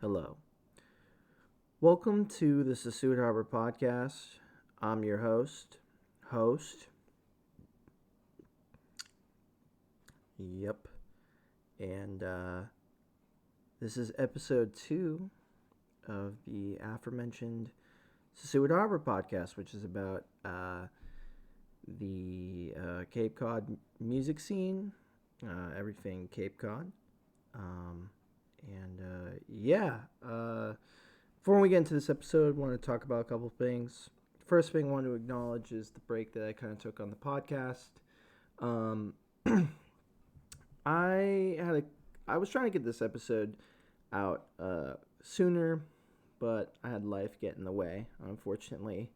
Hello. Welcome to the Sesuit Harbor Podcast. I'm your host. Yep. And this is episode 2 of the aforementioned Sesuit Harbor Podcast, which is about the Cape Cod music scene, everything Cape Cod. Before we get into this episode, I want to talk about a couple things. First thing I want to acknowledge is the break that I kind of took on the podcast. I was trying to get this episode out sooner, but I had life get in the way. Unfortunately,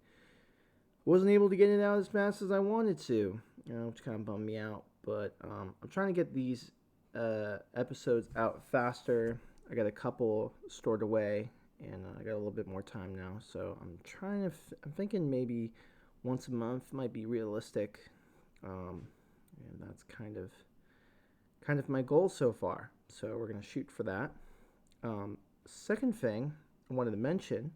wasn't able to get it out as fast as I wanted to, which kind of bummed me out. But I'm trying to get these episodes out faster. I got a couple stored away, and I got a little bit more time now, so I'm thinking maybe once a month might be realistic, and that's kind of my goal so far, so we're going to shoot for that. Second thing I wanted to mention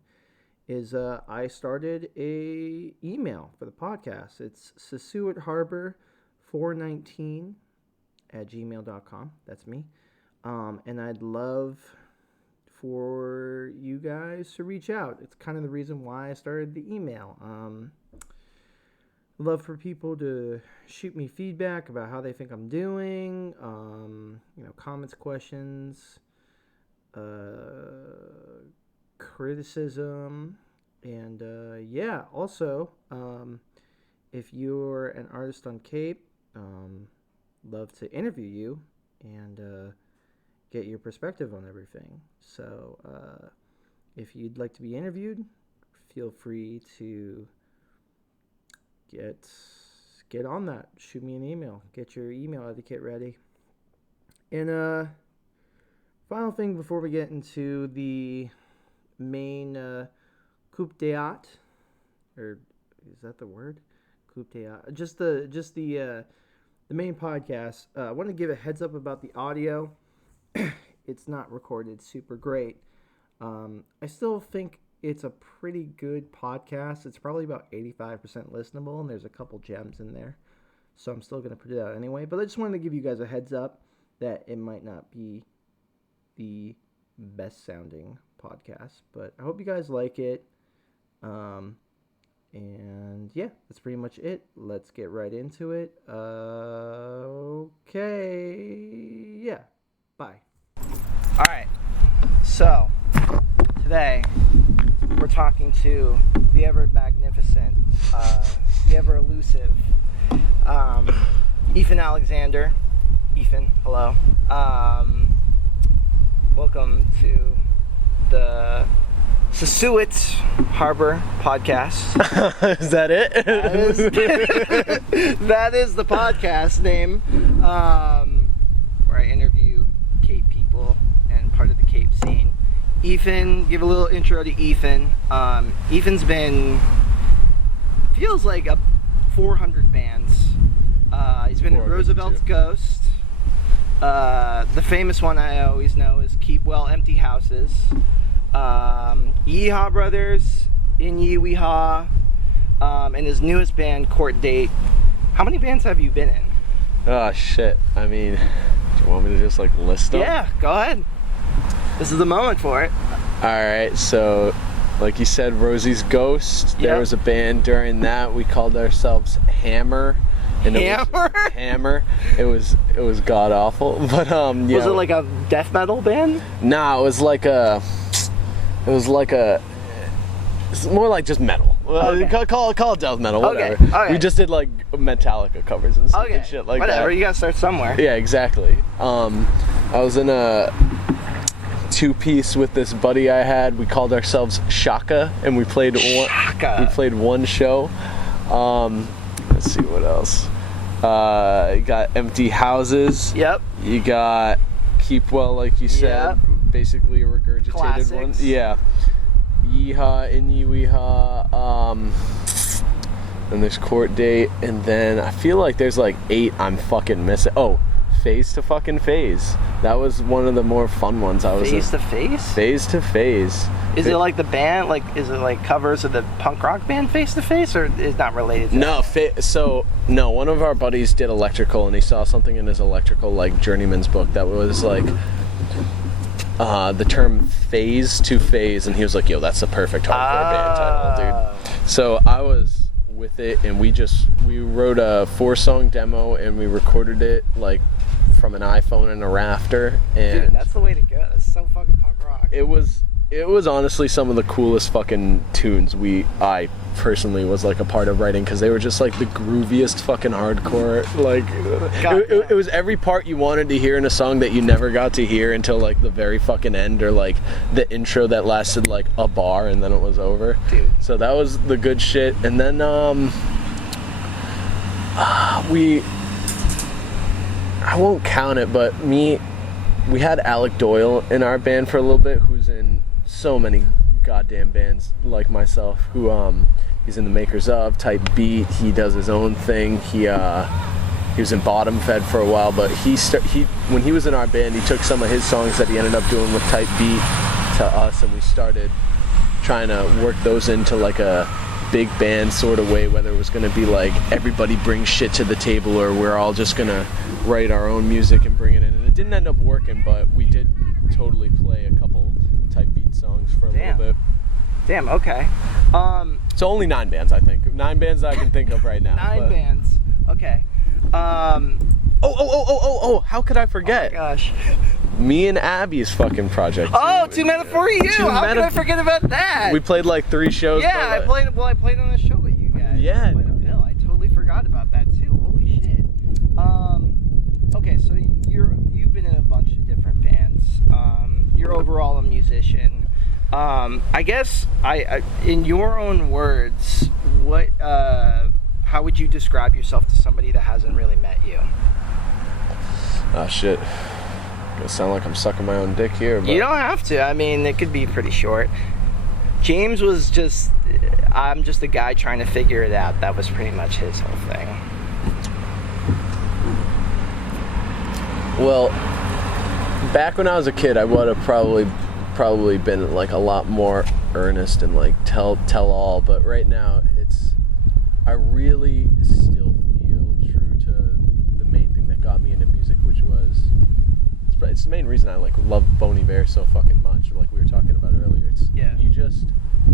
is I started a email for the podcast. It's Sesuit Harbor 419 at gmail.com. That's me. And I'd love for you guys to reach out. It's kind of the reason why I started the email. Love for people to shoot me feedback about how they think I'm doing, comments, questions, criticism, and also, if you're an artist on Cape, love to interview you and get your perspective on everything. So if you'd like to be interviewed, feel free to get on that. Shoot me an email. Get your email etiquette ready. And final thing before we get into the main coup d'etat, or is that the word? Coup d'etat. Just the main podcast. I want to give a heads up about the audio. It's not recorded super great. I still think it's a pretty good podcast. It's probably about 85% listenable, and there's a couple gems in there. So I'm still going to put it out anyway. But I just wanted to give you guys a heads up that it might not be the best sounding podcast. But I hope you guys like it. And yeah, that's pretty much it. Let's get right into it. Okay. Yeah. Bye. All right. So today we're talking to the ever magnificent, the ever elusive, Ethan Alexander. Ethan, hello. Welcome to the Sesuit Harbor Podcast. Is that it? That is the podcast name, where I interview Cape people and part of the Cape scene. Ethan, give a little intro to Ethan. Ethan's been, feels like 400 bands. He's been in Roosevelt's Ghost. The famous one I always know is Keep Well Empty Houses. Yeehaw Brothers, In Ye Weehaw, and his newest band, Court Date. How many bands have you been in? Oh, shit. I mean, do you want me to just, like, list them? Yeah, go ahead. This is the moment for it. Alright, so, like you said, Rosie's Ghost. There was a band during that. We called ourselves Hammer. And Hammer? It was god-awful. But, yeah. Was it like a death metal band? Nah, it was like a... It's more like just metal. Okay. Call it death metal, whatever. Okay. We just did like Metallica covers and stupid shit like whatever. that. You gotta start somewhere. Yeah, exactly. I was in a two-piece with this buddy I had. We called ourselves Shaka, and we played one show. Let's see what else. You got Empty Houses. Yep. You got Keep Well, like you said. Yep. Basically a regurgitated Classics. one. Yeah. Yeehaw, In Ye Weehaw, and there's Court Date, and then I feel like there's like 8 I'm fucking missing. Oh, Phase to fucking Phase. That was one of the more fun ones I was in. Phase to Phase? Phase to Phase. Is it like the band, like, is it like covers of the punk rock band Face to Face, or is not related to that? No, one of our buddies did electrical, and he saw something in his electrical, like, journeyman's book that was like, the term Phase to Phase, and he was like, yo, that's the perfect hardcore band title, dude. So I was with it, and we wrote a 4-song demo, and we recorded it like from an iPhone in a rafter, and dude, that's the way to go. That's so fucking punk rock. It was honestly some of the coolest fucking tunes I personally was like a part of writing, because they were just like the grooviest fucking hardcore. Like it was every part you wanted to hear in a song that you never got to hear until like the very fucking end, or like the intro that lasted like a bar and then it was over. Dude. So that was the good shit. And then I won't count it, but we had Alec Doyle in our band for a little bit, who's in so many goddamn bands like myself, who he's in the Makers of, Type Beat. He does his own thing. He was in Bottom Fed for a while, but when he was in our band, he took some of his songs that he ended up doing with Type Beat to us, and we started trying to work those into like a big band sort of way, whether it was going to be like everybody brings shit to the table, or we're all just going to write our own music and bring it in. And it didn't end up working, but we did totally play a couple Type Beat songs for a little bit. Damn, okay. So only 9 bands, I think. 9 bands that I can think of right now. 9 bands. Okay. Oh, how could I forget? Oh my gosh. Me and Abby's fucking project. Oh, Too Meta for You. How could I forget about that? We played like 3 shows. Yeah, I played on a show with you guys. Yeah. I totally forgot about that too. Holy shit. Okay, so you've been in a bunch of different bands. You're overall a musician. I guess in your own words, how would you describe yourself to somebody that hasn't really met you? Oh shit. Gonna sound like I'm sucking my own dick here, but... You don't have to. I mean, it could be pretty short. James was just... I'm just a guy trying to figure it out. That was pretty much his whole thing. Well, back when I was a kid, I would have probably been like a lot more earnest and like tell all, but right now I really still feel true to the main thing that got me into music, which was... It's the main reason I like love Bon Iver so fucking much, like we were talking about earlier.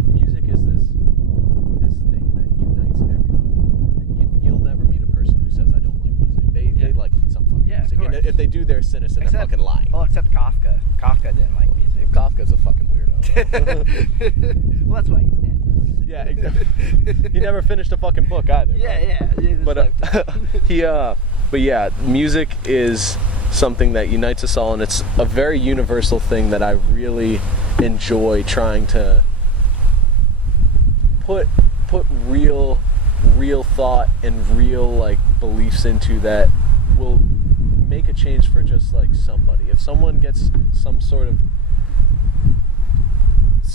Music is this thing that unites everybody. You'll never meet a person who says I don't like music. They like some fucking music. And if they do, they're cynical and they're fucking lying. Well, except Kafka. Kafka didn't like music. Kafka's a fucking weirdo. Well, that's why he's dead. Yeah, exactly. He never finished a fucking book either. But yeah, music is something that unites us all, and it's a very universal thing that I really enjoy trying to put real thought and real like beliefs into, that will make a change for just like somebody. If someone gets some sort of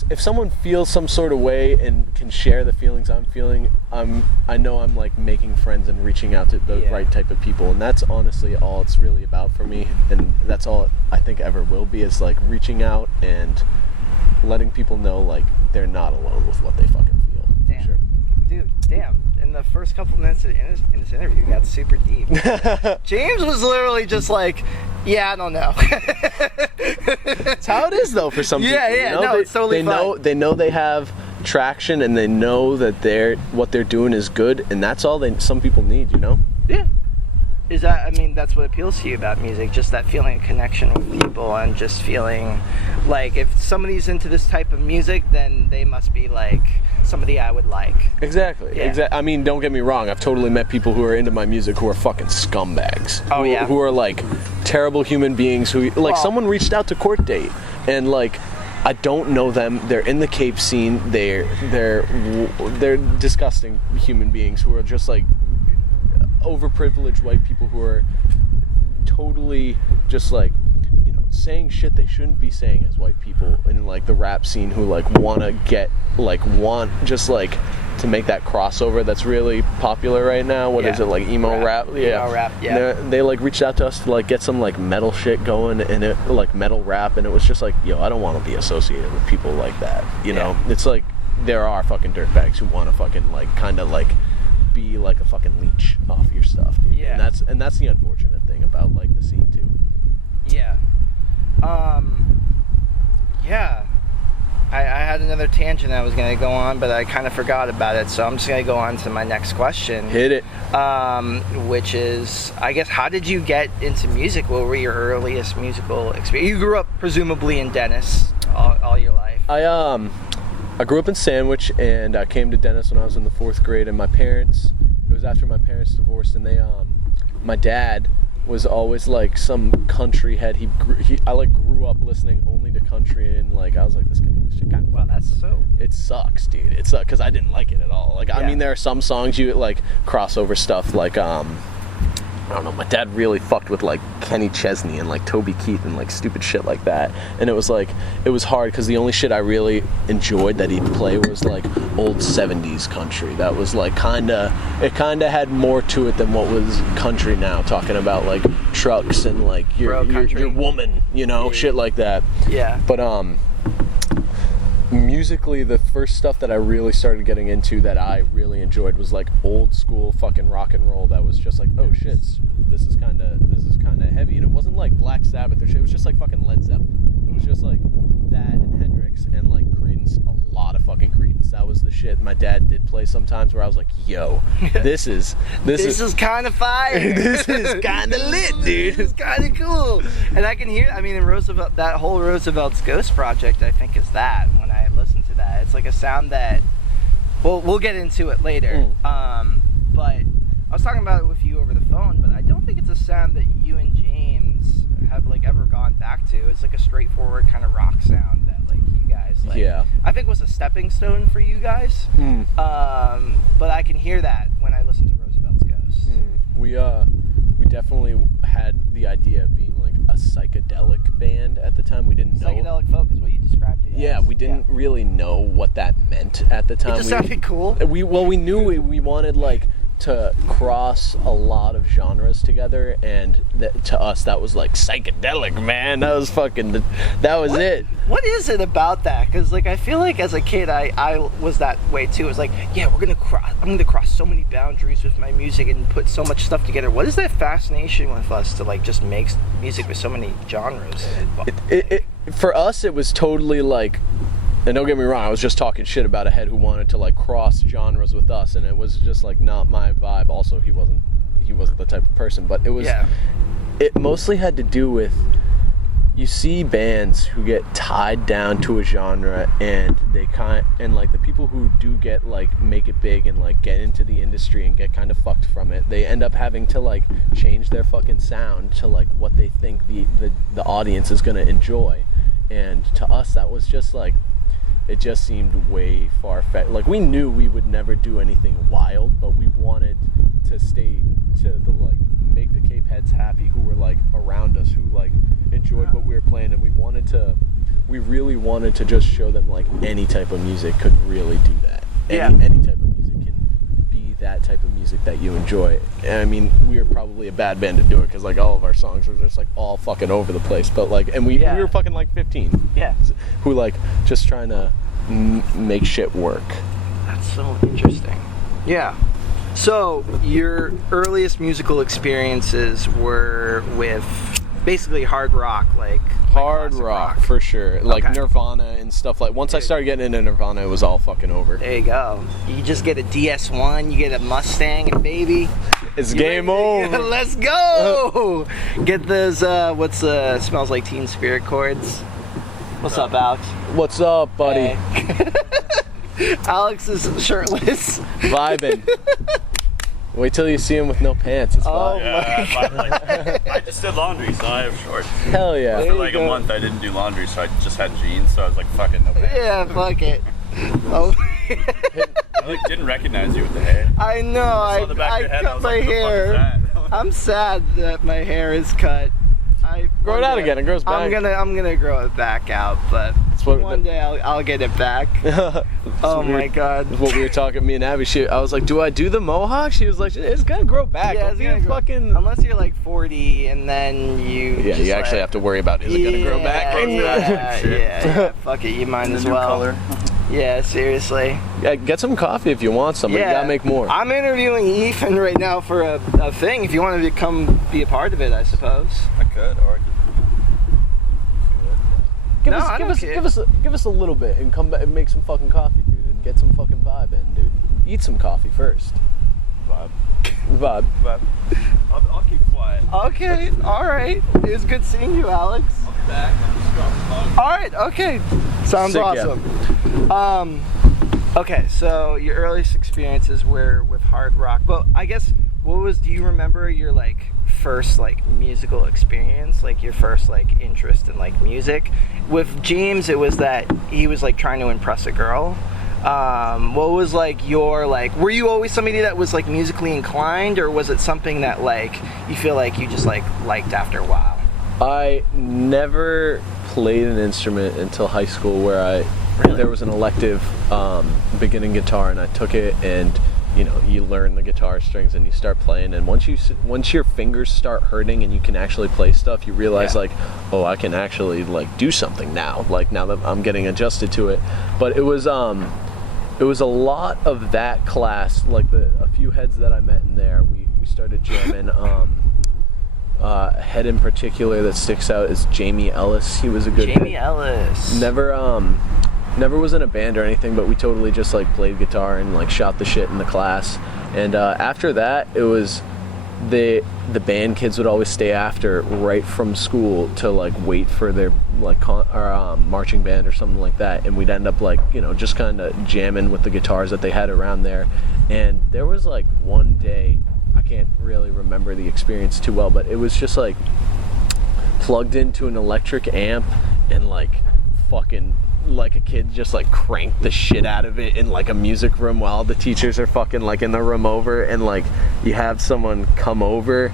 if someone feels some sort of way and can share the feelings I'm feeling, I know I'm like making friends and reaching out to the right type of people, and that's honestly all it's really about for me, and that's all I think ever will be, is like reaching out and letting people know like they're not alone with what they fucking feel. Damn. Sure. Dude, damn. In the first couple minutes in this interview, you got super deep. James was literally just like, yeah, I don't know. That's how it is, though, for some people. Yeah, you know? no, it's totally fine. They know they have traction, and they know that what they're doing is good, and that's all some people need, you know? Yeah. That's what appeals to you about music, just that feeling of connection with people, and just feeling like if somebody's into this type of music, then they must be like somebody I would like. Exactly. Yeah. I mean, don't get me wrong, I've totally met people who are into my music who are fucking scumbags. Oh, yeah. Who are like terrible human beings who, like, someone reached out to Court Date, and like, I don't know them. They're in the Cape scene. They're disgusting human beings who are just like overprivileged white people who are totally just like, you know, saying shit they shouldn't be saying as white people in like the rap scene, who like want just like to make that crossover that's really popular right now. What is it, like emo rap? Yeah. Emo rap, yeah. They like reached out to us to like get some like metal shit going, and it like metal rap, and it was just like, yo, I don't want to be associated with people like that, you know? It's like there are fucking dirtbags who want to fucking like kind of like be like a fucking leech off your stuff, dude. Yeah. And that's the unfortunate thing about like the scene too. Yeah. I had another tangent I was going to go on, but I kind of forgot about it, so I'm just going to go on to my next question. Hit it. Which is, I guess, how did you get into music? What were your earliest musical experience? You grew up presumably in Dennis all your life. I grew up in Sandwich, and I came to Dennis when I was in the 4th grade, and it was after my parents divorced, and my dad was always like some country head. I like grew up listening only to country, and like I was like, this shit kind of. Wow, that's so. It sucks, dude. It sucks because I didn't like it at all. Like, I mean, there are some songs you like crossover stuff, like I don't know, my dad really fucked with like Kenny Chesney and like Toby Keith and like stupid shit like that, and it was hard because the only shit I really enjoyed that he'd play was like old 70s country. That was like kinda had more to it than what was country now, talking about like trucks and like your woman, you know, shit like that. Yeah. But musically, the first stuff that I really started getting into that I really enjoyed was like old school fucking rock and roll. That was just like, oh shit, this is kind of heavy, and it wasn't like Black Sabbath or shit. It was just like fucking Led Zeppelin. It was just like that and Hendrix and like Creedence, a lot of fucking Creedence. That was the shit my dad did play sometimes, where I was like, yo, this is kind of fire. This is kind of lit, dude. This is kind of cool. And I can hear, I mean, in Roosevelt, that whole Roosevelt's Ghost project, I think, is that. When I listen to that, it's like a sound that, well, we'll get into it later. But I was talking about it with you over the phone, but I don't think it's a sound that you and James have like ever gone back to. It's like a straightforward kind of rock sound that like you guys like, I think was a stepping stone for you guys. But I can hear that when I listen to Roosevelt's Ghost. We definitely had the idea of being like a psychedelic band at the time. We didn't know. Psychedelic folk is what you described it as. Yeah, we didn't really know what that meant at the time. It just sounded cool. We knew we wanted like to cross a lot of genres together, and to us that was like psychedelic, man. That was it. What is it about that? Because like I feel like as a kid I was that way too. It was like, yeah, I'm gonna cross so many boundaries with my music and put so much stuff together. What is that fascination with us to like just make music with so many genres? For us it was totally like, and don't get me wrong, I was just talking shit about a head who wanted to like cross genres with us, and it was just like not my vibe. Also, he wasn't the type of person, but it was. Yeah. It mostly had to do with, you see bands who get tied down to a genre, and and like the people who do get like make it big and like get into the industry and get kind of fucked from it, they end up having to like change their fucking sound to like what they think the audience is gonna enjoy. And to us that was just like, it just seemed way far-fetched. Like, we knew we would never do anything wild, but we wanted to stay to the like make the Cape Heads happy, who were like around us, who like enjoyed what we were playing, and we really wanted to just show them like any type of music could really do that. Any type of music can be that type of music that you enjoy. And I mean, we were probably a bad band to do it, because like all of our songs were just like all fucking over the place, but like, and we were fucking like 15, who like just trying to make shit work. That's so interesting. Yeah. So your earliest musical experiences were with basically hard rock, like hard rock for sure, like Nirvana and stuff. Like once I started getting into Nirvana, it was all fucking over. There you go. You just get a DS1, you get a Mustang, and baby, it's game over. Let's go. Get those Smells Like Teen Spirit chords. What's up, Alex? What's up, buddy? Hey. Alex is shirtless, vibing. Wait till you see him with no pants. It's fun. I just did laundry, so I have shorts. Hell yeah. For like a month, I didn't do laundry, so I just had jeans. So I was like, fucking no pants. Yeah, fuck it. Oh. I like didn't recognize you with the hair. I know. I cut my hair. I'm sad that my hair is cut. Grow it out again. It grows back. I'm gonna grow it back out, but one day I'll get it back. Oh my god. What we were talking, me and Abby. I was like, do I do the mohawk? She was like, it's gonna grow back. Yeah, it's gonna grow. Unless you're like 40 and then you. Yeah, you actually have to worry about is it gonna grow back? Yeah. Fuck it, you might as well. Color. Yeah, seriously. Yeah, get some coffee if you want some. You gotta make more. I'm interviewing Ethan right now for a thing. If you want to come be a part of it, I suppose. I could, or Give us a little bit and come back and make some fucking coffee, dude, and get some fucking vibe in, dude. Eat some coffee first. Vibe. I'll keep quiet. Okay, all right. It was good seeing you, Alex. I'll be back. All right. Okay. Sounds sick, awesome. Yeah. Okay, so your earliest experiences were with hard rock, but I guess do you remember your like first like musical experience, like your first like interest in like music? With James, it was that he was like trying to impress a girl. What was like your like, were you always somebody that was like musically inclined, or was it something that like you feel like you just like liked after a while? I never played an instrument until high school, where there was an elective beginning guitar, and I took it, and you know, you learn the guitar strings and you start playing, and once your fingers start hurting and you can actually play stuff, you realize like, oh, I can actually like do something now, like now that I'm getting adjusted to it. But it was a lot of that class, like a few heads that I met in there, we started jamming. A head in particular that sticks out is Jamie Ellis. He was a good Jamie Ellis. Never was in a band or anything, but we totally just like played guitar and like shot the shit in the class. And after that, it was the band kids would always stay after right from school to like wait for their like marching band or something like that, and we'd end up like, you know, just kind of jamming with the guitars that they had around there. And there was like one day, I can't really remember the experience too well, but it was just like plugged into an electric amp and like fucking like a kid just like cranked the shit out of it in like a music room while the teachers are fucking like in the room over, and like you have someone come over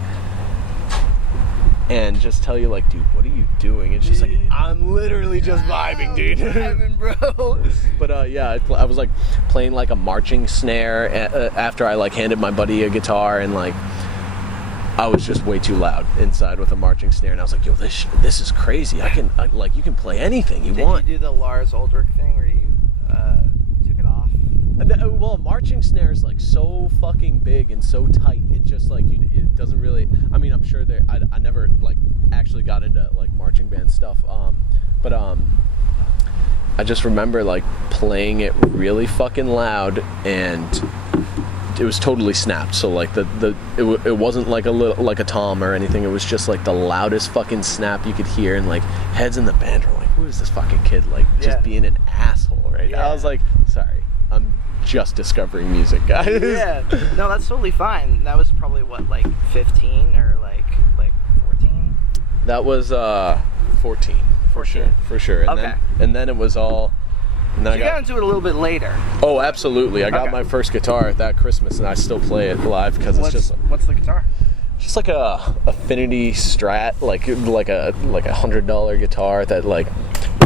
and just tell you like, dude, what are you doing? It's just like, I'm literally just vibing, dude. Vibing, bro. But yeah, I was like playing like a marching snare after I like handed my buddy a guitar, and like I was just way too loud inside with a marching snare, and I was like, yo, this is crazy. Like you can play anything you want. Did you do the Lars Ulrich thing where you took it off? Well, marching snare is like so fucking big and so tight. It just like it doesn't really. I mean, I'm sure I never like actually got into like marching band stuff. But I just remember like playing it really fucking loud, and it was totally snapped. So like it wasn't like a tom or anything. It was just like the loudest fucking snap you could hear, and like heads in the band were like, who is this fucking kid like just being an asshole right now? I was like, sorry, I'm just discovering music, guys. Yeah, no, that's totally fine. That was probably what, like 15 or like 14? That was 14 for sure. And then it was all. And then you got into it a little bit later. Oh, absolutely. I got my first guitar at that Christmas, and I still play it live because it's just. What's the guitar? just like a Affinity Strat, like a $100 guitar that like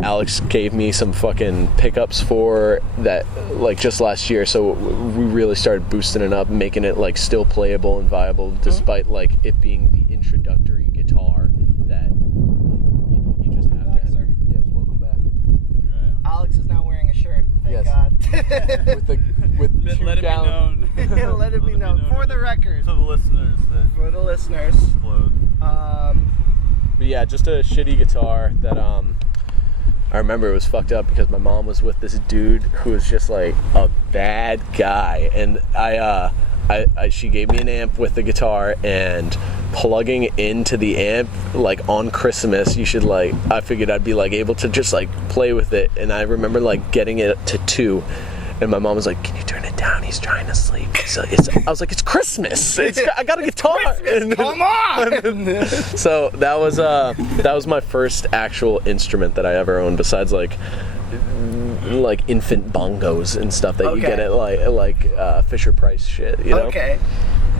Alex gave me some fucking pickups for that like just last year. So we really started boosting it up, making it like still playable and viable, despite like it being the introductory guitar that like, you just have to have. Sir. Yes, welcome back. Here I am. Alex is now wearing a shirt. Thank Yes. God. with Let it be known. Yeah, let it be known for the record. To the listeners that For the listeners. explode. But yeah, just a shitty guitar that I remember it was fucked up because my mom was with this dude who was just like a bad guy, and she gave me an amp with the guitar, and plugging into the amp like on Christmas, you should like, I figured I'd be like able to just like play with it, and I remember like getting it to 2. And my mom was like, "Can you turn it down? He's trying to sleep." So I was like, "It's Christmas. I got a guitar." Come on! So that was my first actual instrument that I ever owned, besides like infant bongos and stuff that you get at like Fisher Price shit. You know? Okay.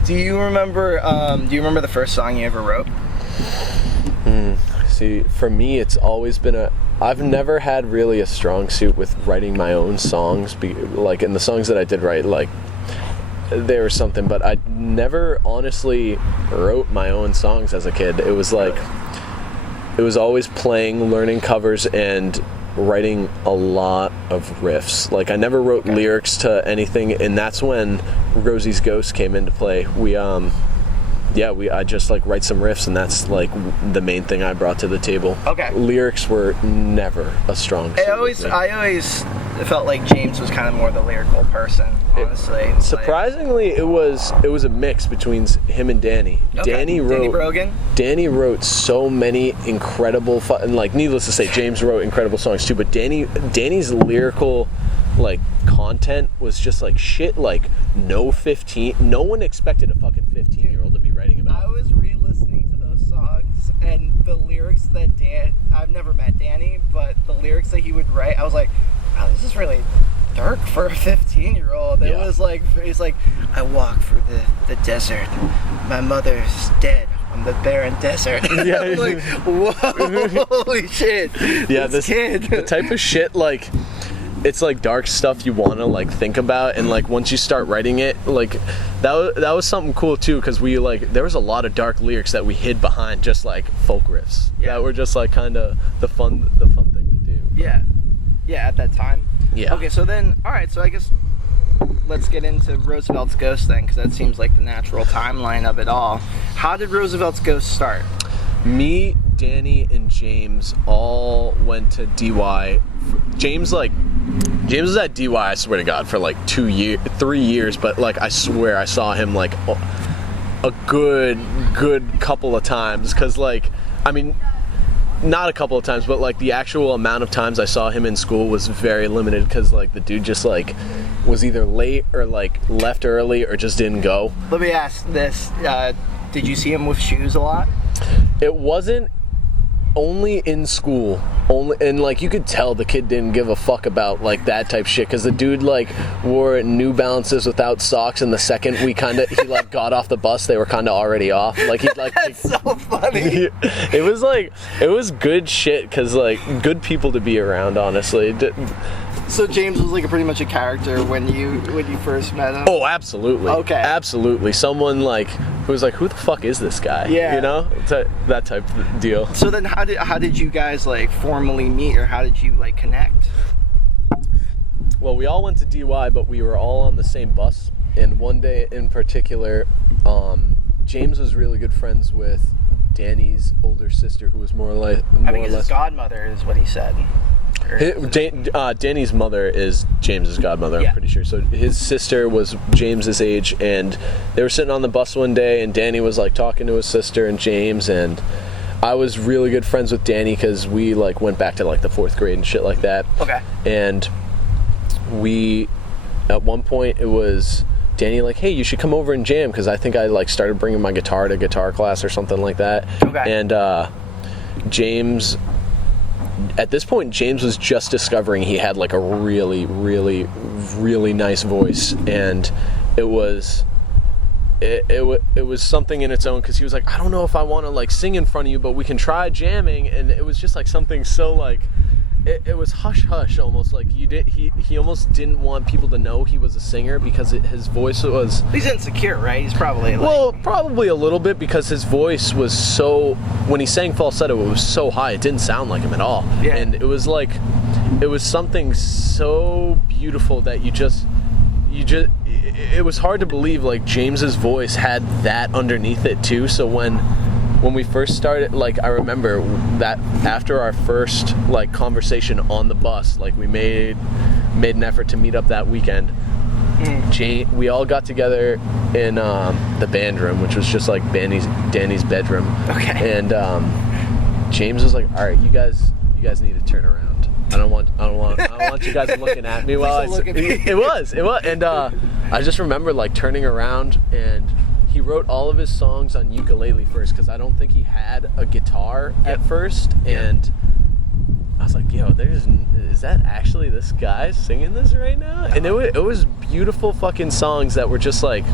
Do you remember the first song you ever wrote? See, for me, it's always been I've never had really a strong suit with writing my own songs. Like, in the songs that I did write, like, there was something, but I never honestly wrote my own songs as a kid. It was like, it was always playing, learning covers, and writing a lot of riffs. Like, I never wrote lyrics to anything, and that's when Rosie's Ghost came into play. I just like write some riffs, and that's like the main thing I brought to the table. Okay. Lyrics were never a strong suit. I always felt like James was kind of more the lyrical person, honestly. Surprisingly, it was a mix between him and Danny. Okay. Danny Brogan? Danny wrote so many incredible, and like needless to say, James wrote incredible songs too. But Danny's lyrical like content was just like shit. Like no one expected a fucking 15-year-old to be writing about. I was re-listening to those songs, and the lyrics that I've never met Danny, but the lyrics that he would write, I was like, wow, this is really dark for a 15-year-old. It was like, it's like, I walk through the desert, my mother's dead on the barren desert. Yeah. I was like, whoa, holy shit. Yeah, this kid. The type of shit like, it's like dark stuff you want to like think about, and like once you start writing it, like that was something cool too, because we like, there was a lot of dark lyrics that we hid behind just like folk riffs that were just like kind of the fun thing to do. Yeah, at that time. Yeah. Okay, so then, all right, so I guess let's get into Roosevelt's Ghost then, because that seems like the natural timeline of it all. How did Roosevelt's Ghost start? Me, Danny, and James all went to DY. James was at DY, I swear to God, for like 3 years, but like I swear I saw him like a good couple of times, because like, I mean, not a couple of times, but like the actual amount of times I saw him in school was very limited, because like the dude just like was either late or like left early or just didn't go. Let me ask this, did you see him with shoes a lot? It wasn't only in school, and like you could tell the kid didn't give a fuck about like that type shit, because the dude like wore New Balances without socks, and the second he like got off the bus, they were kind of already off. Like he like That's so funny. it was good shit, because like good people to be around, honestly. So James was like pretty much a character when you first met him? Oh, absolutely. Okay. Absolutely. Someone like who was like, who the fuck is this guy? Yeah. You know? That type of deal. So then how did you guys like formally meet, or how did you like connect? Well, we all went to DY, but we were all on the same bus. And one day in particular, James was really good friends with Danny's older sister, who was more or less. His godmother is what he said. Danny's mother is James's godmother, I'm pretty sure. So his sister was James's age, and they were sitting on the bus one day, and Danny was like talking to his sister and James, and I was really good friends with Danny because we like went back to like the 4th grade and shit like that. Okay. And we, at one point, it was Danny like, hey, you should come over and jam, because I think I like started bringing my guitar to guitar class or something like that. Okay. And James, at this point, James was just discovering he had like a really, really, really nice voice, and it was it was something in its own, because he was like, I don't know if I want to like sing in front of you, but we can try jamming. And it was just like something so like it was hush hush almost, like he almost didn't want people to know he was a singer, because his voice was, he's insecure, right? He's probably like, well, probably a little bit, because his voice was so, when he sang falsetto, it was so high, it didn't sound like him at all. Yeah. And it was like, it was something so beautiful that you just it was hard to believe like James's voice had that underneath it too. So when we first started, like, I remember that after our first like conversation on the bus, like we made an effort to meet up that weekend. We all got together in the band room, which was just like Danny's bedroom. Okay. And James was like, all right, you guys need to turn around. I don't want you guys looking at me while it was. And I just remember like turning around, and he wrote all of his songs on ukulele first, because I don't think he had a guitar at first. And I was like, yo, is that actually this guy singing this right now? And it was beautiful fucking songs that were just like,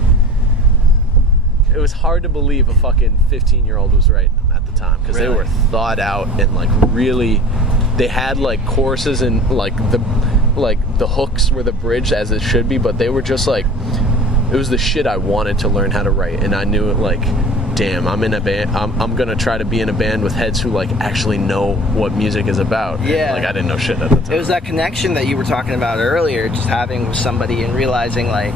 it was hard to believe a fucking 15-year-old was writing them at the time, because Really? they were thought out and like really, they had like choruses and like the hooks were the bridge as it should be, but they were just like, it was the shit I wanted to learn how to write. And I knew it, like, damn, I'm in a band, I'm gonna try to be in a band with heads who like actually know what music is about. Yeah. And, like, I didn't know shit at the time. It was that connection that you were talking about earlier, just having with somebody and realizing like,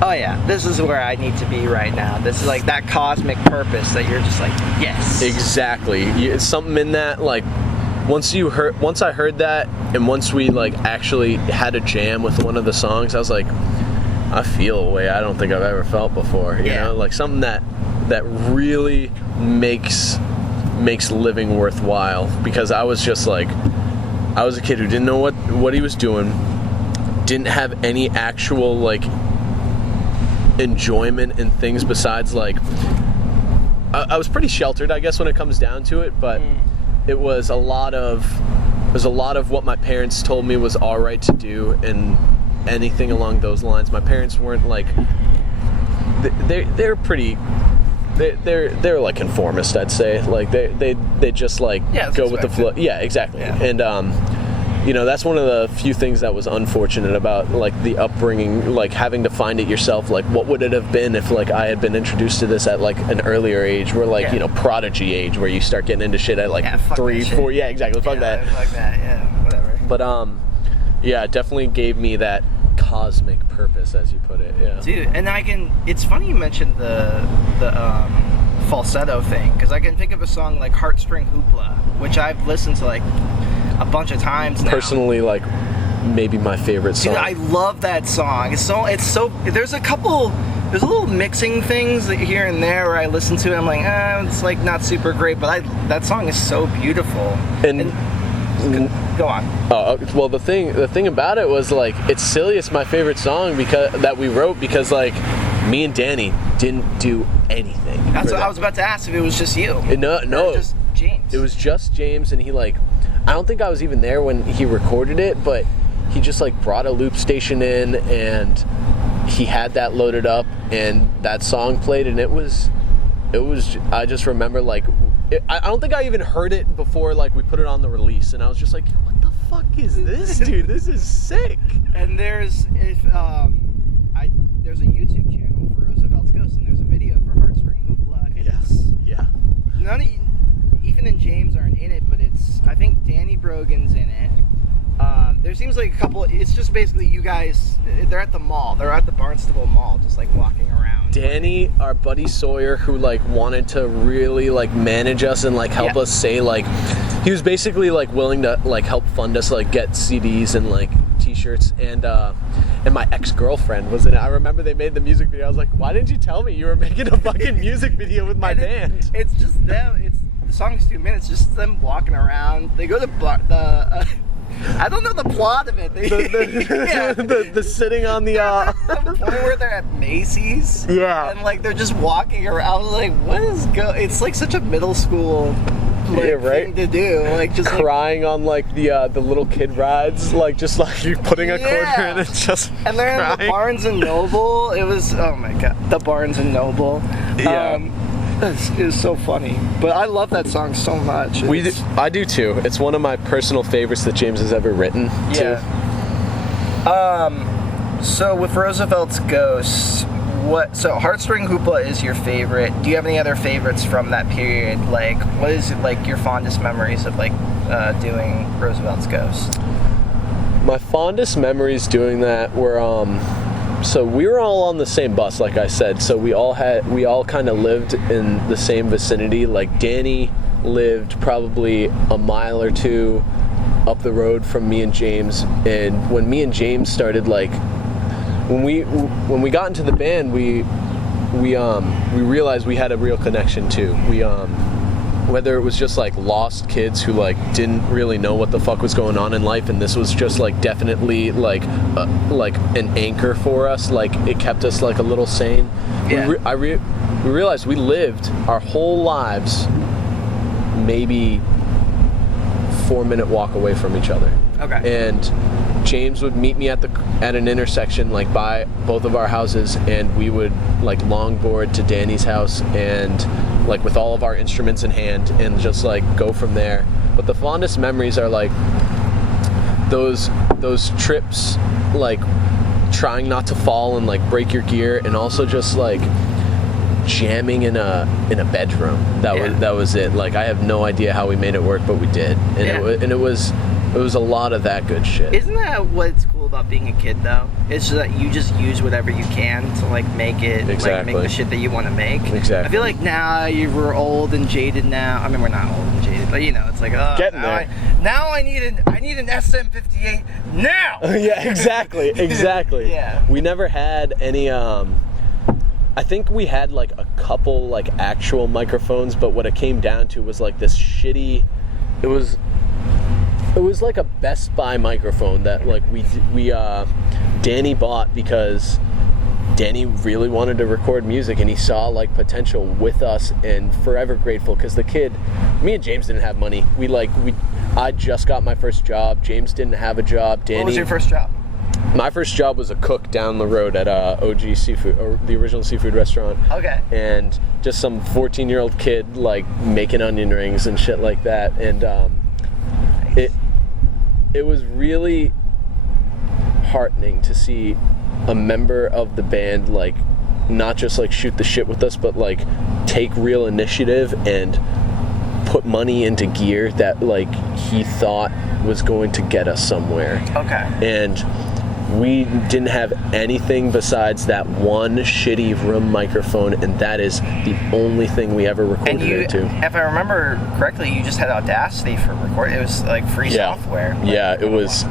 oh yeah, this is where I need to be right now. This is like that cosmic purpose that you're just like, yes. Exactly. It's something in that, like, once I heard that, and once we like actually had a jam with one of the songs, I was like, I feel a way I don't think I've ever felt before. You know, like something that really makes living worthwhile. Because I was just like, I was a kid who didn't know what he was doing, didn't have any actual like enjoyment in things besides like, I was pretty sheltered, I guess, when it comes down to it, but it was a lot of what my parents told me was all right to do, and anything along those lines. My parents weren't like, they're pretty, they're like conformist, I'd say. Like they just like go with the flow. Yeah, exactly. Yeah. And you know, that's one of the few things that was unfortunate about like the upbringing, like having to find it yourself. Like, what would it have been if like I had been introduced to this at like an earlier age, where like, you know, prodigy age, where you start getting into shit at like 3, 4. Yeah, exactly. Fuck that. Fuck that. Yeah, whatever. But yeah, it definitely gave me that cosmic purpose, as you put it. Yeah. Dude, and it's funny you mentioned the falsetto thing, because I can think of a song like Heartstring Hoopla, which I've listened to like a bunch of times now. Personally, like maybe my favorite song. Dude, I love that song. It's so there's a little mixing things that here and there where I listen to it, I'm like, it's like not super great, but that song is so beautiful. And go on. Well, the thing about it was like, it's silly, it's my favorite song because that we wrote, because like me and Danny didn't do anything. That's what I was about to ask, if it was just you. No, just James. It was just James, and he like, I don't think I was even there when he recorded it, but he just like brought a loop station in, and he had that loaded up, and that song played, and it was I just remember like, I don't think I even heard it before like we put it on the release, and I was just like, what the fuck is this, dude? This is sick. And there's a YouTube channel for Roosevelt's Ghost, and there's a video for Heartstring Hoopla. Yeah. None of Ethan and James aren't in it, but I think Danny Brogan's in it. There seems like a couple. It's just basically you guys. They're at the mall. They're at the Barnstable Mall, just like walking around. Danny, our buddy Sawyer, who like wanted to really like manage us and like help us say, like, he was basically like willing to like help fund us like get CDs and like T-shirts, and my ex-girlfriend was in it. I remember they made the music video. I was like, why didn't you tell me you were making a fucking music video with my band? It's just them. The song's 2 minutes, just them walking around. They go to I don't know the plot of it. The sitting on the the point where they're at Macy's. Yeah. And like they're just walking around. I was like, what is it's like such a middle school thing to do. Like just crying on like the little kid rides, like just like you putting a quarter in and just and then crying. The Barnes and Noble. It was oh my god, the Barnes and Noble. Yeah. It was so funny, but I love that song so much. I do too. It's one of my personal favorites that James has ever written. Yeah. So with Roosevelt's Ghost, so Heartstring Hoopla is your favorite. Do you have any other favorites from that period? Like, what is it like your fondest memories of like doing Roosevelt's Ghost? My fondest memories doing that were so we were all on the same bus, like I said. So we all kind of lived in the same vicinity. Like Danny lived probably a mile or two up the road from me and James. And when me and James started, like when we got into the band, we realized we had a real connection too. Whether it was just like lost kids who like didn't really know what the fuck was going on in life, and this was just like definitely like an anchor for us. Like it kept us like a little sane. Yeah. We realized we lived our whole lives maybe 4-minute walk away from each other. Okay. And James would meet me at an intersection like by both of our houses, and we would like longboard to Danny's house and like with all of our instruments in hand and just like go from there. But the fondest memories are like those trips, like trying not to fall and like break your gear, and also just like jamming in a bedroom. That was it. Like I have no idea how we made it work, but we did. And it was a lot of that good shit. Isn't that what's cool about being a kid though? It's just that you just use whatever you can to like make it, exactly. like make the shit that you want to make. Exactly. I feel like now we're old and jaded now. I mean, we're not old and jaded, but you know, it's like getting there. I need an SM58 now. Yeah, exactly. Yeah. We never had any. I think we had like a couple like actual microphones, but what it came down to was like this shitty. It was like a Best Buy microphone that like Danny bought because Danny really wanted to record music, and he saw like potential with us, and forever grateful because me and James didn't have money. I just got my first job. James didn't have a job. Danny. What was your first job? My first job was a cook down the road at OG Seafood, or the original seafood restaurant. Okay. And just some 14-year-old kid like making onion rings and shit like that, and it was really heartening to see a member of the band like not just like shoot the shit with us, but like take real initiative and put money into gear that like he thought was going to get us somewhere. Okay. And we didn't have anything besides that one shitty room microphone, and that is the only thing we ever recorded into. If I remember correctly, you just had Audacity for recording. It was like free software. Like, yeah, it was.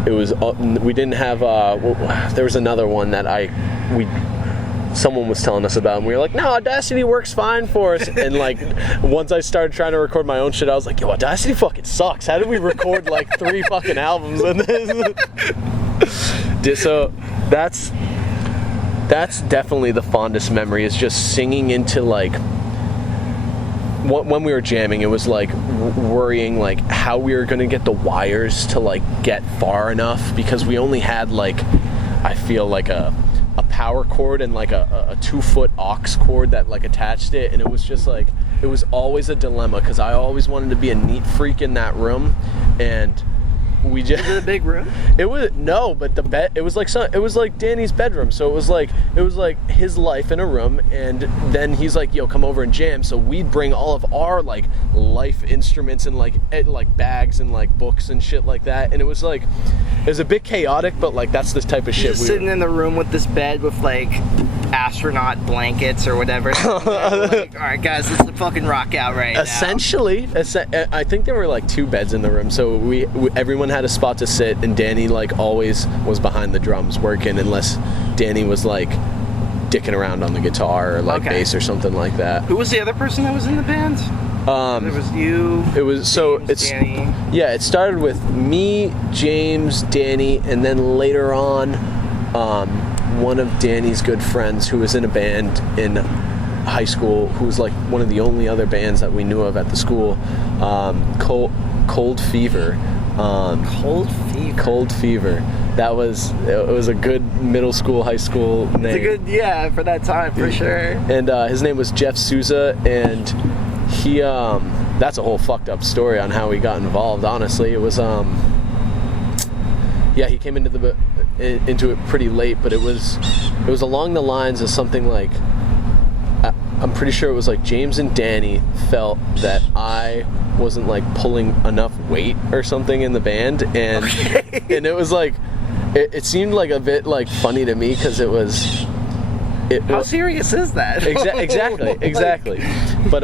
We didn't have. There was another one that someone was telling us about, and we were like, no, Audacity works fine for us. And like once I started trying to record my own shit, I was like, yo, Audacity fucking sucks. How did we record like 3 fucking albums in this? So that's definitely the fondest memory, is just singing into like when we were jamming. It was like worrying like how we were going to get the wires to like get far enough, because we only had like, I feel like a power cord and like a 2-foot aux cord that like attached it, and it was just like, it was always a dilemma because I always wanted to be a neat freak in that room. And we just, was it a big room? It was no, but the bed. It was like Danny's bedroom. So it was like his life in a room, and then he's like, "Yo, come over and jam." So we'd bring all of our like life instruments and like bags and like books and shit like that. And it was a bit chaotic, but like that's the type of shit. Just sitting in the room with this bed with like astronaut blankets or whatever. Like, all right, guys, let's fucking rock out right now. Essentially, I think there were like 2 beds in the room, so everyone had a spot to sit, and Danny like always was behind the drums working, unless Danny was like dicking around on the guitar or like bass or something like that. Who was the other person that was in the band? There was you. It was Danny. Yeah, it started with me, James, Danny, and then later on, one of Danny's good friends who was in a band in high school who was like one of the only other bands that we knew of at the school, Cold Fever. Cold Fever. It was a good middle school, high school name. It's a good, yeah, for that time, for sure. And his name was Jeff Souza, and he, that's a whole fucked up story on how he got involved, honestly. It was, he came into it pretty late, but it was along the lines of something like, I'm pretty sure it was like James and Danny felt that I wasn't like pulling enough weight or something in the band, and and it was like it seemed like a bit like funny to me because it was how serious is that? exactly. But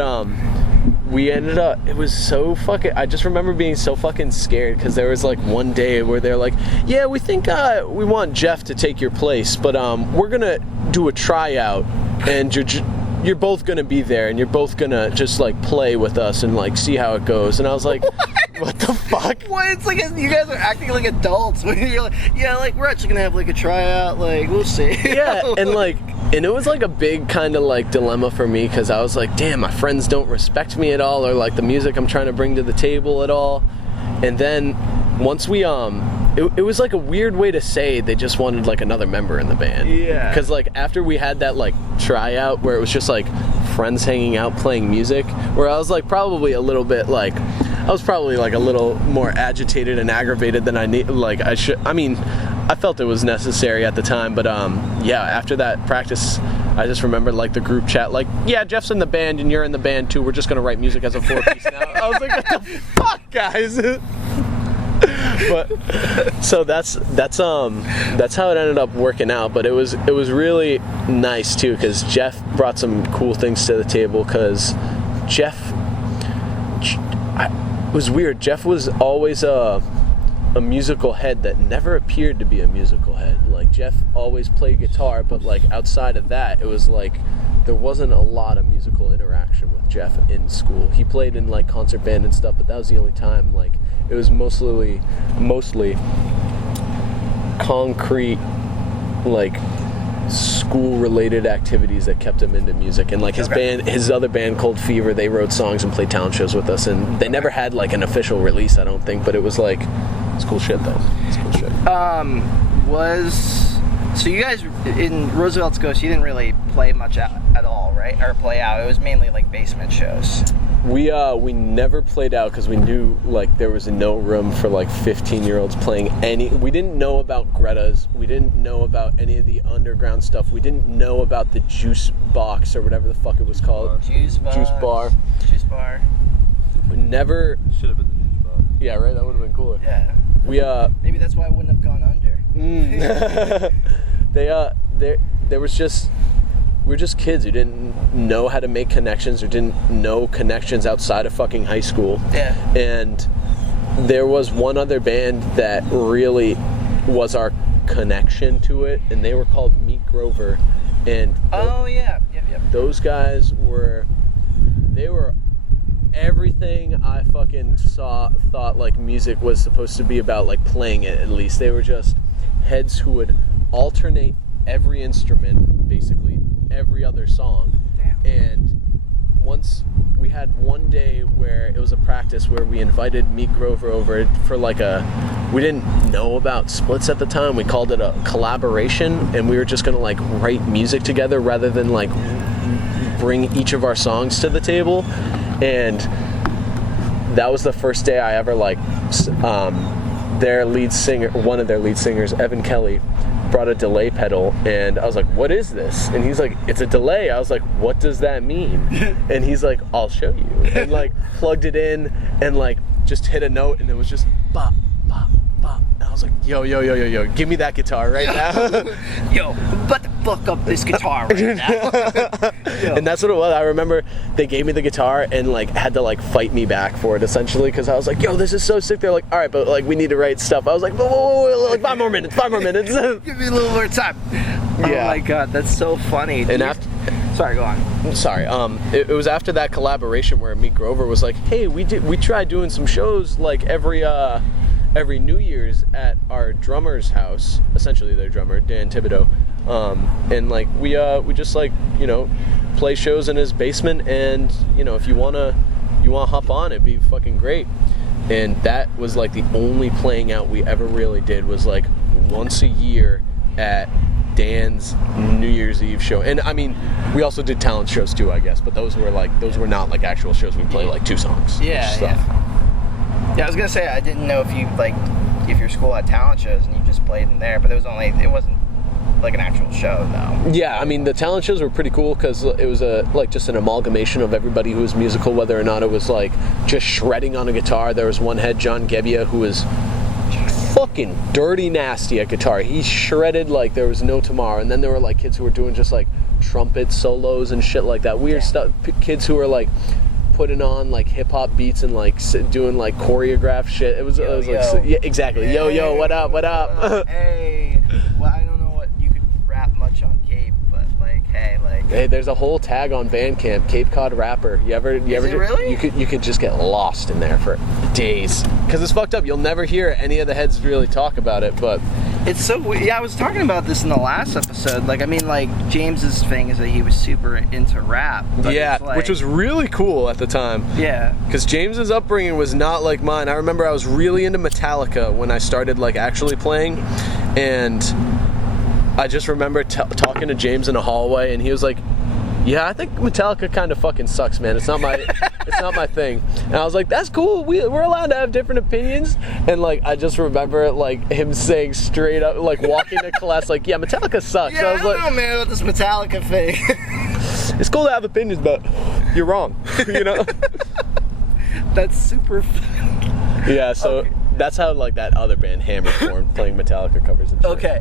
we ended up, it was so fucking, I just remember being so fucking scared because there was like one day where they're like, yeah, we think we want Jeff to take your place, but we're gonna do a tryout and you're both gonna be there and you're both gonna just like play with us and like see how it goes. And I was like, what the fuck? What? It's like you guys are acting like adults when you're like, yeah, like we're actually gonna have like a tryout, like we'll see. Yeah, and it was like a big kind of like dilemma for me because I was like, damn, my friends don't respect me at all or like the music I'm trying to bring to the table at all. And then once we it was like a weird way to say they just wanted like another member in the band. Yeah. Because like after we had that like tryout where it was just like friends hanging out playing music, where I was like probably a little bit like, I was probably like a little more agitated and aggravated than I felt it was necessary at the time, but after that practice, I just remember like the group chat, like, yeah, Jeff's in the band and you're in the band too. We're just gonna write music as a 4-piece now. I was like, what the fuck, guys? But so that's how it ended up working out. But it was really nice too because Jeff brought some cool things to the table. Because it was weird. Jeff was always a musical head that never appeared to be a musical head. Like Jeff always played guitar, but like outside of that, it was like there wasn't a lot of musical interaction with Jeff in school. He played in like concert band and stuff, but that was the only time. Like it was mostly concrete, like school related activities that kept him into music. And like his other band Cold Fever, they wrote songs and played talent shows with us, and they never had like an official release, I don't think, but it was like, it's cool shit though. It's cool shit. So you guys in Roosevelt's Ghost, you didn't really play much out at all, right? Or play out. It was mainly like basement shows. We never played out because we knew like there was no room for like 15-year-olds playing any. We didn't know about Greta's. We didn't know about any of the underground stuff. We didn't know about the Juice Box or whatever the fuck it was called. Juice Bar. We never. Should have been the Juice Bar. Yeah, right. That would have been cooler. Yeah. We Maybe that's why I wouldn't have gone under. There was just. We were just kids who didn't know how to make connections or didn't know connections outside of fucking high school. Yeah. And there was one other band that really was our connection to it, and they were called Meat Grover. And those guys were everything I fucking thought like music was supposed to be about, like playing it at least. They were just heads who would alternate every instrument, basically every other song. Damn. And once we had one day where it was a practice where we invited Meat Grover over for like we didn't know about splits at the time. We called it a collaboration, and we were just gonna like write music together rather than like bring each of our songs to the table. And that was the first day I ever like their lead singer, one of their lead singers, Evan Kelly, brought a delay pedal, and I was like, what is this? And he's like, it's a delay. I was like, what does that mean? And he's like, I'll show you. And like plugged it in and like just hit a note, and it was just bop, bop, bop. And I was like, yo, give me that guitar right now. Yo, I'm about to fuck up this guitar right now. And that's what it was. I remember they gave me the guitar and like had to like fight me back for it essentially, because I was like, yo, this is so sick. They're like, all right, but like we need to write stuff. I was like, whoa, like 5 more minutes. Give me a little more time. Yeah. Oh my god, that's so funny. And after, sorry, go on. Sorry. It was after that collaboration where Meat Grover was like, hey, we tried doing some shows like every New Year's at our drummer's house, essentially their drummer, Dan Thibodeau. And like we just like, you know, play shows in his basement, and if you wanna hop on, it'd be fucking great. And that was like the only playing out we ever really did, was like once a year at Dan's New Year's Eve show. And I mean, we also did talent shows too, I guess, but those were not like actual shows. We played like 2 songs. Yeah, I was gonna say, I didn't know if your school had talent shows and you just played in there, but it wasn't like an actual show though. Yeah, I mean, the talent shows were pretty cool because it was just an amalgamation of everybody who was musical, whether or not it was like just shredding on a guitar. There was one head, John Gebbia, who was fucking dirty nasty at guitar. He shredded like there was no tomorrow. And then there were like kids who were doing just like trumpet solos and shit like that, weird stuff. Kids who were like putting on like hip hop beats and like doing like choreographed shit. It was like, yeah, exactly. Hey, yo, what up? Hey, well, I don't know what you could rap much on Cape, but hey, there's a whole tag on Bandcamp, Cape Cod rapper. You ever really? You could just get lost in there for days because it's fucked up. You'll never hear any of the heads really talk about it, but it's so weird. Yeah, I was talking about this in the last episode. Like, I mean, like, James's thing is that he was super into rap. Yeah, which was really cool at the time. Yeah. Because James's upbringing was not like mine. I remember I was really into Metallica when I started, like, actually playing. And I just remember talking to James in a hallway, and he was like, yeah, I think Metallica kind of fucking sucks, man. It's not my thing. And I was like, that's cool. We're allowed to have different opinions. And like, I just remember like him saying straight up, like walking to class, like, yeah, Metallica sucks. Yeah, so I was I don't know, man, about this Metallica thing. It's cool to have opinions, but you're wrong. That's super fun. Yeah, so okay. That's how like that other band Hammer formed, playing Metallica covers and shit. Okay.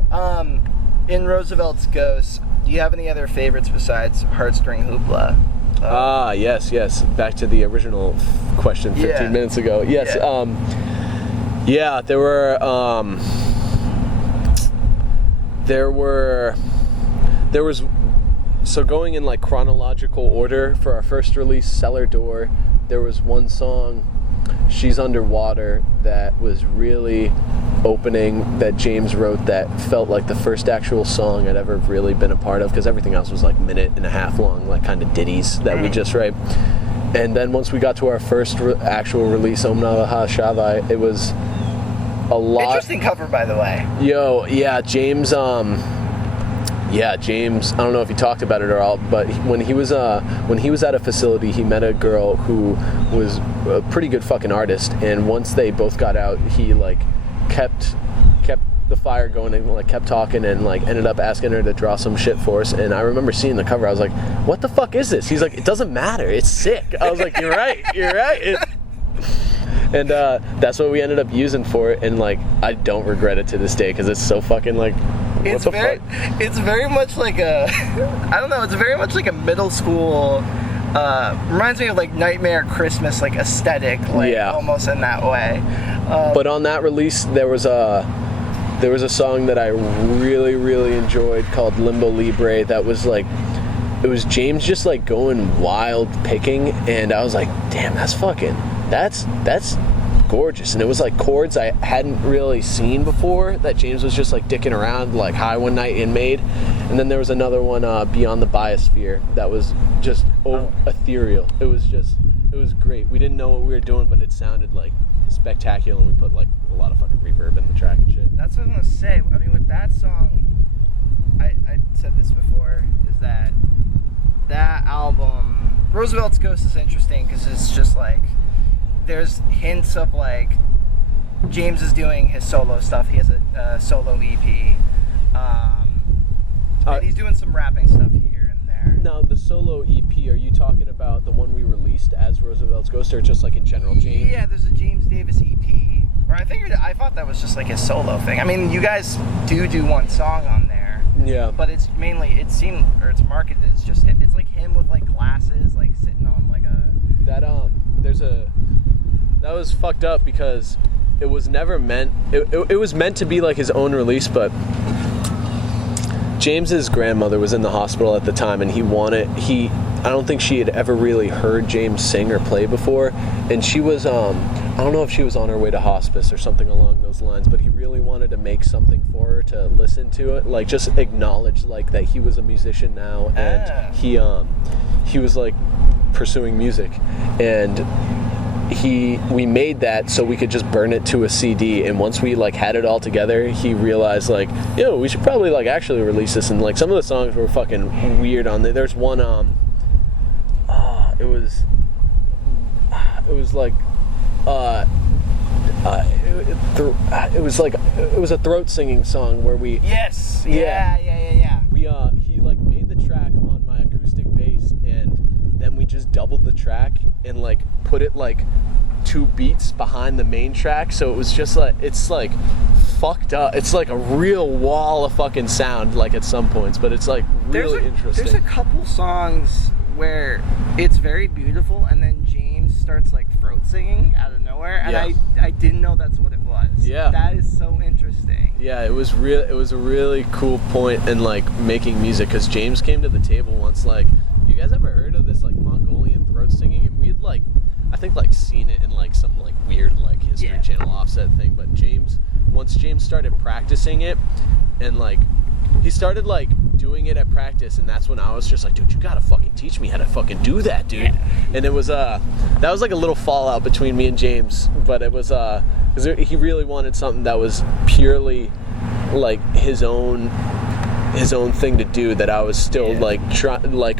In Roosevelt's Ghost, do you have any other favorites besides Heartstring Hoopla? Yes. Back to the original question 15 minutes ago. Yes. Yeah. There was. So going in like chronological order for our first release, Cellar Door, there was one song, She's Underwater, that was really opening, that James wrote, that felt like the first actual song I'd ever really been a part of, because everything else was like minute and a half long, like kind of ditties that we just write. And then once we got to our first actual release, Om Namaha Shavai, it was a lot. Interesting cover, by the way. Yo, yeah, James, James, I don't know if he talked about it at all, but when he was at a facility, he met a girl who was a pretty good fucking artist, and once they both got out, he like kept the fire going and like kept talking and like ended up asking her to draw some shit for us. And I remember seeing the cover, I was like, what the fuck is this? He's like, it doesn't matter, it's sick. I was like, you're right. And that's what we ended up using for it, and like I don't regret it to this day because it's so fucking like it's very much like a I don't know, it's very much like a middle school reminds me of like Nightmare Christmas, like aesthetic, like almost in that way. But on that release there was a song that I really, really enjoyed called Limbo Libre that was like, it was James just like going wild picking, and I was like, damn, that's gorgeous. And it was like chords I hadn't really seen before that James was just like dicking around like high one night and made. And then there was another one, Beyond the Biosphere, that was just ethereal. It was great. We didn't know what we were doing, but it sounded like spectacular, and we put like a lot of fucking reverb in the track and shit. That's what I was gonna say. I mean, with that song, I said this before, is that album, Roosevelt's Ghost, is interesting because it's just like, there's hints of like James is doing his solo stuff. He has a solo EP, and he's doing some rapping stuff here and there. Now, the solo EP, are you talking about the one we released as Roosevelt's Ghost, or just like in general, James? Yeah, there's a James Davis EP. Or I thought that was just like his solo thing. I mean, you guys do one song on there. Yeah. But it's mainly, it's marketed as just him. It's like him with like glasses, like sitting on like a... That was fucked up because it was never meant, it was meant to be like his own release, but James's grandmother was in the hospital at the time, and I don't think she had ever really heard James sing or play before, and she was I don't know if she was on her way to hospice or something along those lines, but he really wanted to make something for her to listen to it, like just acknowledge like that he was a musician now, and he was like pursuing music, and we made that so we could just burn it to a CD, and once we like had it all together, he realized like, yo, we should probably like actually release this, and like some of the songs were fucking weird on there. There's one it was a throat singing song where we he like made the track on my acoustic bass, and then we just doubled the track and like put it like 2 beats behind the main track, so it was just like, it's like fucked up, it's like a real wall of fucking sound like at some points, but it's like really interesting. There's a couple songs where it's very beautiful, and then James starts like throat singing out of nowhere, and I didn't know that's what it was. Yeah, that is so interesting. Yeah, it was a really cool point in like making music, because James came to the table once like, you guys ever heard of this like Mongolian throat singing? And we had like, I think like seen it in like some like weird like History Channel offset thing, but once James started practicing it, and like he started like doing it at practice, and that's when I was just like, dude, you gotta fucking teach me how to fucking do that, dude. Yeah. And it was that was like a little fallout between me and James, but it was because he really wanted something that was purely like his own thing to do, that I was still like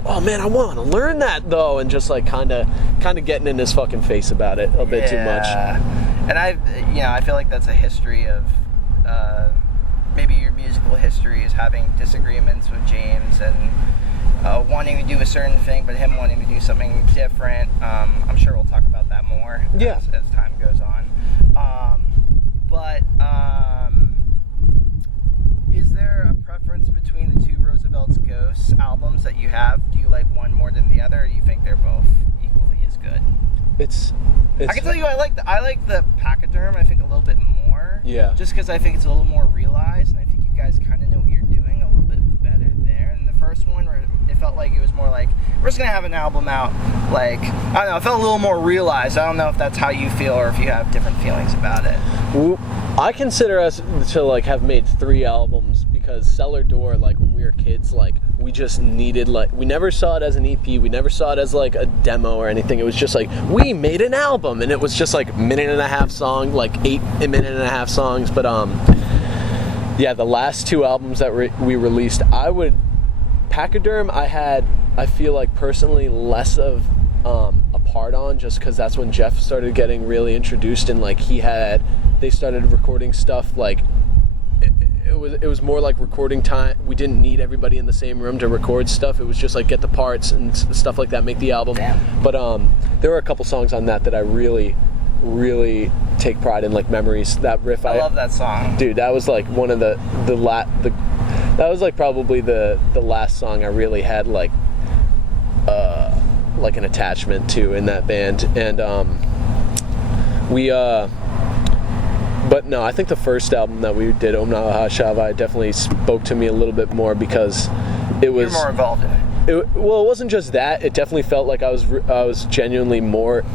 oh man, I want to learn that though, and just like kind of getting in his fucking face about it a bit too much. And I feel like that's a history of maybe your musical history is having disagreements with James and wanting to do a certain thing, but him wanting to do something different. I'm sure we'll talk about that more as time goes on. But is there a preference between the two Roosevelt's Ghosts albums that you have? Do you like one more than the other, or do you think they're both equally as good? It's I can tell you I like the Pachyderm, I think, a little bit more. Yeah. Just because I think it's a little more realized, and I think you guys kind of know what you're doing a little bit better there. And the first one, where it felt like it was more like, we're just going to have an album out, like, I don't know, it felt a little more realized. I don't know if that's how you feel or if you have different feelings about it. Well, I consider us to like have made 3 albums, because Cellar Door, like when we were kids, like we just needed, like, we never saw it as an EP, we never saw it as like a demo or anything. It was just like, we made an album, and it was just like 1.5 song, like 8 1.5 songs. But the last 2 albums that we released, Pachyderm I feel like personally less of a part on, just because that's when Jeff started getting really introduced, and like they started recording stuff like it was more like recording time. We didn't need everybody in the same room to record stuff. It was just like get the parts and stuff like that, make the album. Damn. But there were a couple songs on that I really take pride in, like Memories. That riff, I love that song, dude. That was like one of that was like probably the last song I really had like an attachment to in that band. And but no, I think the first album that we did, Om Namaha Shivaya, definitely spoke to me a little bit more, because it was... You're more involved in it. Well, it wasn't just that. It definitely felt like I was genuinely more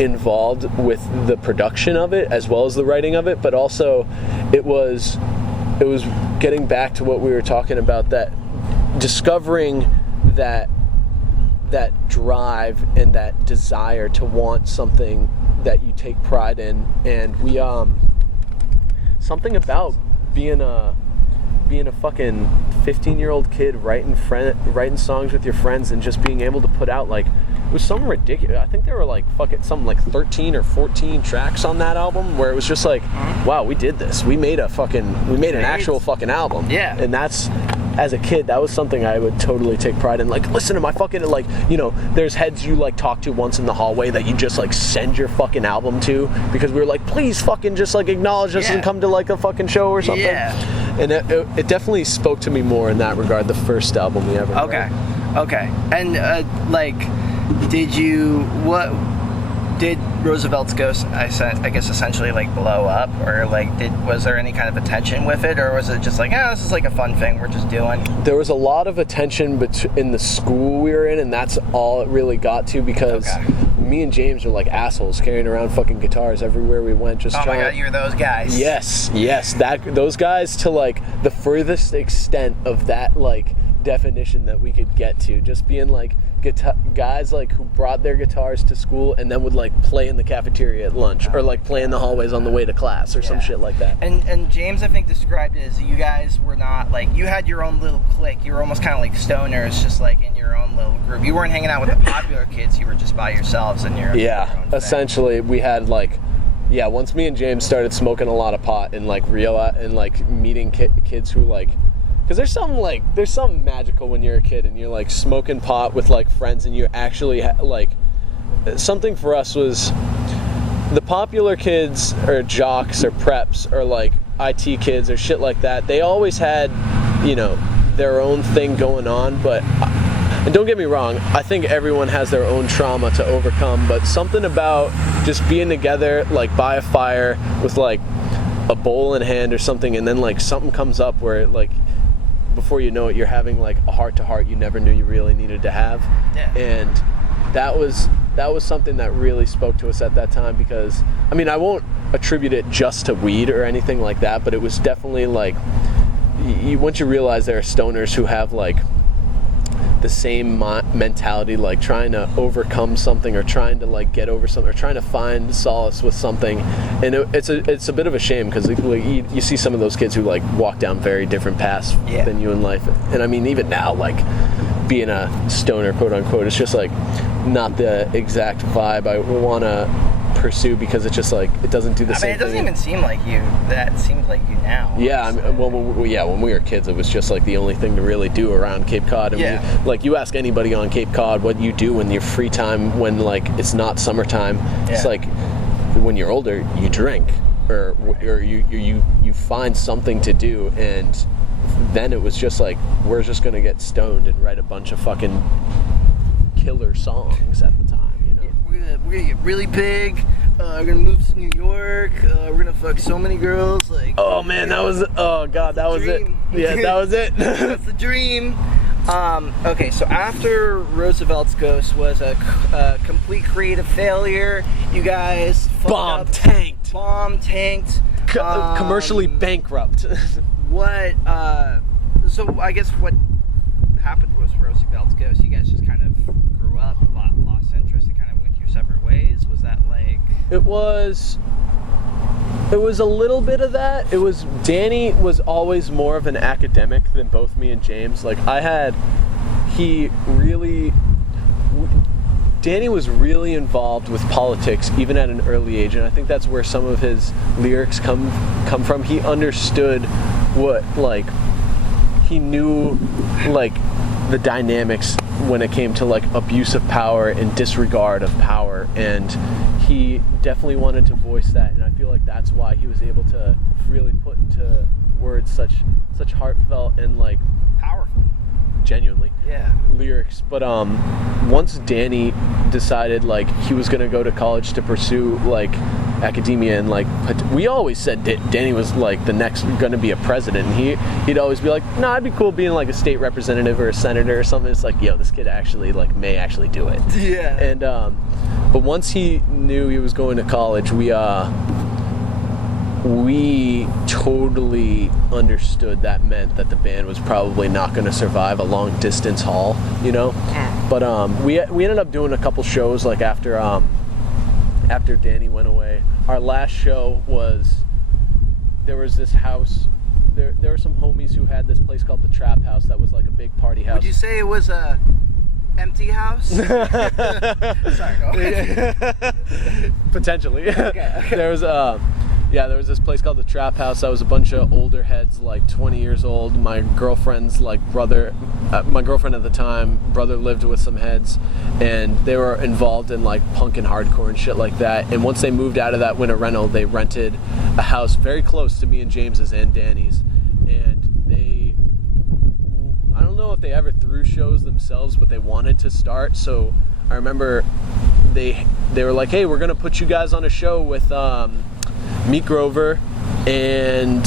involved with the production of it as well as the writing of it, but also it was getting back to what we were talking about, that discovering that drive and that desire to want something that you take pride in. And we something about being a fucking 15-year-old kid writing songs with your friends and just being able to put out, like, it was something ridiculous. I think there were like something like 13 or 14 tracks on that album, where it was just like, wow, we did this. We made an actual fucking album. Yeah. And that's, as a kid, that was something I would totally take pride in. Like, listen to my fucking, like, you know, there's heads you like talk to once in the hallway that you just like send your fucking album to, because we were like, please fucking just like acknowledge us and come to like a fucking show or something. Yeah. And it definitely spoke to me more in that regard, the first album we ever made. Okay. And did Roosevelt's Ghost, I guess, essentially like blow up, or like was there any kind of attention with it, or was it just like, this is like a fun thing we're just doing? There was a lot of attention in the school we were in, and that's all it really got to, because me and James are like assholes carrying around fucking guitars everywhere we went, just trying. Oh my god, you're those guys. Yes, those guys to like the furthest extent of that like definition that we could get to, just being like guys like who brought their guitars to school and then would like play in the cafeteria at lunch or like play in the hallways on the way to class or some shit like that. And James, I think, described it as you guys were not like, you had your own little clique. You were almost kind of like stoners, just like in your own little group. You weren't hanging out with the popular kids. You were just by yourselves and your own essentially we had like once me and James started smoking a lot of pot and like and like meeting kids who like, because there's something magical when you're a kid and you're like smoking pot with like friends and you actually like, something for us was the popular kids or jocks or preps or like IT kids or shit like that. They always had, you know, their own thing going on, but and don't get me wrong, I think everyone has their own trauma to overcome, but something about just being together like by a fire with like a bowl in hand or something, and then like something comes up where like before you know it, you're having like a heart-to-heart you never knew you really needed to have. And that was something that really spoke to us at that time, because I mean, I won't attribute it just to weed or anything like that, but it was definitely like once you realize there are stoners who have like the same mentality, like trying to overcome something or trying to like get over something or trying to find solace with something, and it's a bit of a shame because like, you see some of those kids who like walk down very different paths than you in life. And I mean, even now, like being a stoner, quote unquote, it's just like not the exact vibe I want to pursue, because it's just like it doesn't do the same thing. It doesn't even seem like you. That seems like you now. Yeah, I mean, when we were kids, it was just like the only thing to really do around Cape Cod. And like you ask anybody on Cape Cod what you do in your free time when like it's not summertime. It's like when you're older, you drink or you find something to do. And then it was just like, we're just gonna get stoned and write a bunch of fucking killer songs at the time. We're gonna get really big. We're gonna move to New York. We're gonna fuck so many girls. Like, oh man, that was it. Yeah, that was it. That's the dream. Okay, so after Roosevelt's Ghost was a complete creative failure, you guys bomb tanked, commercially bankrupt. What? So I guess what happened was Roosevelt's Ghost. You guys just kind of grew up, lost interest, and kind of went your separate ways. Was that like? It was a little bit of that. It was, Danny was always more of an academic than both me and James. Like Danny was really involved with politics even at an early age, and I think that's where some of his lyrics come from. He understood what, like, he knew like the dynamics when it came to like abuse of power and disregard of power, and he definitely wanted to voice that, and I feel like that's why he was able to really put into words such heartfelt and like powerful, genuinely lyrics. But once Danny decided like he was gonna go to college to pursue like academia, and like we always said Danny was like the next gonna be a president, and he'd always be like, no, I'd be cool being like a state representative or a senator or something. It's like, yo, this kid actually like may actually do it. And but once he knew he was going to college, we totally understood that meant that the band was probably not going to survive a long distance haul, you know. But we ended up doing a couple shows like after Danny went away. Our last show was, there was this house, there were some homies who had this place called the Trap House that was like a big party house. Would you say it was a empty house? Sorry, go ahead. Potentially. Okay. There was this place called the Trap House that was a bunch of older heads, like 20 years old. My girlfriend's like brother, my girlfriend at the time, brother lived with some heads, and they were involved in like punk and hardcore and shit like that. And once they moved out of that winter rental, they rented a house very close to me and James's and Danny's. And I don't know if they ever threw shows themselves, but they wanted to start. So I remember they were like, hey, we're gonna put you guys on a show with Meat Grover and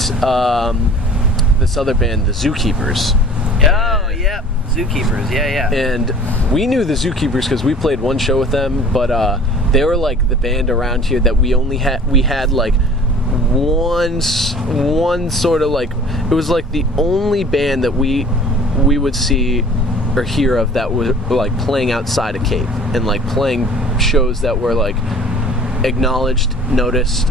this other band, the Zookeepers. Oh, yeah. Zookeepers, yeah. And we knew the Zookeepers because we played one show with them, but they were like the band around here that we had like one sort of like, it was like the only band that we would see or hear of that was like playing outside of Cape and like playing shows that were like acknowledged, noticed,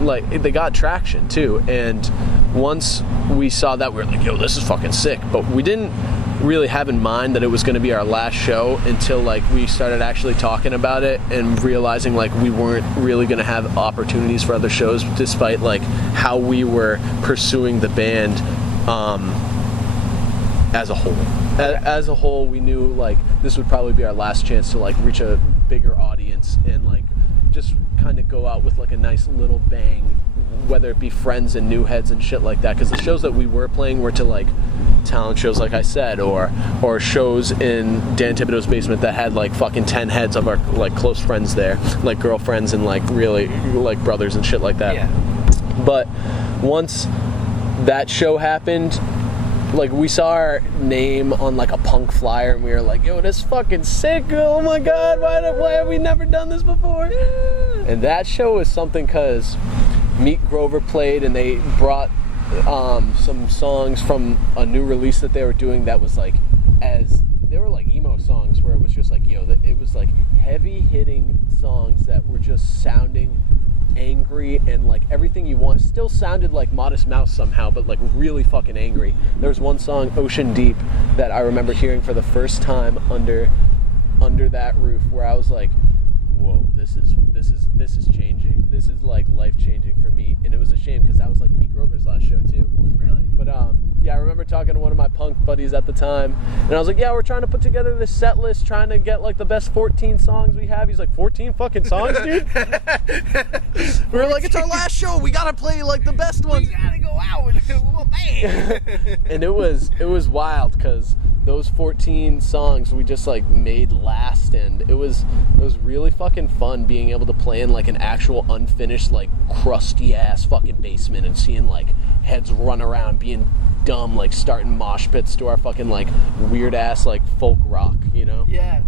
like they got traction too. And once we saw that, we were like, yo, this is fucking sick. But we didn't really have in mind that it was going to be our last show until like we started actually talking about it and realizing like we weren't really going to have opportunities for other shows, despite like how we were pursuing the band as a whole. As a whole, we knew like this would probably be our last chance to like reach a bigger audience and like just kind of go out with like a nice little bang, whether it be friends and new heads and shit like that, because the shows that we were playing were to like talent shows, like I said, or shows in Dan Thibodeau's basement that had like fucking 10 heads of our like close friends there, like girlfriends and like really like brothers and shit like that. Yeah. But once that show happened, like we saw our name on like a punk flyer and we were like, yo, this is fucking sick. Oh my god, why have we never done this before? And that show was something because Meet Grover played and they brought some songs from a new release that they were doing that was like, as they were like emo songs where it was just like, yo, it was like heavy hitting songs that were just sounding angry and like everything you want. Still sounded like Modest Mouse somehow, but like really fucking angry. There was one song, Ocean Deep, that I remember hearing for the first time under that roof, where I was like, whoa, this is changing. This is like life changing for me. And it was a shame because that was like Meet Grover's last show too. Really? But yeah, I remember talking to one of my punk buddies at the time, and I was like, yeah, we're trying to put together this set list, trying to get like the best 14 songs we have. He's like, 14 fucking songs, dude? We were like, it's our last show, we gotta play like the best ones. We gotta go out with a bang. And it was wild because those 14 songs we just like made last, and it was really fucking fun being able to play in like an actual unfinished like crusty ass fucking basement and seeing like heads run around being dumb, like starting mosh pits to our fucking like weird ass like folk rock, you know? Yeah,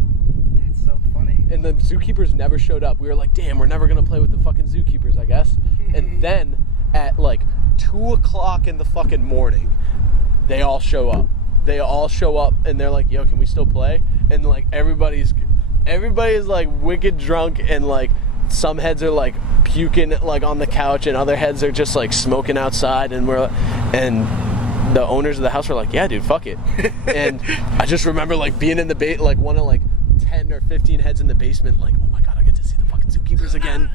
that's so funny. And the Zookeepers never showed up. We were like, damn, we're never gonna play with the fucking Zookeepers, I guess. And then at like 2 o'clock in the fucking morning, they all show up and they're like, yo, can we still play? And like everybody's like wicked drunk, and like some heads are like puking like on the couch and other heads are just like smoking outside, and the owners of the house were like, yeah, dude, fuck it. And I just remember like being in the like one of like 10 or 15 heads in the basement, like, oh my god, I get to see the fucking Zookeepers again,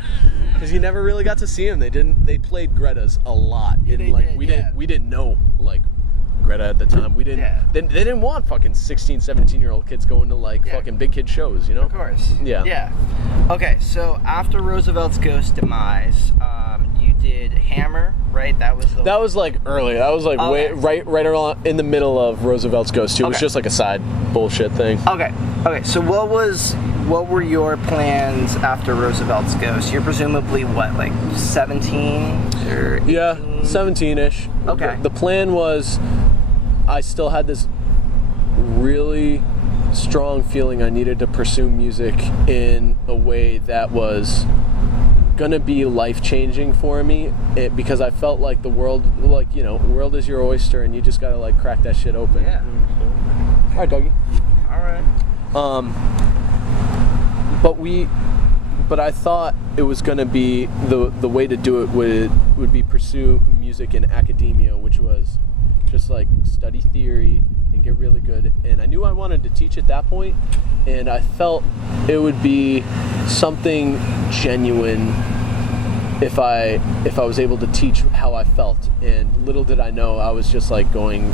because you never really got to see them. They played Greta's a lot, and we didn't know like Greta at the time. We didn't. Yeah. They didn't want fucking 16, 17-year-old kids going to like fucking big kid shows, you know? Of course. Yeah. Yeah. Okay, so after Roosevelt's Ghost demise, you did Hammer, right? That was like early. That was like right around in the middle of Roosevelt's Ghost too. It was just like a side bullshit thing. Okay. So what were your plans after Roosevelt's Ghost? You're presumably what, like 17 or 18? Yeah, 17-ish. Okay. The plan was, I still had this really strong feeling I needed to pursue music in a way that was gonna be life-changing for me, because I felt like the world, like, you know, world is your oyster and you just gotta like crack that shit open. Yeah. All right, doggy. All right. But I thought it was gonna be the way to do it would be pursue music in academia, which was just like study theory and get really good. And I knew I wanted to teach at that point, and I felt it would be something genuine if I was able to teach how I felt. And little did I know I was just like doing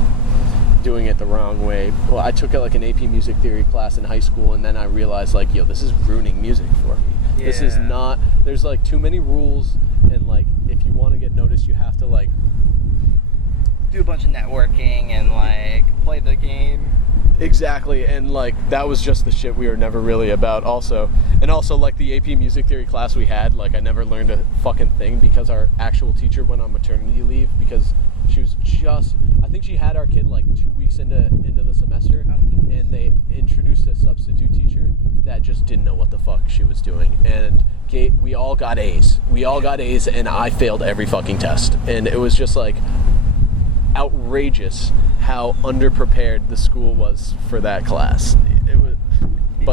it the wrong way. Well, I took like an AP music theory class in high school, and then I realized like, yo, this is ruining music for me. Yeah. This is not, there's like too many rules, and like if you want to get noticed, you have to like do a bunch of networking and like play the game. Exactly. And like that was just the shit we were never really about also. And also like the AP music theory class we had, like I never learned a fucking thing because our actual teacher went on maternity leave, because she was just, I think she had our kid like 2 weeks into the semester, and they introduced a substitute teacher that just didn't know what the fuck she was doing, and we all got A's. And I failed every fucking test, and it was just like outrageous how underprepared the school was for that class. It was.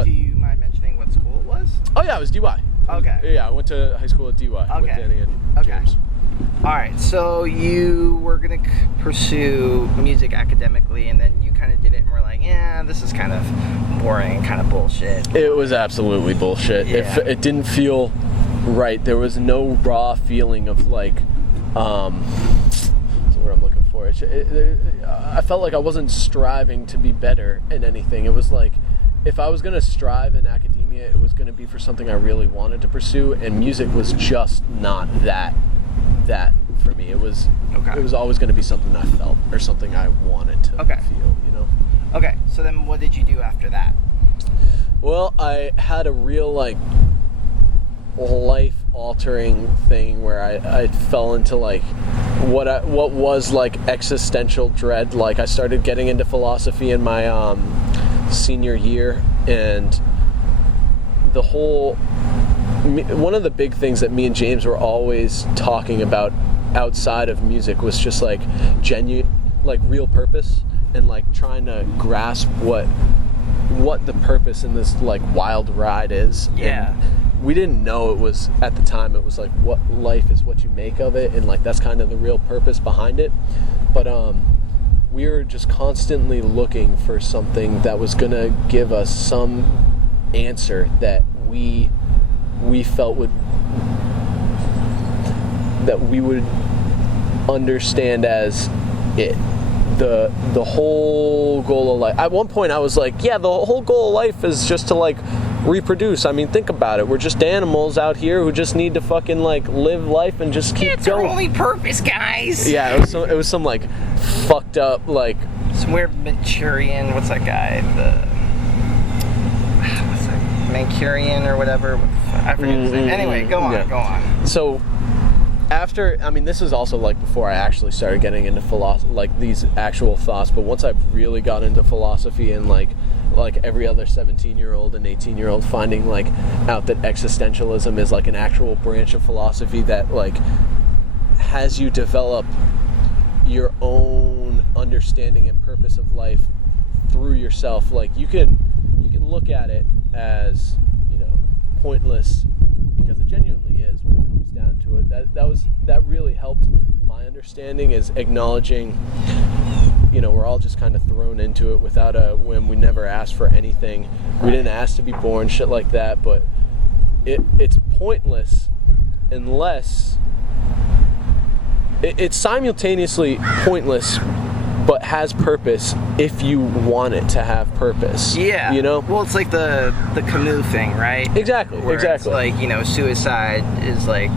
Do you mind mentioning what school it was? Oh yeah, it was DY. Okay. Yeah, I went to high school at DY with Danny and James. All right, so you were going to pursue music academically, and then you kind of did it and were like, yeah, this is kind of boring and kind of bullshit. It was absolutely bullshit. Yeah. It didn't feel right. There was no raw feeling of like, what's the word I'm looking for? I felt like I wasn't striving to be better in anything. It was like, if I was going to strive in academia, it was going to be for something I really wanted to pursue, and music was just not that for me. It was always going to be something I felt or something I wanted to feel, you know? Okay, so then what did you do after that? Well, I had a real like life-altering thing where I fell into like what was like existential dread. Like I started getting into philosophy in my senior year, and one of the big things that me and James were always talking about outside of music was just like real purpose, and like trying to grasp what the purpose in this like wild ride is. Yeah. And we didn't know it was, at the time, it was like what life is what you make of it, and like that's kind of the real purpose behind it. But we were just constantly looking for something that was gonna give us some answer that we felt that we would understand as it. The whole goal of life. At one point I was like, yeah, the whole goal of life is just to like reproduce. I mean, think about it. We're just animals out here who just need to fucking like live life and just keep going. It's our only purpose, guys. Yeah, it was some like fucked up like some weird Manchurian. What's that guy? What's that? Mancurian or whatever. I forget his name. Anyway, go on. So this was also like before I actually started getting into philosophy, like these actual thoughts, but once I really got into philosophy and like every other 17-year-old and 18-year-old finding like out that existentialism is like an actual branch of philosophy that like has you develop your own understanding and purpose of life through yourself. Like you can look at it as, you know, pointless, because it genuinely is when it comes down to it. That really helped my understanding, is acknowledging, you know, we're all just kind of thrown into it without when we never asked for anything. We didn't ask to be born, shit like that, but it's pointless unless it's simultaneously pointless but has purpose if you want it to have purpose. Yeah. You know? Well, it's like the Camus thing, right? Exactly. It's like, you know, suicide is like...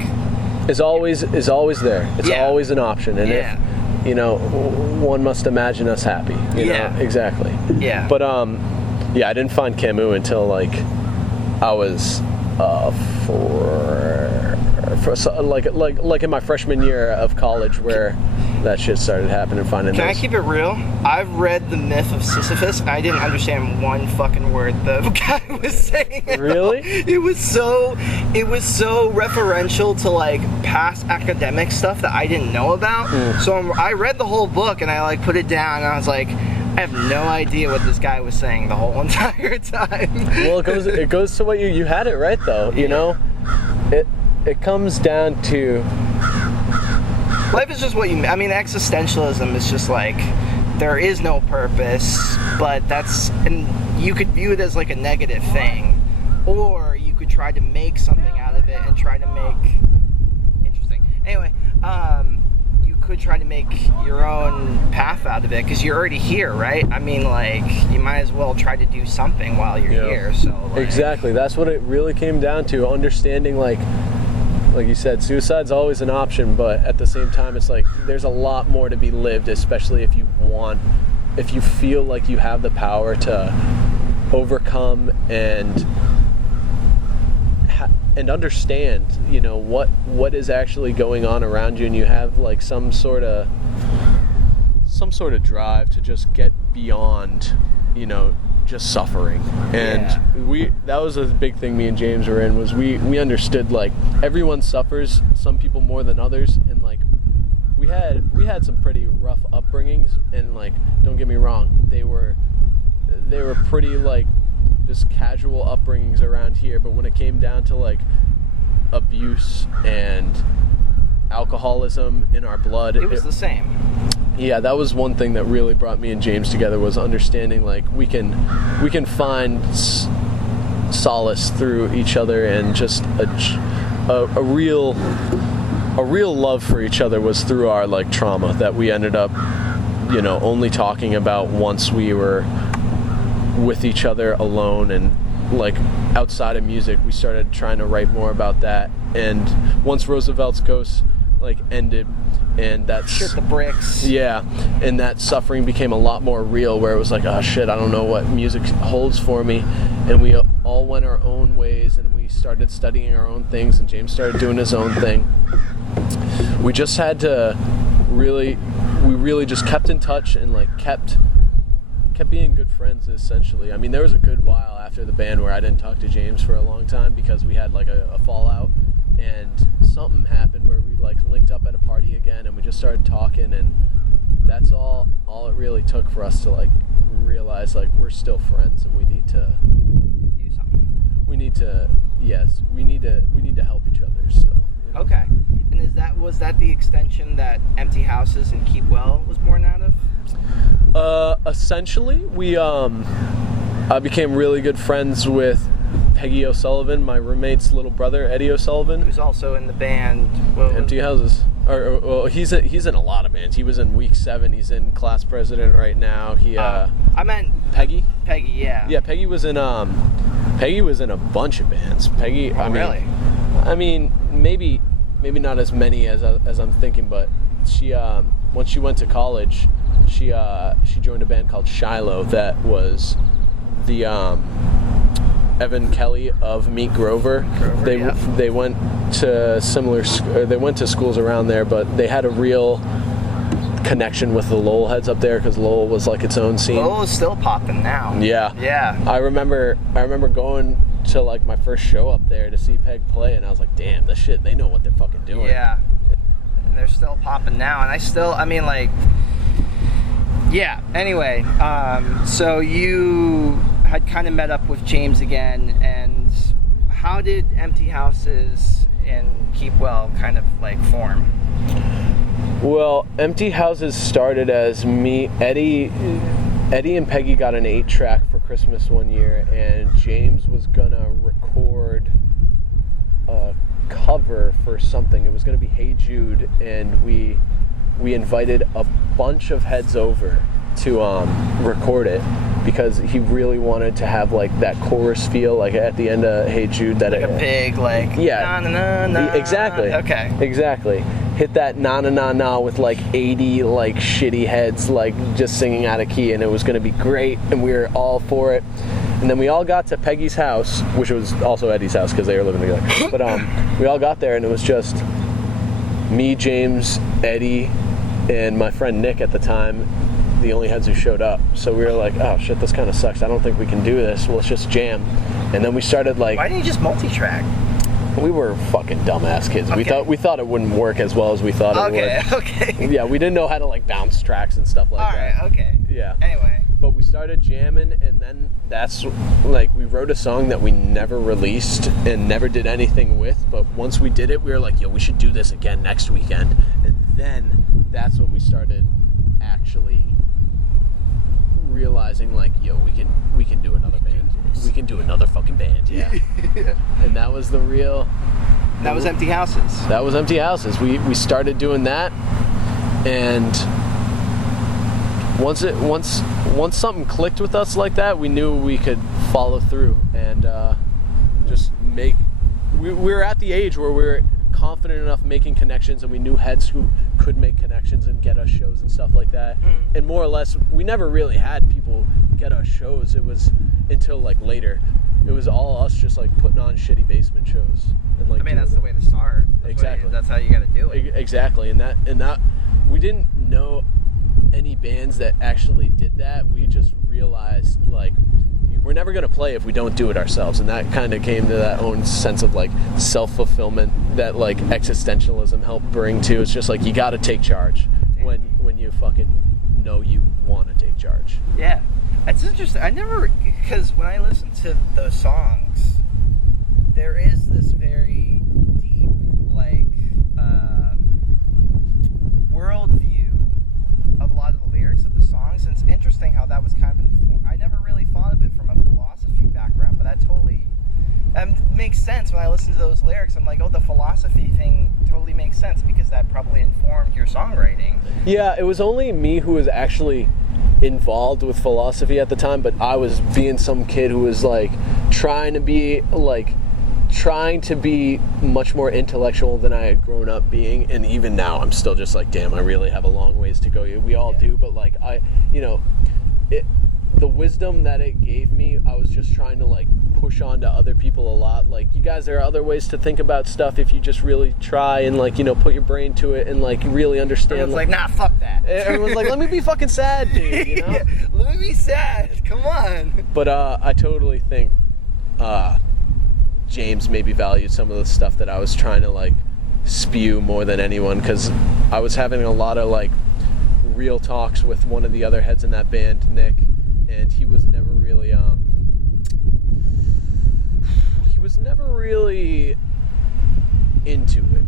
is always there. It's always an option. And if, you know, one must imagine us happy. You know? Exactly. Yeah. But, I didn't find Camus until, like, I was like in my freshman year of college, where that shit started happening. Finding. Can I keep it real? I've read The Myth of Sisyphus. I didn't understand one fucking word the guy was saying. Really? It was so referential to like past academic stuff that I didn't know about. So I read the whole book and I like put it down and I was like, I have no idea what this guy was saying the whole entire time. Well, it goes to what you had it right though. You know, it comes down to life is just what you. I mean, existentialism is just like there is no purpose, but and you could view it as like a negative thing, or you could try to make something out of it and try to make interesting. Anyway, you could try to make your own path out of it because you're already here, right? I mean, like you might as well try to do something while you're here. So like, exactly, that's what it really came down to. Understanding like you said, suicide's always an option, but at the same time, it's like there's a lot more to be lived, especially if you feel like you have the power to overcome and understand, you know, what is actually going on around you, and you have like some sort of drive to just get beyond just suffering. And that was a big thing me and James were in, was we understood, like, everyone suffers, some people more than others, and like we had some pretty rough upbringings, and like, don't get me wrong, they were pretty like just casual upbringings around here, but when it came down to like abuse and alcoholism in our blood, it was the same. Yeah, that was one thing that really brought me and James together, was understanding like we can find solace through each other, and just a real love for each other was through our like trauma that we ended up only talking about once we were with each other alone, and like outside of music we started trying to write more about that. And once Roosevelt's Ghost like ended, and that shit the bricks, and that suffering became a lot more real, where it was like, oh shit, I don't know what music holds for me, and we all went our own ways, and we started studying our own things, and James started doing his own thing. We just had to really just kept in touch, and like kept being good friends, essentially. I mean, there was a good while after the band where I didn't talk to James for a long time, because we had like a fallout, and something happened where we like linked up at a party again, and we just started talking, and that's all it really took for us to like realize like we're still friends, and we need to do something. We need to help each other still. Okay. And was that the extension that Empty Houses and Keep Well was born out of? Essentially, I became really good friends with Peggy O'Sullivan, my roommate's little brother, Eddie O'Sullivan, who's also in the band Empty Houses. Well, he's in a lot of bands. He was in Week 7. He's in Class President right now. I meant Peggy. Peggy, yeah. Yeah, Peggy was in a bunch of bands. Peggy, really? I mean, maybe not as many as I'm thinking, but she once she went to college, she joined a band called Shiloh that was the Evan Kelly of Meet Grover. They went to schools around there, but they had a real connection with the Lowell heads up there, because Lowell was like its own scene. Lowell is still popping now. Yeah. I remember going to like my first show up there to see Peg play, and I was like, damn, this shit, they know what they're fucking doing. Yeah. And they're still popping now, and anyway, so you had kind of met up with James again, and how did Empty Houses and Keep Well kind of like form? Well, Empty Houses started as me, Eddie and Peggy got an 8-track for Christmas one year, and James was gonna record a cover for something. It was gonna be Hey Jude, and we invited a bunch of heads over to record it, because he really wanted to have like that chorus feel, like at the end of Hey Jude, that like a big like na na na na. Exactly. Okay. Exactly. Hit that na na na na with like 80 like shitty heads like just singing out of key, and it was going to be great, and we were all for it. And then we all got to Peggy's house, which was also Eddie's house because they were living together. But we all got there, and it was just me, James, Eddie, and my friend Nick at the time, the only heads who showed up. So we were like, oh shit, this kind of sucks. I don't think we can do this. Well, let's just jam. And then we started like... Why didn't you just multi-track? We were fucking dumbass kids. Okay. We thought it wouldn't work as well as we thought it would. Okay. Yeah, we didn't know how to like bounce tracks and stuff like that. All right, okay. Yeah. Anyway. But we started jamming, and then that's like, we wrote a song that we never released and never did anything with. But once we did it, we were like, yo, we should do this again next weekend. And then that's when we started actually realizing like, yo, we can do another band. We can do another fucking band, yeah. And that was the real... That was Empty Houses. That was Empty Houses. We started doing that, and once something clicked with us like that, we knew we could follow through and just make... We were at the age where we were confident enough making connections, and we knew heads who could make connections and get us shows and stuff like that. And more or less, we never really had people get us shows. It was until like later. It was all us just like putting on shitty basement shows. And like, I mean, that's the way to start. Exactly. That's how you got to do it. Exactly. And that we didn't know any bands that actually did that. We just realized never going to play if we don't do it ourselves. And that kind of came to that own sense of like self-fulfillment that like existentialism helped bring to. It's just like you got to take charge when you fucking know you want to take charge. Yeah. It's interesting. Because when I listen to those songs, there is this very deep, like, worldview of a lot of the lyrics of the songs. And it's interesting how that was kind of informed. I never really thought of it from a philosophy background, but that makes sense when I listen to those lyrics. I'm like, oh, the philosophy thing totally makes sense because that probably informed your songwriting. Yeah, it was only me who was actually involved with philosophy at the time, but I was being some kid who was like trying to be much more intellectual than I had grown up being, and even now I'm still just like, damn, I really have a long ways to go. We all do, but like the wisdom that it gave me, I was just trying to like push on to other people a lot. Like, you guys, there are other ways to think about stuff if you just really try and like, put your brain to it and like really understand. Everyone's like, nah, fuck that. Everyone's like, let me be fucking sad, dude, Yeah, let me be sad, come on. But I totally think James maybe valued some of the stuff that I was trying to like spew more than anyone, because I was having a lot of like real talks with one of the other heads in that band, Nick, and he was never really into it.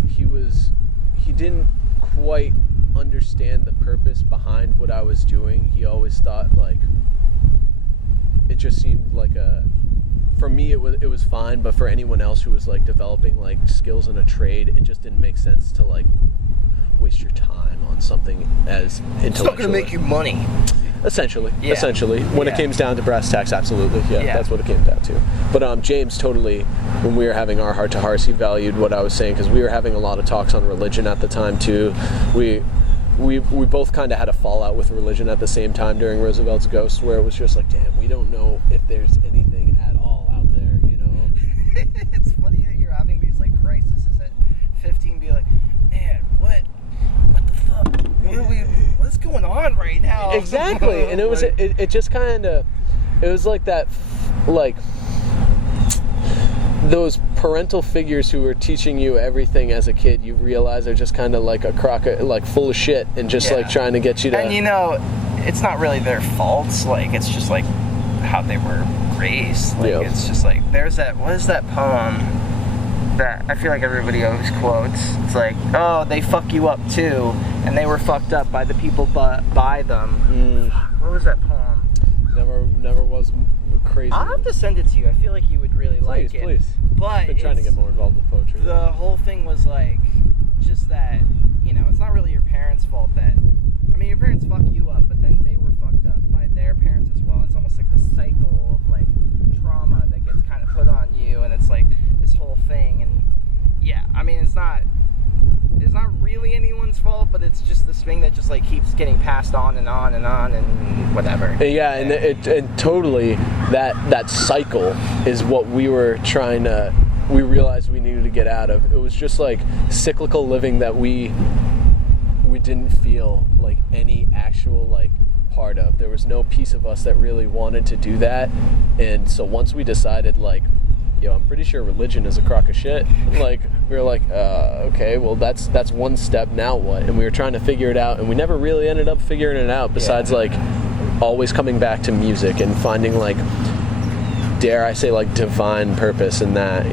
He didn't quite understand the purpose behind what I was doing. He always thought like it just seemed like for me it was fine, but for anyone else who was like developing like skills in a trade, it just didn't make sense to like waste your time on something as intellectual. It's not going to make you money. Essentially. When it came down to brass tacks, absolutely. Yeah, that's what it came down to. But James totally, when we were having our heart-to-hearts, he valued what I was saying, because we were having a lot of talks on religion at the time too. We both kind of had a fallout with religion at the same time during Roosevelt's Ghost, where it was just like, damn, we don't know if there's anything at all out there, It's funny that you're having these like crises at 15, be like, man, what the fuck? What's going on right now? Exactly. And it just kind of, it was like that, like those parental figures who were teaching you everything as a kid, you realize are just kind of like a crock of, like full of shit, and just like trying to get you to. And it's not really their faults. Like, it's just like how they were raised. Like, it's just like, what is that poem that I feel like everybody always quotes? It's like, oh, they fuck you up too, and they were fucked up by the people by them. What was that poem? Never was crazy. I'll have to send it to you. I feel like you would really like it. Please. But I've been trying to get more involved with poetry. The whole thing was like, just that, it's not really your parents' fault that, your parents fuck you up, but then they were fucked up by their parents as well. It's almost like this cycle of like trauma that gets kind of put on you, and it's like this whole thing. And it's not really anyone's fault, but it's just this thing that just like keeps getting passed on and on and on and whatever. Yeah, and it totally, that cycle is what we were trying to, we realized we needed to get out of. It was just like cyclical living that we didn't feel like any actual like part of. There was no piece of us that really wanted to do that. And so once we decided like, I'm pretty sure religion is a crock of shit, like we were like, okay, well that's one step, now what? And we were trying to figure it out, and we never really ended up figuring it out, besides like always coming back to music and finding like, dare I say, like divine purpose in that,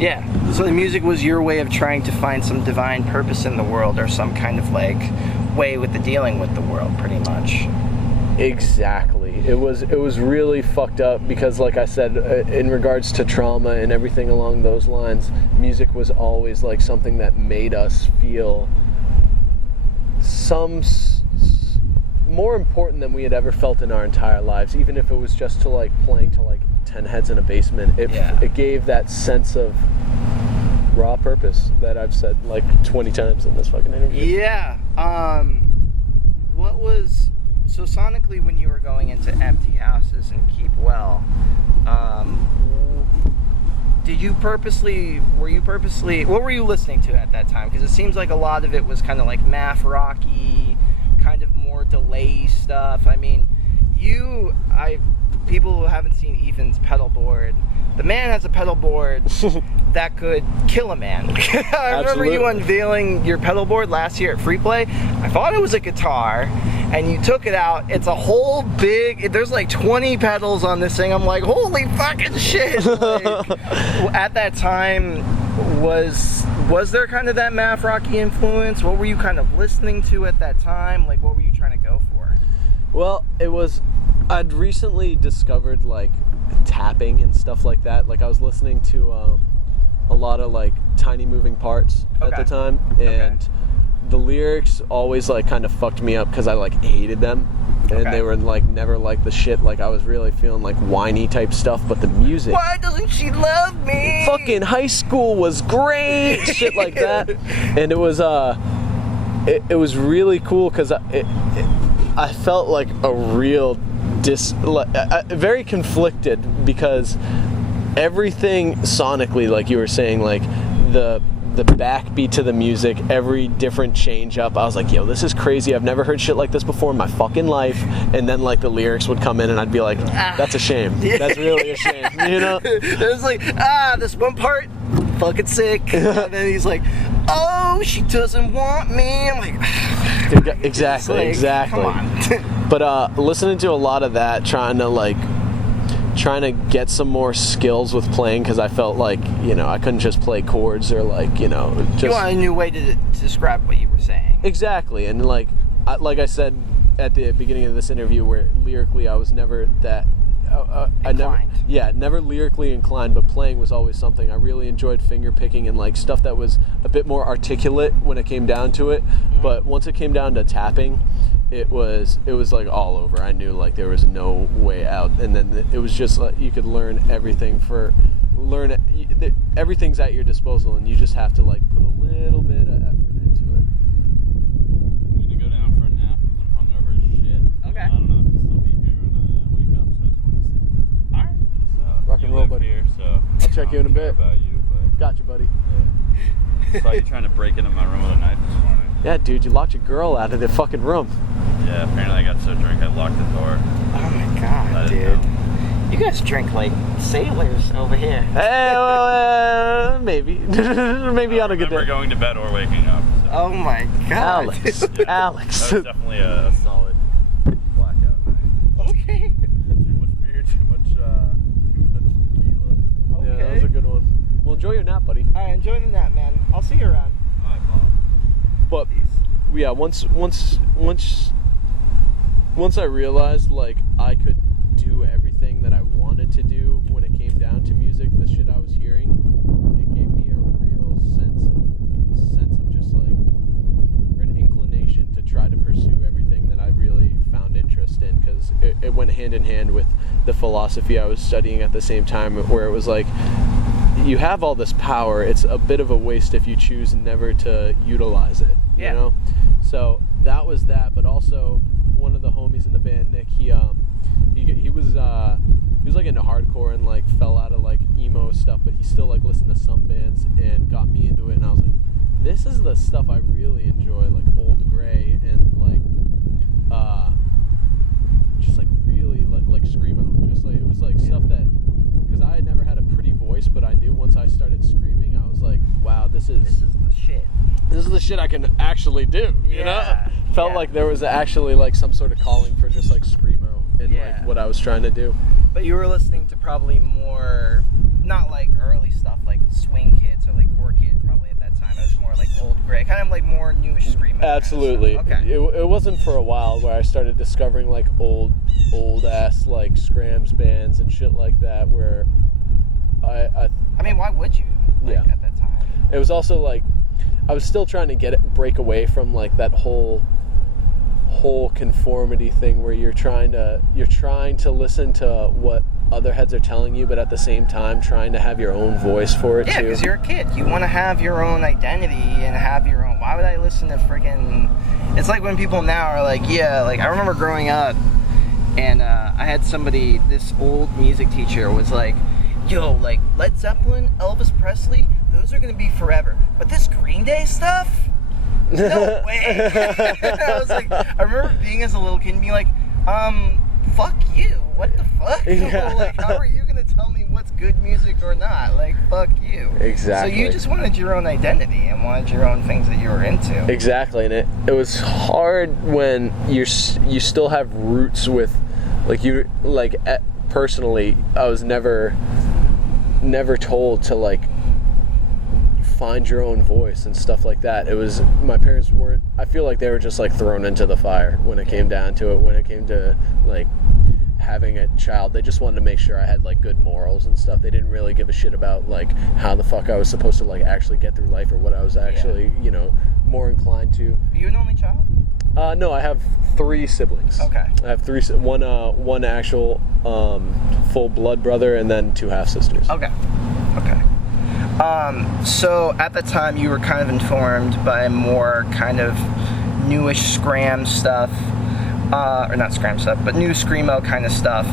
Yeah, so the music was your way of trying to find some divine purpose in the world, or some kind of like way with the dealing with the world, pretty much. Exactly. It was really fucked up, because like I said, in regards to trauma and everything along those lines, music was always like something that made us feel more important than we had ever felt in our entire lives, even if it was just to like playing to like 10 heads in a basement. It gave that sense of raw purpose that I've said like 20 times in this fucking interview. Yeah. So sonically, when you were going into Empty Houses and Keep Well, what were you listening to at that time? Because it seems like a lot of it was kind of like math rocky, kind of more delay stuff. people who haven't seen Ethan's pedal board, the man has a pedal board that could kill a man. I remember you unveiling your pedal board last year at Free Play. I thought it was a guitar, and you took it out. It's a whole big, there's like 20 pedals on this thing. I'm like, holy fucking shit. Like, at that time, was there kind of that math rocky influence? What were you kind of listening to at that time? Like, what were you trying to go for? Well, I'd recently discovered like tapping and stuff like that. Like I was listening to a lot of like Tiny Moving Parts at the time, and the lyrics always like kind of fucked me up because I like hated them, and they were like never like the shit. Like I was really feeling like whiny type stuff, but the music. Why doesn't she love me? Fucking high school was great, shit like that, and it was really cool because I felt like a real very conflicted, because everything sonically, like you were saying, like the backbeat to the music, every different change up, I was like, yo, this is crazy. I've never heard shit like this before in my fucking life. And then like the lyrics would come in and I'd be like, that's a shame. That's really a shame, you know? It was like, this one part, fucking sick. And then he's like, oh, she doesn't want me. I'm like, exactly. Come on. But listening to a lot of that, trying to get some more skills with playing, because I felt like, you know, I couldn't just play chords or like, you know, just... You want a new way to describe what you were saying. Exactly. And like I said at the beginning of this interview, where lyrically I was never that... never lyrically inclined, but playing was always something. I really enjoyed finger picking and like stuff that was a bit more articulate when it came down to it. Mm-hmm. But once it came down to tapping, it was like all over. I knew like there was no way out, and then it was just like you could learn everything everything's at your disposal, and you just have to like put a little bit of effort into it. I'm gonna go down for a nap because I'm hungover as shit. Okay. I don't know if I'll still be here when I wake up, so I just want to sleep. All right. Peace out. Rock and roll, buddy. Here, so I'll check you in a bit. About you, but Gotcha, buddy. yeah. Saw you trying to break into my room with a knife this morning. Yeah, dude, you locked your girl out of the fucking room. Yeah, apparently I got so drunk I locked the door. Oh my god, dude. You guys drink like sailors over here. Hey, maybe. Maybe on a good day. Never going to bed or waking up. So. Oh my god. Alex. Alex. That was definitely a solid blackout night. Okay. Too much beer, too much tequila. Okay. Yeah, that was a good one. Well, enjoy your nap, buddy. Alright, enjoy the nap, man. I'll see you around. Alright, Bob. But yeah, once I realized like I could do everything that I wanted to do when it came down to music, the shit I was hearing, it gave me a real sense of just like, or an inclination to try to pursue everything that I really found interest in, because it went hand in hand with the philosophy I was studying at the same time, where it was like, you have all this power, it's a bit of a waste if you choose never to utilize it, you know? So that was that, but also one of the homies in the band, Nick, he was like into hardcore and like fell out of like emo stuff, but he still like listened to some bands and got me into it, and I was like, this is the stuff I really enjoy, like Old Grey and like just like really like Screamo, just like it was like stuff that, because I had never had a pretty voice, but I knew once I started screaming, I was like, wow, this is the shit. This is the shit I can actually do, you know? Felt like there was actually like some sort of calling for just like Screamo and like what I was trying to do. But you were listening to probably more, not like early stuff like Swing Kids or like Orchid probably at that time. It was more like Old Grey, kind of like more newish Screamo. Absolutely. Kind of stuff. Okay. It wasn't for a while where I started discovering like old ass like Skramz bands and shit like that, where I mean, why would you at that time? It was also like I was still trying to break away from like that whole conformity thing where you're trying to listen to what other heads are telling you, but at the same time trying to have your own voice for it too. Yeah, because you're a kid. You want to have your own identity and have your own. Why would I listen to freaking? It's like when people now are like, like I remember growing up, and I had this old music teacher was like, yo, like Led Zeppelin, Elvis Presley, those are gonna be forever. But this Green Day stuff, no way. I was like, I remember being as a little kid and being like, fuck you. What the fuck? Yeah. Like, how are you gonna tell me what's good music or not? Like, fuck you. Exactly. So you just wanted your own identity and wanted your own things that you were into. Exactly, and it was hard when you still have roots with, personally, I was never told to like find your own voice and stuff like that. It was, my parents weren't, I feel like they were just like thrown into the fire when it came down to it, when it came to like having a child. They just wanted to make sure I had like good morals and stuff. They didn't really give a shit about like how the fuck I was supposed to like actually get through life or what I was actually, more inclined to. Are you an only child? No, I have 3 siblings. Okay. I have 3, one actual full blood brother and then 2 half sisters. Okay. So at the time you were kind of informed by more kind of newish Skramz stuff, or not Skramz stuff, but new Screamo kind of stuff,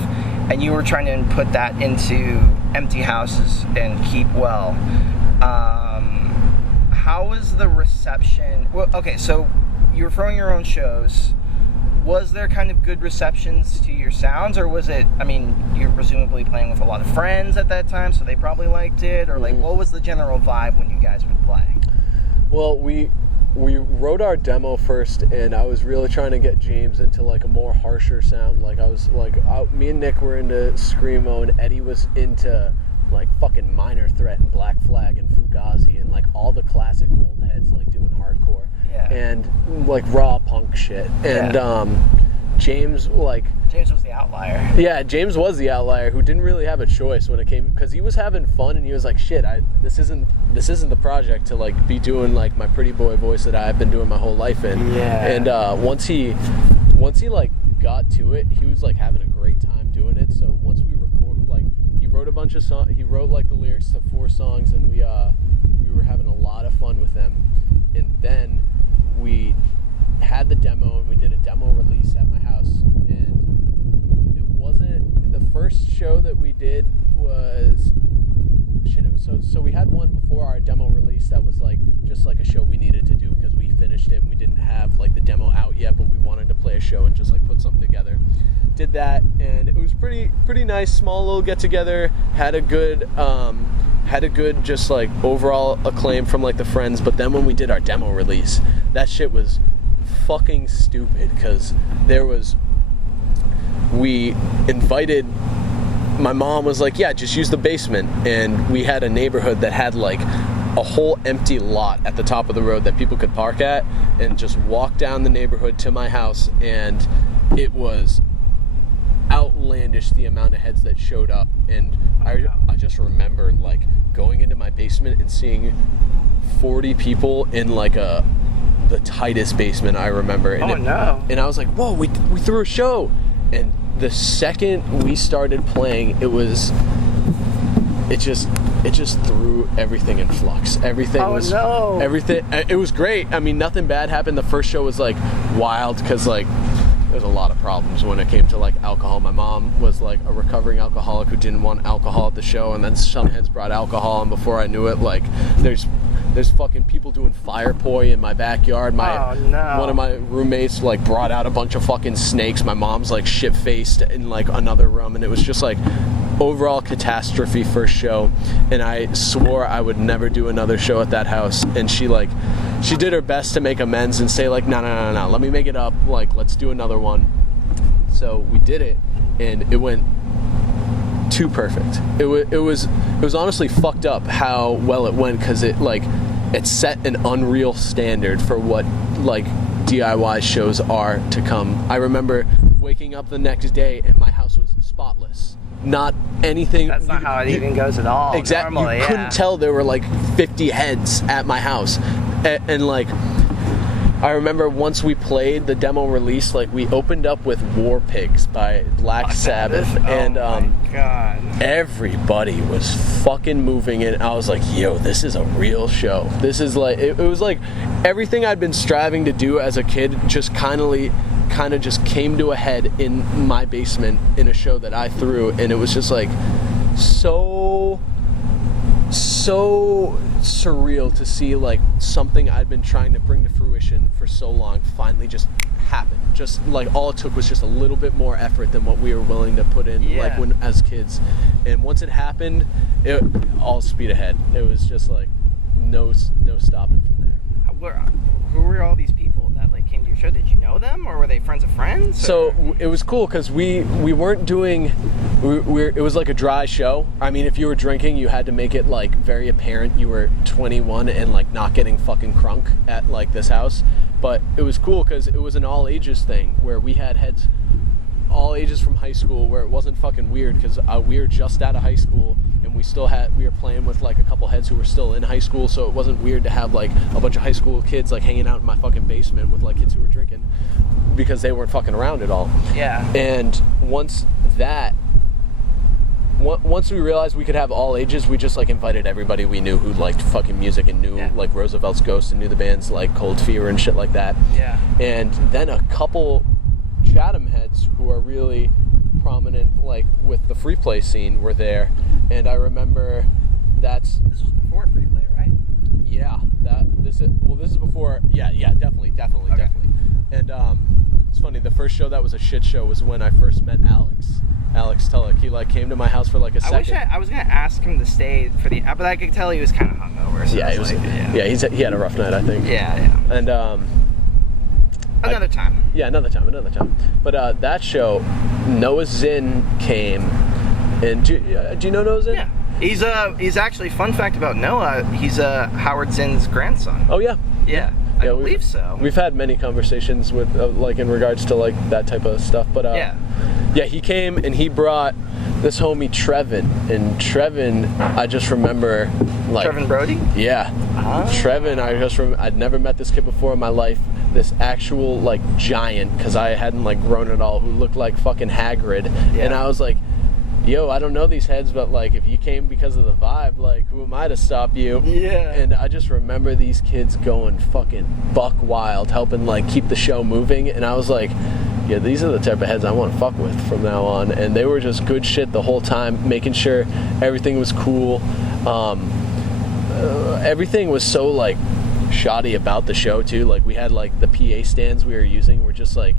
and you were trying to put that into Empty Houses and Keep Well. How was the reception? Well, okay, so you were throwing your own shows. Was there kind of good receptions to your sounds, or was it, I mean, you were presumably playing with a lot of friends at that time, so they probably liked it, or like, what was the general vibe when you guys would play? Well, we wrote our demo first, and I was really trying to get James into like a more harsher sound. Like I was like, me and Nick were into Screamo, and Eddie was into like fucking Minor Threat and Black Flag and Fugazi and like all the classic old heads like doing hardcore. Yeah. And like raw punk shit. And James was the outlier. Yeah, James was the outlier who didn't really have a choice when it came, because he was having fun and he was like, shit, this isn't the project to like be doing like my pretty boy voice that I've been doing my whole life in. Yeah. And once he like got to it, he was like having a great time doing it. So once we record, like he wrote a bunch of songs, he wrote like the lyrics to 4 songs, and we were having a lot of fun with them. And then we had the demo, and we did a demo release at my house, and it wasn't, the first show that we did was so we had one before our demo release that was like just like a show we needed to do because we finished it and we didn't have like the demo out yet, but we wanted to play a show and just like put something together. Did that, and it was pretty nice, small little get together. Had a good just like overall acclaim from like the friends. But then when we did our demo release, that shit was fucking stupid, because we invited, my mom was like, yeah, just use the basement, and we had a neighborhood that had like a whole empty lot at the top of the road that people could park at and just walk down the neighborhood to my house, and it was outlandish the amount of heads that showed up. And I just remember like going into my basement and seeing 40 people in like the tightest basement I remember. And and I was like, whoa, we threw a show. And the second we started playing, it just threw everything in flux. Everything everything, it was great. I mean, nothing bad happened. The first show was like wild because like there's a lot of problems when it came to like alcohol. My mom was like a recovering alcoholic who didn't want alcohol at the show, and then some heads brought alcohol, and before I knew it, like there's fucking people doing fire poi in my backyard. One of my roommates like brought out a bunch of fucking snakes. My mom's like shit-faced in like another room, and it was just like overall catastrophe first show. And I swore I would never do another show at that house, and she did her best to make amends and say like, no, let me make it up, like let's do another one. So we did it, and it went too perfect. It was honestly fucked up how well it went, because it set an unreal standard for what like DIY shows are to come. I remember waking up the next day and my house was spotless. Not anything. That's not how it even goes at all. Exactly. Normally, you couldn't tell there were like 50 heads at my house, and like I remember once we played the demo release, like we opened up with War Pigs by Black Sabbath, and my God, everybody was fucking moving, and I was like, yo, this is a real show. This is like, it was like everything I'd been striving to do as a kid just kind of just came to a head in my basement in a show that I threw, and it was just like so surreal to see like something I'd been trying to bring to fruition for so long finally just happen. Just like all it took was just a little bit more effort than what we were willing to put in, like when as kids. And once it happened, it all speed ahead. It was just like no stopping from there. Who were all these people that like came to your show? Did you know them, or were they friends of friends? So it was cool because we weren't doing. It was like a dry show. I mean, if you were drinking, you had to make it like very apparent you were 21 and like not getting fucking crunk at like this house. But it was cool because it was an all ages thing where we had heads all ages from high school, where it wasn't fucking weird because we were just out of high school and we were playing with like a couple heads who were still in high school, so it wasn't weird to have like a bunch of high school kids like hanging out in my fucking basement with like kids who were drinking because they weren't fucking around at all. Yeah. And once we realized we could have all ages, we just like invited everybody we knew who liked fucking music and knew like Roosevelt's Ghost and knew the bands like Cold Fear and shit like that. Yeah. And then a couple Chatham heads who are really prominent like with the free play scene were there, and I remember this was before free play, right? Yeah, this is before. Yeah, definitely. And it's funny, the first show that was a shit show was when I first met Alex Tulloch. He like came to my house for like a second. I was gonna ask him to stay for the, but I could tell he was kind of hungover. So he had a rough night, I think. Yeah. And another time. But that show, Noah Zinn came, and do you know Noah Zinn? Yeah. He's actually, fun fact about Noah, he's Howard Zinn's grandson. Oh yeah. Yeah. I believe so. We've had many conversations with like in regards to like that type of stuff, but he came and he brought this homie Trevin, and Trevin, I just remember like Trevin Brody? Yeah. Trevin, I'd never met this kid before in my life. This actual like giant, because I hadn't like grown at all, who looked like fucking Hagrid. And I was like, yo, I don't know these heads, but like if you came because of the vibe, like who am I to stop you? Yeah. And I just remember these kids going fucking buck wild, helping like keep the show moving, and I was like, yeah, these are the type of heads I want to fuck with from now on. And they were just good shit the whole time, making sure everything was cool. Everything was so like shoddy about the show too. Like we had like the PA stands we were using were just like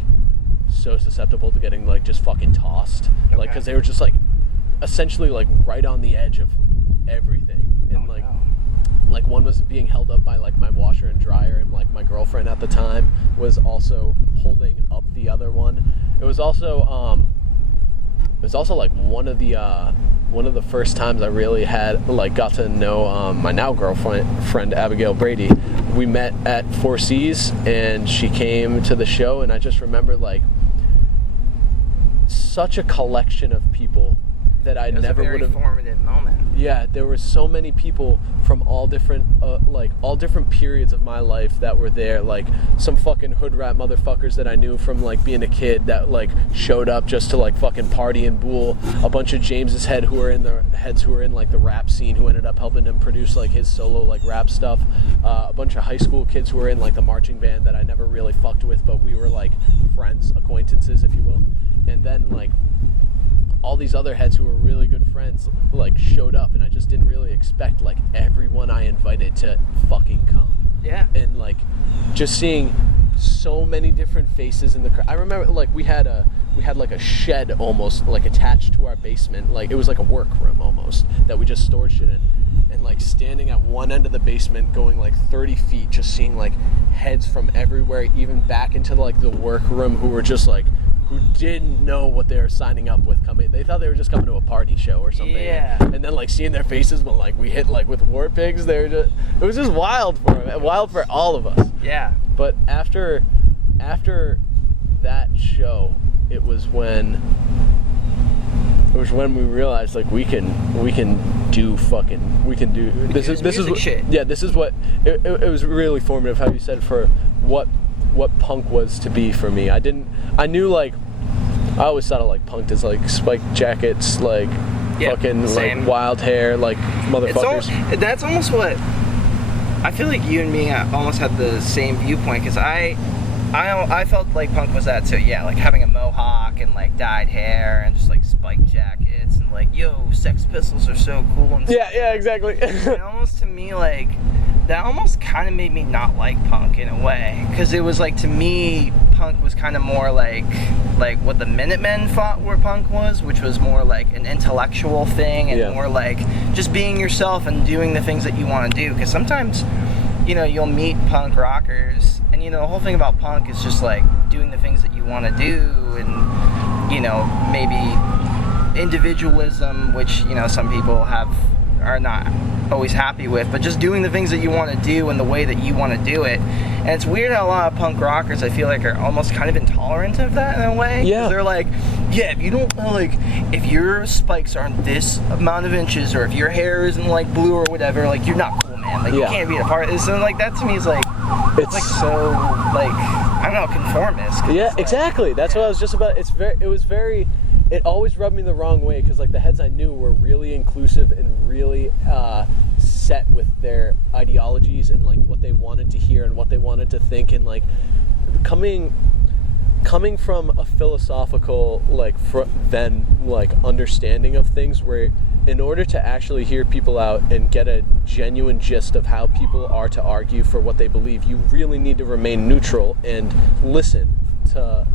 so susceptible to getting like just fucking tossed. Okay. Like because they were just like essentially like right on the edge of everything. And like one was being held up by like my washer and dryer, and like my girlfriend at the time was also holding up the other one. It was also like one of the first times I really had like got to know my now girlfriend Abigail Brady. We met at 4C's and she came to the show, and I just remember like such a collection of people that I never would have. It was a very formative moment. Yeah, there were so many people from all different periods of my life that were there. Like some fucking hood rat motherfuckers that I knew from like being a kid that like showed up just to like fucking party and bool. A bunch of James's heads who were in like the rap scene, who ended up helping him produce like his solo like rap stuff. A bunch of high school kids who were in like the marching band that I never really fucked with, but we were like friends, acquaintances, if you will. And then like all these other heads who were really good friends like showed up, and I just didn't really expect like everyone I invited to fucking come. Yeah. And like just seeing so many different faces in the crowd. I remember like we had like a shed almost like attached to our basement. Like it was like a workroom almost that we just stored shit in. And like standing at one end of the basement going like 30 feet, just seeing like heads from everywhere, even back into like the workroom, who were just like, who didn't know what they were signing up with coming. They thought they were just coming to a party show or something. Yeah. And then like seeing their faces when like we hit like with War Pigs, it was just wild for all of us. Yeah. But after that show, it was when we realized like we can do this is shit. Yeah, this is what it was really formative, how you said, for what punk was to be for me. I knew like I always thought of like punk as like spiked jackets, like fucking same. Like wild hair, like motherfuckers. That's almost what I feel like you and me almost had the same viewpoint, because I felt like punk was that too. Yeah, like having a mohawk and like dyed hair and just like spiked jackets and like, yo, Sex Pistols are so cool and stuff. Yeah, exactly. And almost to me, like, that almost kind of made me not like punk in a way, because it was like, to me, punk was kind of more like what the Minutemen thought where punk was, which was more like an intellectual thing and more like just being yourself and doing the things that you want to do. Because sometimes, you know, you'll meet punk rockers, and, you know, the whole thing about punk is just like doing the things that you want to do, and, you know, maybe individualism, which, you know, some people are not always happy with, but just doing the things that you want to do and the way that you want to do it. And it's weird how a lot of punk rockers, I feel like, are almost kind of intolerant of that in a way. Yeah. They're like, yeah, if you don't, like, if your spikes aren't this amount of inches, or if your hair isn't, like, blue or whatever, like, you're not cool, man. Like, you can't be a part of this. And, like, that to me is, like, it's like, so, like, I don't know, conformist. Yeah, like, exactly. That's what I was just about. It always rubbed me the wrong way, because, like, the heads I knew were really inclusive and really set with their ideologies and, like, what they wanted to hear and what they wanted to think, and, like, coming from a philosophical, like, understanding of things, where in order to actually hear people out and get a genuine gist of how people are to argue for what they believe, you really need to remain neutral and listen to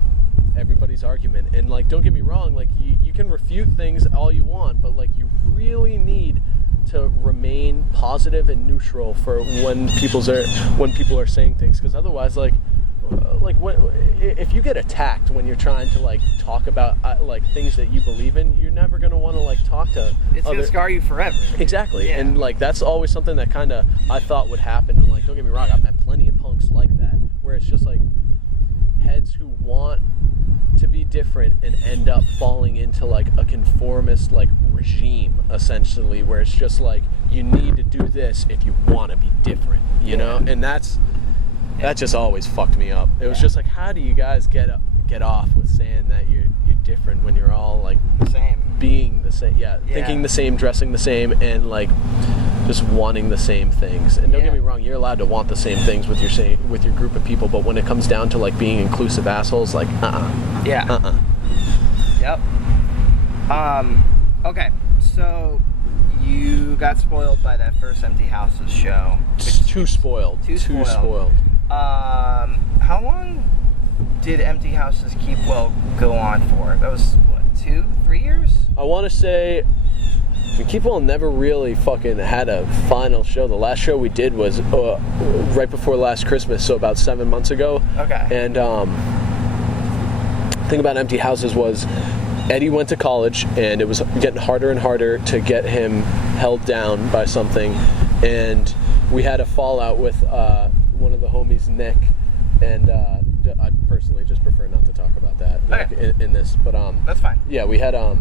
everybody's argument. And, like, don't get me wrong, like, you can refute things all you want, but, like, you really need to remain positive and neutral for when people are saying things, because otherwise, like if you get attacked when you're trying to, like, talk about like things that you believe in, you're never going to want to, like, talk to it's going to scar you forever. Exactly. Yeah. And, like, that's always something that kind of I thought would happen. And, like, don't get me wrong, I've met plenty of punks like that, where it's just like heads who want to be different and end up falling into, like, a conformist, like, regime, essentially, where it's just like, you need to do this if you want to be different, you know? And that just always fucked me up. It was just like, how do you guys get off with saying that you're different when you're all, like, same, being the same, thinking the same, dressing the same, and, like, just wanting the same things. And don't get me wrong, you're allowed to want the same things with your group of people, but when it comes down to, like, being inclusive assholes, like, Yep. Okay, so you got spoiled by that first Empty Houses show. Too spoiled. How long did Empty Houses go on for? That was, what, 2-3 years? I want to say Keep Well never really fucking had a final show. The last show we did was right before last Christmas, so about 7 months ago. Okay. And the thing about Empty Houses was Eddie went to college, and it was getting harder and harder to get him held down by something. And we had a fallout with one of the homies, Nick, and I personally just prefer not to talk about that in this. But that's fine. Yeah, we had a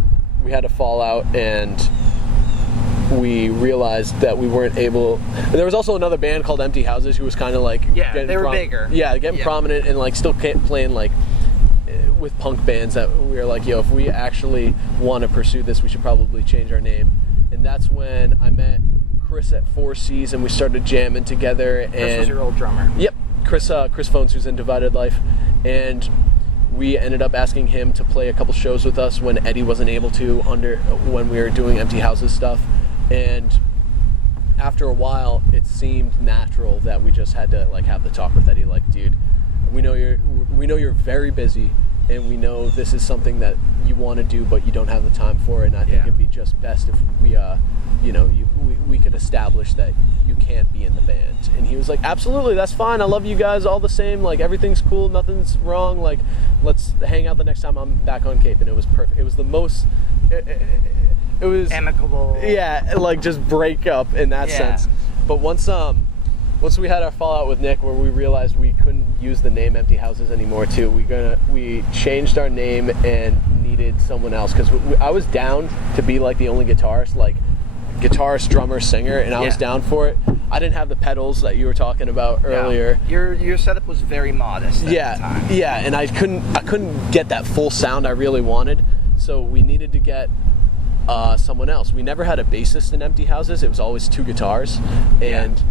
fallout, and we realized that we weren't able. And there was also another band called Empty Houses who was kind of like they were bigger. Yeah, getting prominent and, like, still playing, like, with punk bands, that we were like, yo, if we actually want to pursue this, we should probably change our name. And that's when I met Chris at 4Cs, and we started jamming together. And Chris was your old drummer. Yep, Chris Phones, who's in Divided Life, and we ended up asking him to play a couple shows with us when Eddie wasn't able to when we were doing Empty Houses stuff. And after a while, it seemed natural that we just had to, like, have the talk with Eddie, like, dude, we know you're very busy, and we know this is something that you want to do, but you don't have the time for it. And I think it'd be just best if we could establish that you can't be in the band. And he was like, absolutely, that's fine. I love you guys all the same. Like, everything's cool. Nothing's wrong. Like, let's hang out the next time I'm back on Cape. And it was perfect. It was the most, it was amicable. Yeah. Like, just break up in that sense. But once we had our fallout with Nick, where we realized we couldn't use the name Empty Houses anymore too, we changed our name and needed someone else, because I was down to be, like, the only guitarist, guitarist, drummer, singer, and I was down for it. I didn't have the pedals that you were talking about earlier. Your setup was very modest at the time. Yeah, and I couldn't get that full sound I really wanted, so we needed to get someone else. We never had a bassist in Empty Houses. It was always two guitars, and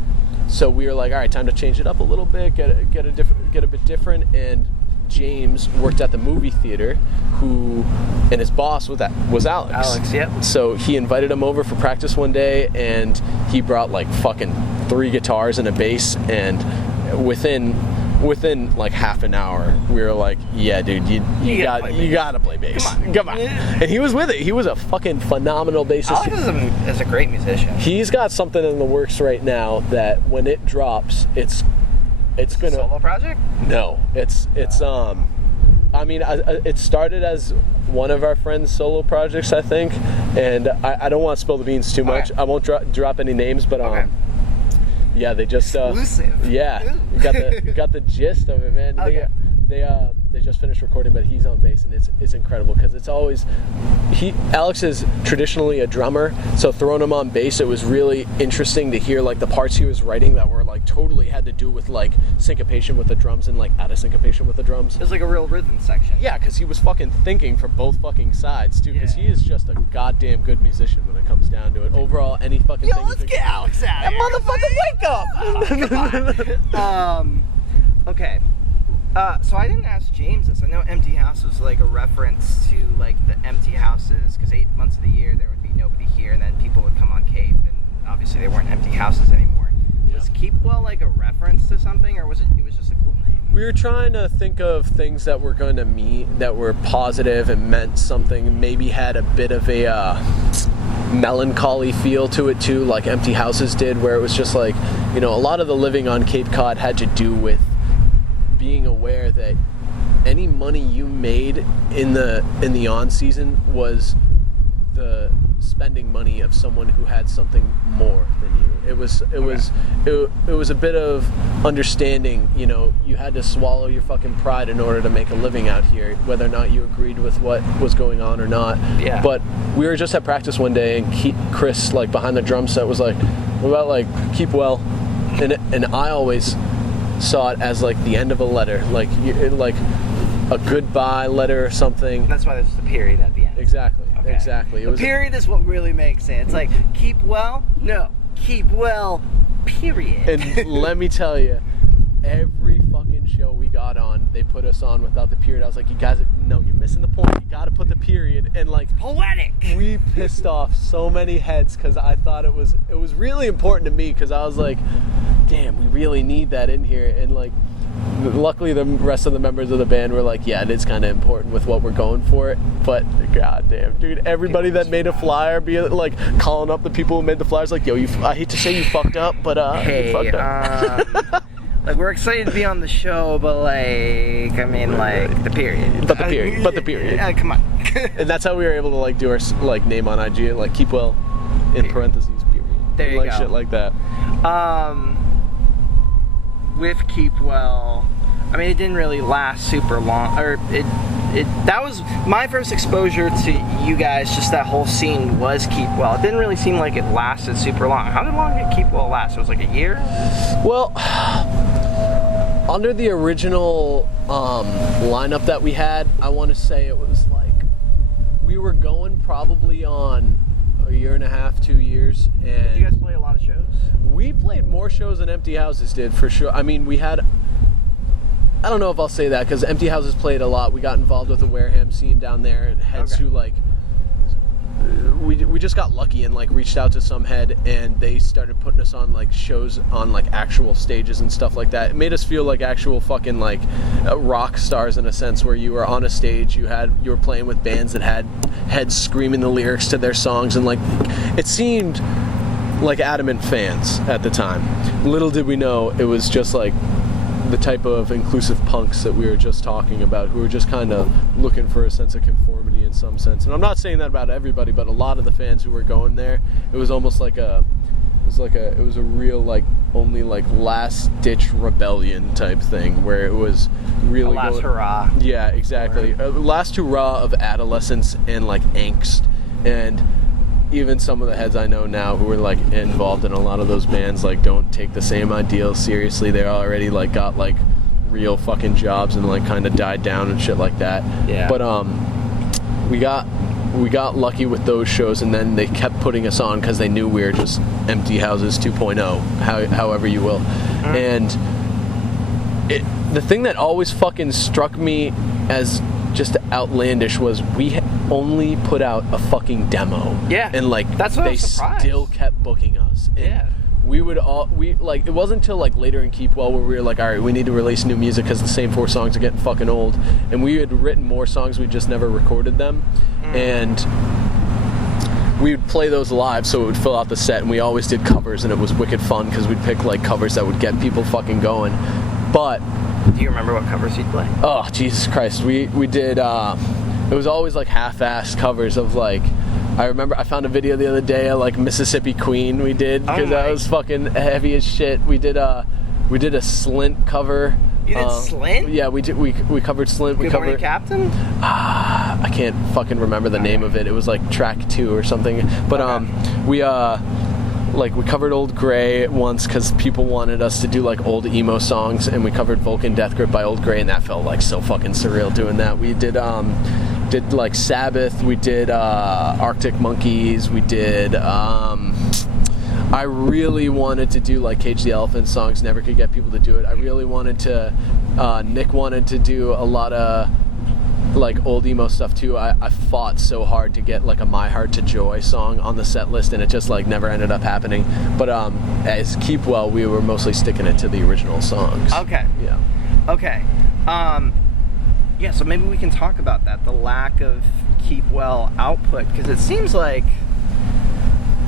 so we were like, all right, time to change it up a little bit, get a bit different. And James worked at the movie theater, and his boss was Alex. Alex, yep. So he invited him over for practice one day, and he brought like fucking 3 guitars and a bass, and within like half an hour we were like, yeah dude, you gotta play bass. Come on. And he was with it. He was a fucking phenomenal bassist. Alex is a great musician. He's got something in the works right now that when it drops, it's gonna solo project? No, it's I mean, it started as one of our friends' solo projects, I think, and I don't want to spill the beans too much. Okay. I won't drop any names, but okay. Yeah, they just exclusive. Yeah, you got the gist of it, man. Okay. They just finished recording, but he's on bass, and it's incredible because it's always Alex is traditionally a drummer, so throwing him on bass, it was really interesting to hear like the parts he was writing that were like totally had to do with like syncopation with the drums and like out of syncopation with the drums. It was like a real rhythm section. Yeah, because he was fucking thinking for both fucking sides too, because he is just a goddamn good musician when it comes down to it. Overall, any fucking thing. Let's get Alex out of here. Motherfucker, wake up! Okay. So I didn't ask James this. I know Empty House was like a reference to like the empty houses, because 8 months of the year there would be nobody here, and then people would come on Cape, and obviously they weren't empty houses anymore. Yeah. Was Keepwell like a reference to something, or was it was just a cool name? We were trying to think of things that were going to meet, that were positive and meant something, maybe had a bit of a melancholy feel to it too, like Empty Houses did, where it was just like, you know, a lot of the living on Cape Cod had to do with being aware that any money you made in the on season was the spending money of someone who had something more than you. It was a bit of understanding, you know, you had to swallow your fucking pride in order to make a living out here, whether or not you agreed with what was going on or not. Yeah. But we were just at practice one day, and Chris, like behind the drum set, was like, what about like keep well? And I always saw it as like the end of a letter, like a goodbye letter or something. That's why there's the period at the end. Exactly. Okay. Exactly. The period is what really makes it. It's like keep well, no, keep well, period. And let me tell you, every fucking show we got on, they put us on without the period. I was like, you guys, no, you're missing the point. You got to put the period. And like, poetic. We pissed off so many heads because I thought it was really important to me, because I was like, damn, we really need that in here. And like, luckily the rest of the members of the band were like, yeah, it is kind of important with what we're going for. But goddamn, dude, everybody that made a flyer, be like calling up the people who made the flyers, like, yo, I hate to say you fucked up, but hey, you fucked up. Like, we're excited to be on the show, but like, I mean, like, the period. But the period. Come on. And that's how we were able to like do our like name on IG, like keep well in parentheses period. There you like go. Shit like that. With Keepwell, I mean, it didn't really last super long, or that was my first exposure to you guys. Just that whole scene was Keepwell. It didn't really seem like it lasted super long. How long did Keepwell last? It was like a year? Well, under the original lineup that we had, I want to say it was like we were going probably on a year and a half, 2 years. And did you guys play a lot of shows? We played more shows than Empty Houses did, for sure. I mean, we had, I don't know if I'll say that, because Empty Houses played a lot. We got involved with the Wareham scene down there, and heads who like, we just got lucky and like reached out to some head, and they started putting us on like shows on like actual stages and stuff like that. It made us feel like actual fucking like rock stars, in a sense, where you were on a stage, you were playing with bands that had heads screaming the lyrics to their songs, and like it seemed like adamant fans at the time. Little did we know it was just like the type of inclusive punks that we were just talking about, who were just kind of looking for a sense of conformity in some sense. And I'm not saying that about everybody, but a lot of the fans who were going there, it was almost like it was a real like only like last ditch rebellion type thing, where it was really a last hurrah. Yeah, exactly. Last hurrah of adolescence and like angst. And even some of the heads I know now who are like involved in a lot of those bands like don't take the same ideals seriously. They already like got like real fucking jobs and like kind of died down and shit like that. Yeah. But we got lucky with those shows, and then they kept putting us on because they knew we were just Empty Houses 2.0, however you will. And the thing that always fucking struck me as just outlandish was we only put out a fucking demo. Yeah. And like that's what they I was surprised. still kept booking us. And Yeah. it wasn't until like later in Keep Well where we were like, all right, we need to release new music because the same 4 songs are getting fucking old. And we had written more songs, we just never recorded them. And we would play those live, so it would fill out the set, and we always did covers, and it was wicked fun because we'd pick like covers that would get people fucking going. But do you remember what covers you'd play? oh Jesus Christ, we did it was always like half-assed covers of like, I remember I found a video the other day of like Mississippi Queen we did because that was fucking heavy as shit. We did a Slint cover. You did Slint? Yeah, we covered Slint. Good Morning Captain? I can't fucking remember the name of it. It was like track 2 or something. But we covered Old Grey once because people wanted us to do like old emo songs, and we covered Vulcan Death Grip by Old Grey, and that felt like so fucking surreal doing that. We did like Sabbath, we did Arctic Monkeys, we did I really wanted to do like Cage the Elephant songs, never could get people to do it. I really wanted to Nick wanted to do a lot of like old emo stuff too. I fought so hard to get like a My Heart to Joy song on the set list, and it just like never ended up happening. But as Keep Well, we were mostly sticking it to the original songs. Okay. Yeah. Okay. Yeah, so maybe we can talk about that, the lack of Keep Well output, because it seems like,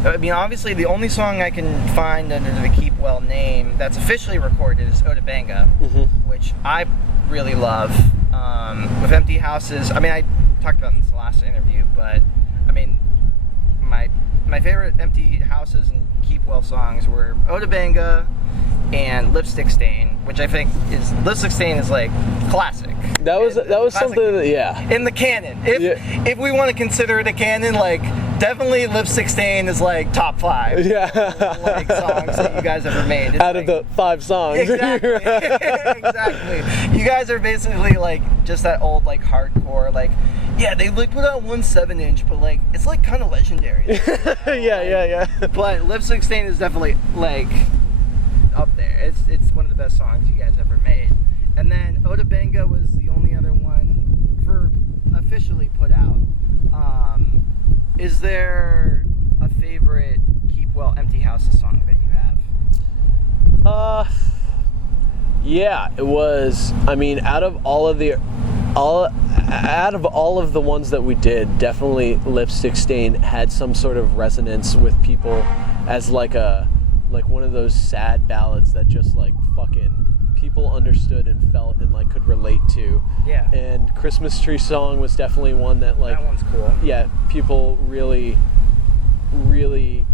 I mean, obviously the only song I can find under the Keep Well name that's officially recorded is Oda Banga, which I really love. With Empty Houses, I mean, I talked about in this last interview, but I mean, my favorite Empty Houses and Keep Well songs were Oda Banga and Lipstick Stain, which I think is, Lipstick Stain is like classic. That was something that, yeah. In the canon. If we want to consider it a canon, like, definitely Lipstick Stain is like top 5. Yeah. Like songs that you guys ever made. It's out like, of the 5 songs. Exactly. Exactly. You guys are basically like just that old like hardcore, like, yeah, they like put out 1 7-inch, but like it's like kind of legendary. Yeah. But Lipstick Stain is definitely like up there. It's one of the best songs you guys ever made. And then Oda Banga was the only other one for officially put out. Is there a favorite Keep Well Empty Houses song that you have? Yeah, it was. I mean, out of all of the ones that we did, definitely Lipstick Stain had some sort of resonance with people as like one of those sad ballads that just like fucking people understood and felt and like could relate to. Yeah. And Christmas Tree Song was definitely one that like, that one's cool. Yeah, people really, really,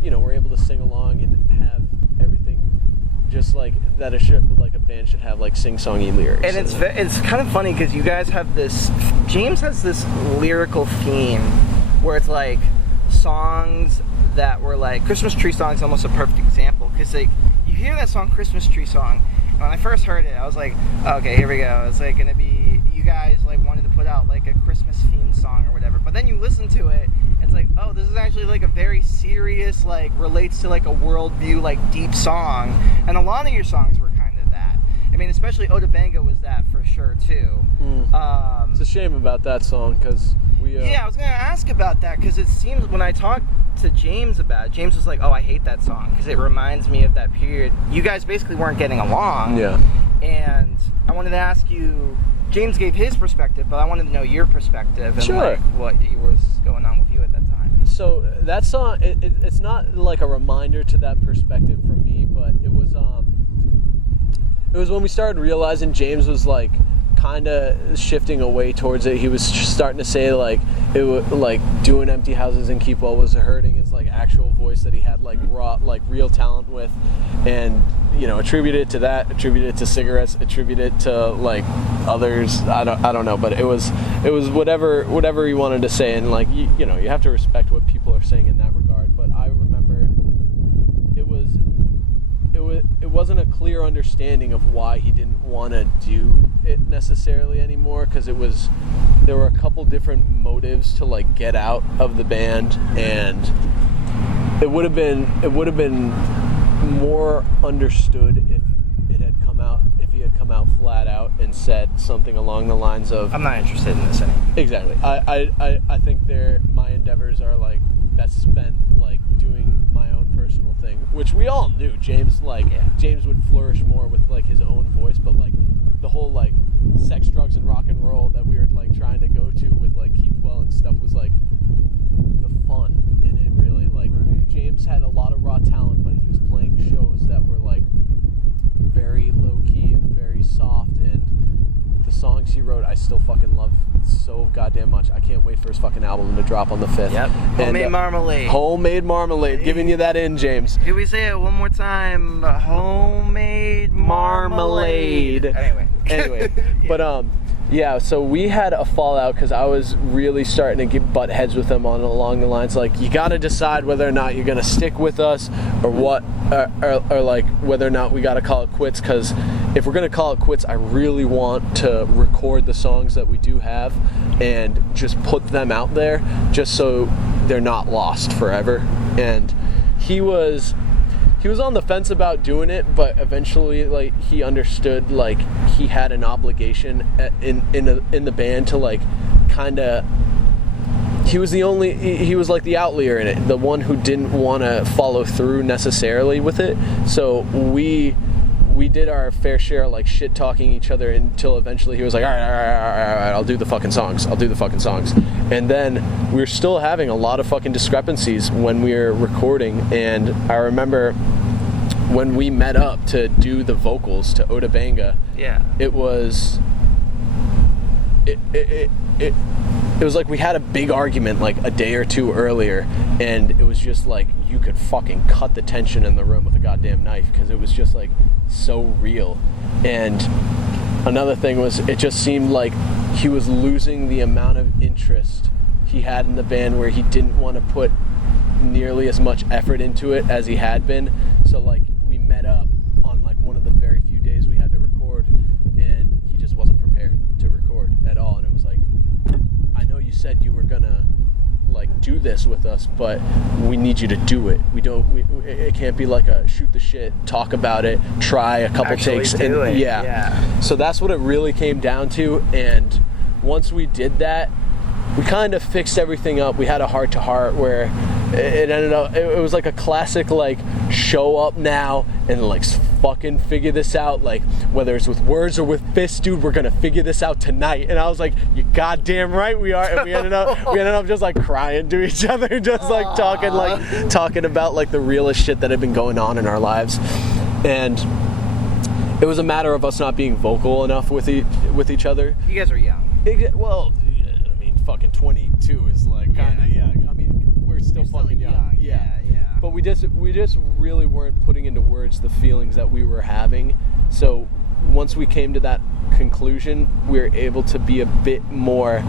were able to sing along and have everything just like that. Like a band should have like sing-songy lyrics. And it's kind of funny because you guys have this. James has this lyrical theme where it's like songs that were like Christmas Tree Song is almost a perfect example because like you hear that song Christmas Tree Song. When I first heard it, I was like, okay, here we go. It's like gonna be, you guys like wanted to put out like a Christmas themed song or whatever. But then you listen to it, it's like, oh, this is actually like a very serious, like relates to like a worldview, like deep song. And a lot of your songs were kind of that. I mean, especially Oda Banga was that for sure too. It's a shame about that song because we. Yeah, I was gonna ask about that because it seems when I talked to James about it, James was like, oh, I hate that song because it reminds me of that period. You guys basically weren't getting along. Yeah. And I wanted to ask you, James gave his perspective, but I wanted to know your perspective and like what was going on with you at that time. So that song, it's not like a reminder to that perspective for me, but it was when we started realizing James was like kind of shifting away towards it. He was starting to say like like doing Empty Houses and Keep Well was hurting his like actual voice that he had like raw, like real talent with, and attributed it to that, attributed it to cigarettes, attributed it to like others. I don't know, but it was whatever he wanted to say, and like you have to respect what people are saying in that regard. But I remember it wasn't a clear understanding of why he didn't want to do it necessarily anymore, because there were a couple different motives to like get out of the band, and it would have been more understood if he had come come out flat out and said something along the lines of, I'm not interested in this anymore. Exactly. I think my endeavors are like best spent like doing my own personal thing, which we all knew. James would flourish more with like his own voice, but like the whole like sex, drugs, and rock and roll that we were like trying to go to with like Keep Well and stuff was like the fun in it, really. Like James had a lot of raw talent, but he was playing shows that were like very low key and very soft, and the songs he wrote I still fucking love so goddamn much. I can't wait for his fucking album to drop on the 5th. Yep. Homemade Marmalade. Homemade Marmalade. Giving you that in, James. Can we say it one more time? Homemade Marmalade. Anyway. Yeah. But so we had a fallout because I was really starting to butt heads with him along the lines like, you got to decide whether or not you're going to stick with us or what, or like whether or not we got to call it quits, because if we're going to call it quits, I really want to record the songs that we do have and just put them out there just so they're not lost forever. And he was on the fence about doing it, but eventually like he understood like he had an obligation in the band to like kind of, he was like the outlier in it, the one who didn't want to follow through necessarily with it. So we did our fair share of like shit talking each other until eventually he was like, all right, I'll do the fucking songs. And then we were still having a lot of fucking discrepancies when we were recording. And I remember when we met up to do the vocals to Oda Banga, it was like we had a big argument like a day or two earlier, and it was just like you could fucking cut the tension in the room with a goddamn knife because it was just like so real. And another thing was, it just seemed like he was losing the amount of interest he had in the band, where he didn't want to put nearly as much effort into it as he had been. So like we met up on like one of the very few days we had to record, and he just wasn't prepared to record at all. And it was like, I know you said you were gonna like do this with us, but we need you to do it. It can't be like a shoot the shit, talk about it, try a couple Actually takes, do and it. yeah. So that's what it really came down to. And once we did that, we kind of fixed everything up. We had a heart-to-heart where it ended up, it was like a classic like show up now and like fucking figure this out, like whether it's with words or with fists, dude, we're gonna figure this out tonight. And I was like, you goddamn right we are. And we ended up just like crying to each other, just like talking about like the realest shit that had been going on in our lives. And it was a matter of us not being vocal enough with each other. You guys are young. Well, I mean, fucking 22 is like kind of, yeah. I mean, we're still fucking young. Yeah. But we just really weren't putting into words the feelings that we were having. So once we came to that conclusion, we were able to be a bit more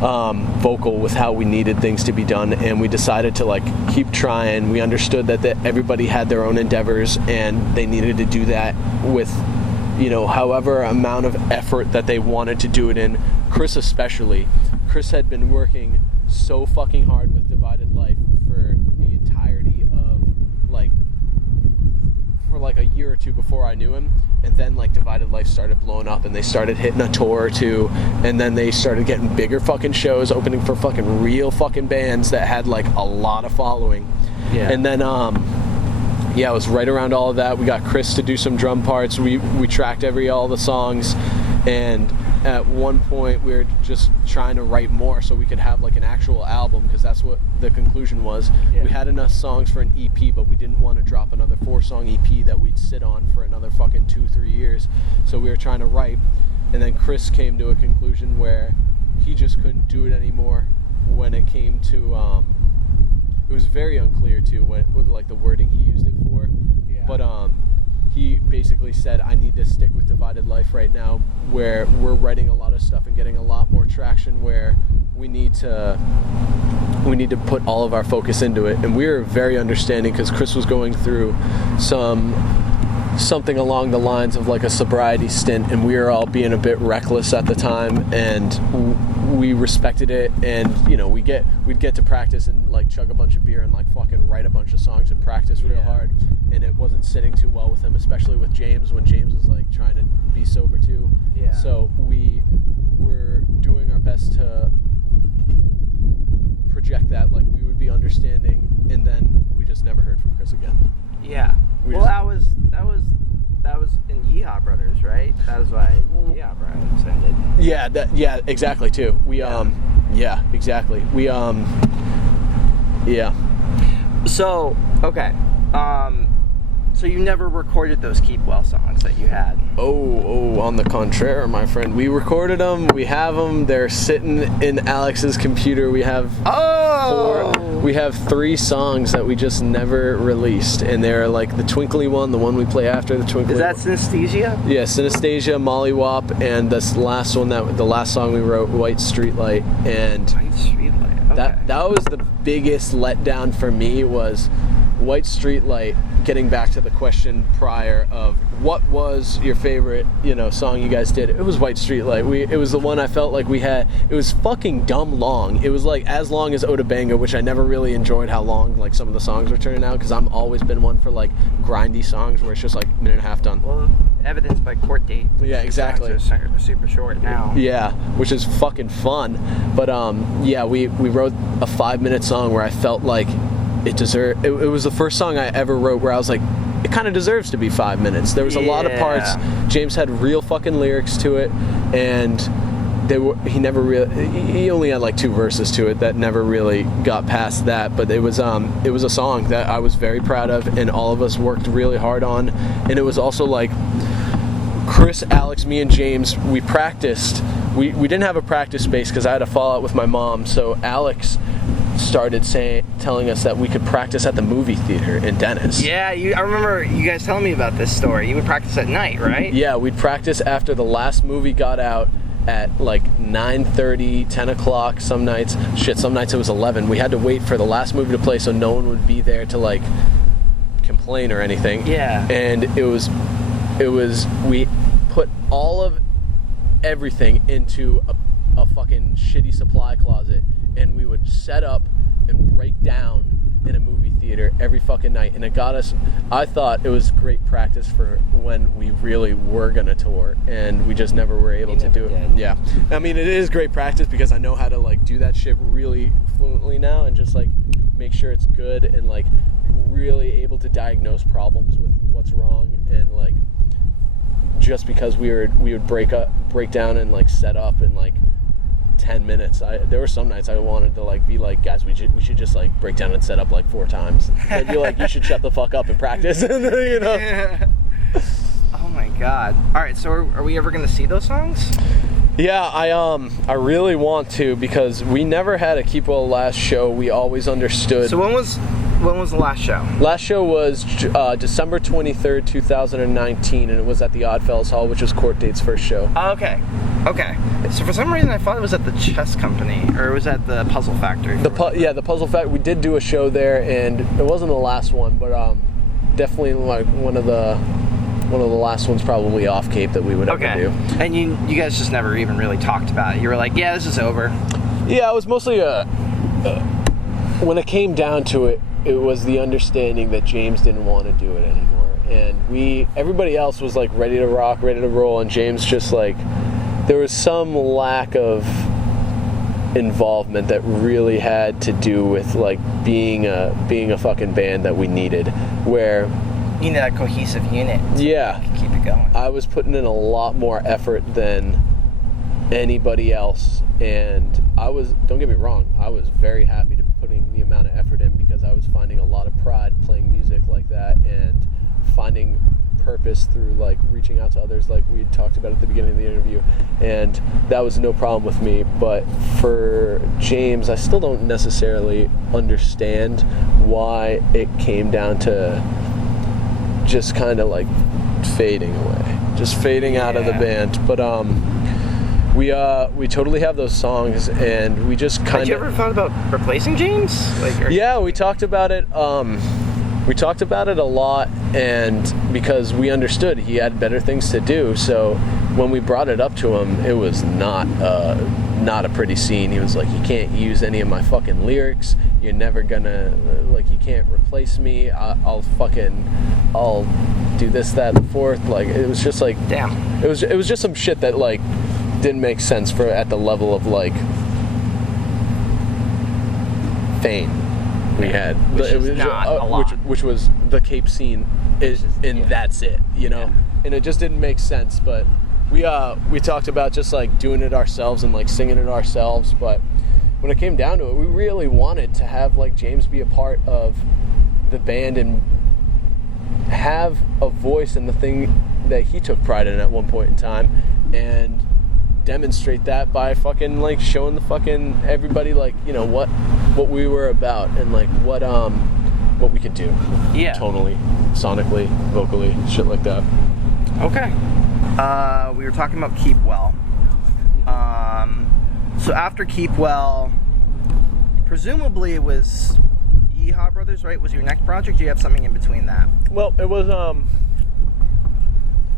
vocal with how we needed things to be done, and we decided to like keep trying. We understood that everybody had their own endeavors, and they needed to do that with, you know, however amount of effort that they wanted to do it in. Chris especially. Chris had been working so fucking hard with Divided Life for the entirety of like a year or two before I knew him, and then like Divided Life started blowing up and they started hitting a tour or two, and then they started getting bigger fucking shows, opening for fucking real fucking bands that had like a lot of following. And then it was right around all of that. We got Chris to do some drum parts. We tracked all the songs, and at one point we were just trying to write more so we could have like an actual album, because that's what the conclusion was. We had enough songs for an EP, but we didn't want to drop another 4-song EP that we'd sit on for another fucking 2-3 years. So we were trying to write, and then Chris came to a conclusion where he just couldn't do it anymore when it came to it was very unclear too with like the wording he used it for. But he basically said, I need to stick with Divided Life right now, where we're writing a lot of stuff and getting a lot more traction, where we need to put all of our focus into it. And we were very understanding, because Chris was going through some something along the lines of like a sobriety stint, and we were all being a bit reckless at the time, and we respected it. And you know, we'd get to practice and like chug a bunch of beer and like fucking write a bunch of songs and practice real hard, and it wasn't sitting too well with him, especially with James, when James was like trying to be sober too. So we were doing our best to project that like we would be understanding, and then we just never heard from Chris again. That was in Yeehaw Brothers, right? That was why Yeehaw Brothers ended. Yeah, exactly too. Exactly. So, okay. So you never recorded those Keep Well songs that you had? Oh, on the contraire, my friend. We recorded them. We have them. They're sitting in Alex's computer. We have we have 3 songs that we just never released, and they're like the Twinkly one, the one we play after the Twinkly. Is that Synesthesia? Yeah, Synesthesia, Mollywop, and this last one, the last song we wrote, White Streetlight. And White Streetlight. Okay. That was the biggest letdown for me, was White Streetlight. Getting back to the question prior of what was your favorite, song you guys did, it was White Streetlight. It was the one I felt like we had. It was fucking dumb long. It was like as long as Oda Banga, which I never really enjoyed how long like some of the songs were turning out, because I'm always been one for like grindy songs where it's just like a minute and a half done. Well, evidenced by Court Date. Yeah, exactly. Songs are super short now. Yeah, which is fucking fun. But we wrote a 5-minute song where I felt like it deserved. It was the first song I ever wrote where I was like, it kind of deserves to be 5 minutes. There was a lot of parts. James had real fucking lyrics to it, and he only had like 2 verses to it that never really got past that. But it was a song that I was very proud of, and all of us worked really hard on. And it was also like Chris, Alex, me, and James. We practiced. We didn't have a practice space because I had a fallout with my mom. So Alex started telling us that we could practice at the movie theater in Dennis. Yeah, I remember you guys telling me about this story. You would practice at night, right? Yeah, we'd practice after the last movie got out at like 9:30, 10 o'clock some nights. Some nights it was 11. We had to wait for the last movie to play so no one would be there to like complain or anything. Yeah. And it was we put all of everything into a fucking shitty supply closet, and we would set up and break down in a movie theater every fucking night, and it got us. I thought it was great practice for when we really were gonna tour, and we just never were able to do it. Yeah, I mean, it is great practice because I know how to like do that shit really fluently now, and just like make sure it's good, and like really able to diagnose problems with what's wrong. And like just because we would break down and like set up in like 10 minutes. There were some nights I wanted to like be like, guys, we should just like break down and set up like 4 times. I'd be like, you should shut the fuck up and practice. Yeah. Oh my god. All right, so are we ever gonna see those songs? Yeah, I really want to, because we never had a Keep Well last show. We always understood. So when was the last show? Last show was December 23rd, 2019, and it was at the Oddfellows Hall, which was Court Date's first show. Oh, okay. So for some reason I thought it was at the Chess Company, or it was at the Puzzle Factory. The Puzzle Factory. We did do a show there, and it wasn't the last one, but definitely like one of the last ones, probably off Cape, that we would ever do. And you guys just never even really talked about it. You were like, yeah, this is over. Yeah, it was mostly when it came down to it, it was the understanding that James didn't want to do it anymore, and everybody else was like ready to rock, ready to roll, and James just like, there was some lack of involvement that really had to do with like being a fucking band that we needed, where you need a cohesive unit to keep it going. I was putting in a lot more effort than anybody else, and don't get me wrong, I was very happy to be putting the amount of effort in, because I was finding a lot of pride playing music like that, and finding purpose through like reaching out to others, like we talked about at the beginning of the interview, and that was no problem with me. But for James, I still don't necessarily understand why it came down to just kind of like fading away, just fading out of the band. But we totally have those songs, and we just kind of. Had you ever thought about replacing James? Yeah, we talked about it. we talked about it a lot, and because we understood he had better things to do, so when we brought it up to him, it was not a pretty scene. He was like, you can't use any of my fucking lyrics, you're never gonna, like, you can't replace me, I'll do this, that, and the fourth. Like, it was just like, damn, it was just some shit that, like, didn't make sense for at the level of, like, fame we had, which was the Cape scene, that's it, you know. And it just didn't make sense. But we talked about just like doing it ourselves and like singing it ourselves. But when it came down to it, we really wanted to have like James be a part of the band and have a voice in the thing that he took pride in at one point in time, and demonstrate that by fucking like showing the fucking everybody, like, you know, what we were about and like what we could do. Yeah. Tonally, sonically, vocally, shit like that. Okay. We were talking about Keep Well. So after Keep Well, presumably it was Yeehaw Brothers, right? Was your next project? Do you have something in between that? Well, it was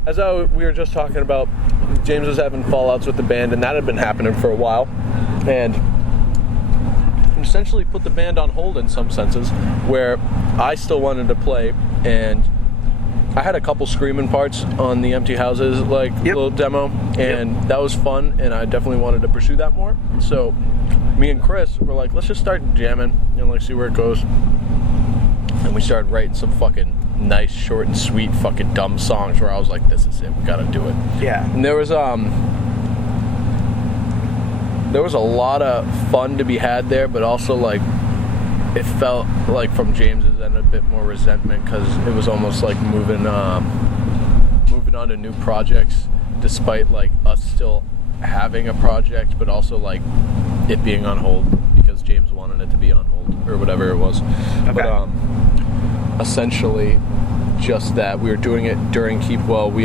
as we were just talking about, James was having fallouts with the band, and that had been happening for a while, and essentially put the band on hold in some senses, where I still wanted to play, and I had a couple screaming parts on the Empty Houses, like, little demo, and that was fun, and I definitely wanted to pursue that more. So me and Chris were like, let's just start jamming and like see where it goes. And we started writing some fucking nice, short and sweet, fucking dumb songs where I was like, this is it, we gotta do it. Yeah. And there was a lot of fun to be had there, but also like it felt like from James's end a bit more resentment, because it was almost like moving on to new projects, despite like us still having a project, but also like it being on hold because James wanted it to be on hold or whatever it was. Okay. But essentially just that we were doing it during Keep Well. We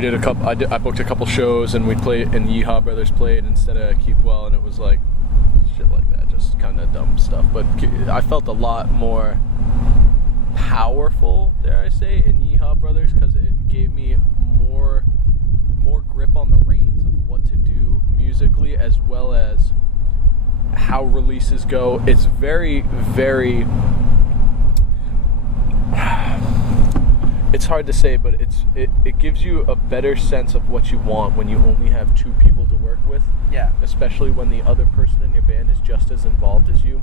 did a couple. I booked a couple shows, and we played, and Yeehaw Brothers played instead of Keep Well, and it was like shit like that, just kind of dumb stuff. But I felt a lot more powerful, dare I say, in Yeehaw Brothers, because it gave me more grip on the reins of what to do musically, as well as how releases go. It's very, very, it's hard to say, but it gives you a better sense of what you want when you only have two people to work with. Yeah. Especially when the other person in your band is just as involved as you.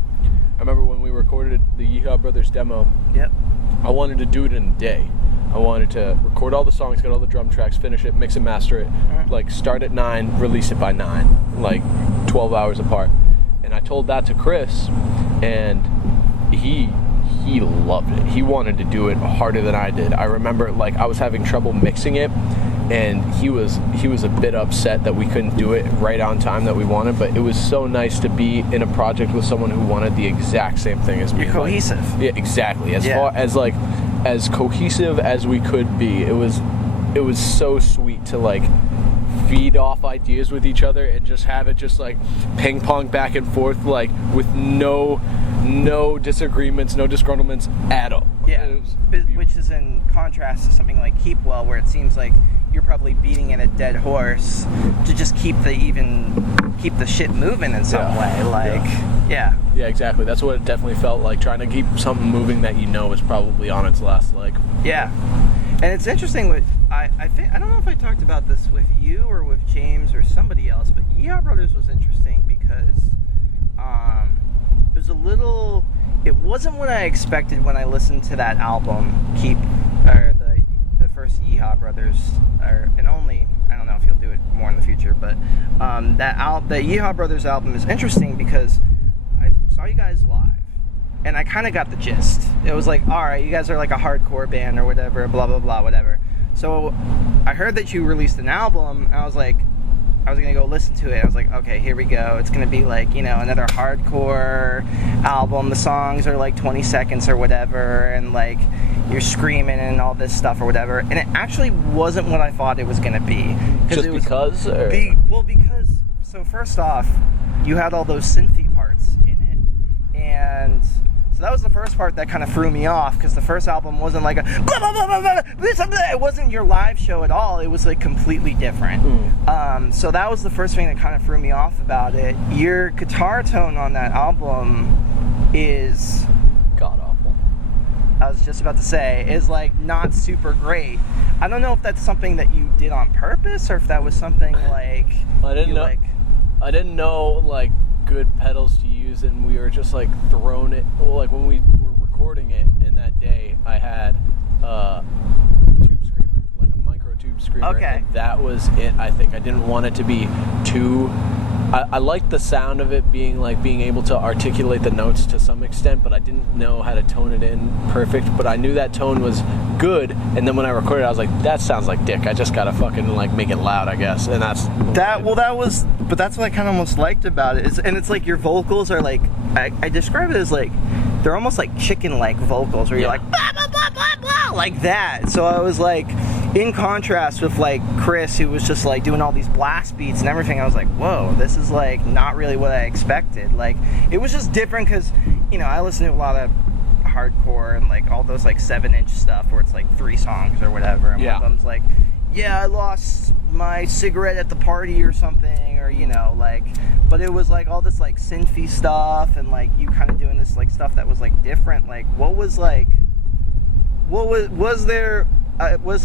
I remember when we recorded the Yeehaw Brothers demo. Yep. I wanted to do it in a day. I wanted to record all the songs, get all the drum tracks, finish it, mix and master it, like start at 9, release it by 9, like 12 hours apart. And I told that to Chris, and he loved it. He wanted to do it harder than I did. I remember like I was having trouble mixing it, and he was a bit upset that we couldn't do it right on time that we wanted, but it was so nice to be in a project with someone who wanted the exact same thing as me. You're cohesive. Like, yeah, exactly. Far as like as cohesive as we could be. It was so sweet to like feed off ideas with each other and just have it just like ping pong back and forth, like with no disagreements, no disgruntlements at all. Yeah, which is in contrast to something like Keep Well, where it seems like you're probably beating at a dead horse to just keep the shit moving in some way. Like, yeah, exactly. That's what it definitely felt like, trying to keep something moving that you know is probably on its last leg. Yeah, and it's interesting with I think, I don't know if I talked about this with you or with James or somebody else, but Yeehaw Brothers was interesting because it wasn't what I expected when I listened to that album, the first Yeehaw Brothers, and only, I don't know if you'll do it more in the future, but the Yeehaw Brothers album is interesting because I saw you guys live, and I kind of got the gist. It was like, alright, you guys are like a hardcore band or whatever, blah blah blah, whatever. So I heard that you released an album, and I was like, I was going to go listen to it. I was like, okay, here we go. It's going to be like, you know, another hardcore album. The songs are like 20 seconds or whatever, and like you're screaming and all this stuff or whatever. And it actually wasn't what I thought it was going to be. Because? So first off, you had all those synthy parts in it. And So that was the first part that kind of threw me off, because the first album wasn't like a blah, blah, blah, blah, blah, blah, blah. It wasn't your live show at all. It was like completely different. So that was the first thing that kind of threw me off about it. Your guitar tone on that album is God awful. I was just about to say, is like not super great. I don't know if that's something that you did on purpose, or if that was something like I didn't know like good pedals to use, and we were just like throwing it. Well, like when we were recording it in that day, I had tube screamer, like a micro tube screamer. Okay. And that was it. I think I didn't want it to be too. I liked the sound of it being able to articulate the notes to some extent, but I didn't know how to tone it in perfect. But I knew that tone was good, and then when I recorded it, I was like, that sounds like dick. I just gotta fucking like make it loud, I guess. And that's that. Well, but that's what I kind of almost liked about it. And it's like your vocals are like, I describe it as like, they're almost like chicken-like vocals, where you're like blah blah blah blah blah, like that. So I was like, in contrast with like Chris, who was just like doing all these blast beats and everything, I was like, whoa, this is like not really what I expected. Like, it was just different because, you know, I listen to a lot of hardcore and like all those like 7-inch stuff where it's like 3 songs or whatever, and one of them's like, yeah, I lost my cigarette at the party or something, or, you know, like, but it was like all this like synthy stuff, and like you kind of doing this like stuff that was like different. Like, was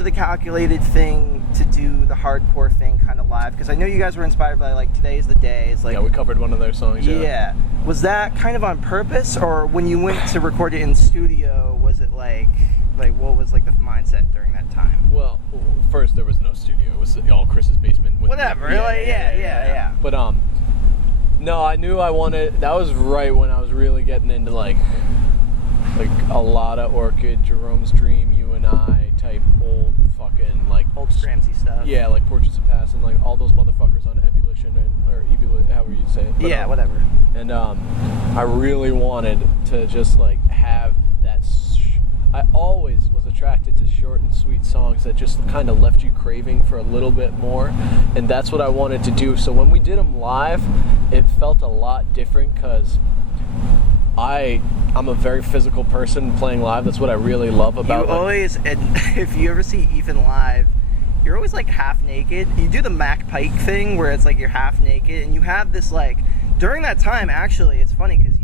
it a calculated thing to do the hardcore thing kind of live? Because I know you guys were inspired by like Today's the Day. It's like, yeah, we covered one of their songs. Yeah. Was that kind of on purpose, or when you went to record it in studio, was it like what was like the mindset during that time? Well, first there was no studio. It was all Chris's basement. With Whatever. Yeah. But no, I knew I wanted. That was right when I was really getting into like a lot of Orchid, Jerome's Dream, You and I type old fucking like old Skramzy stuff. Yeah, like Portraits of Past and like all those motherfuckers on Ebullition or Ebullition, however you say it. But, whatever. And I really wanted to just like have that. I always was attracted to short and sweet songs that just kind of left you craving for a little bit more, and that's what I wanted to do. So when we did them live, it felt a lot different because I'm a very physical person playing live. That's what I really love about it. You always, and if you ever see Ethan live, you're always like half naked. You do the Mac Pike thing where it's like you're half naked, and you have this like, during that time, actually, it's funny because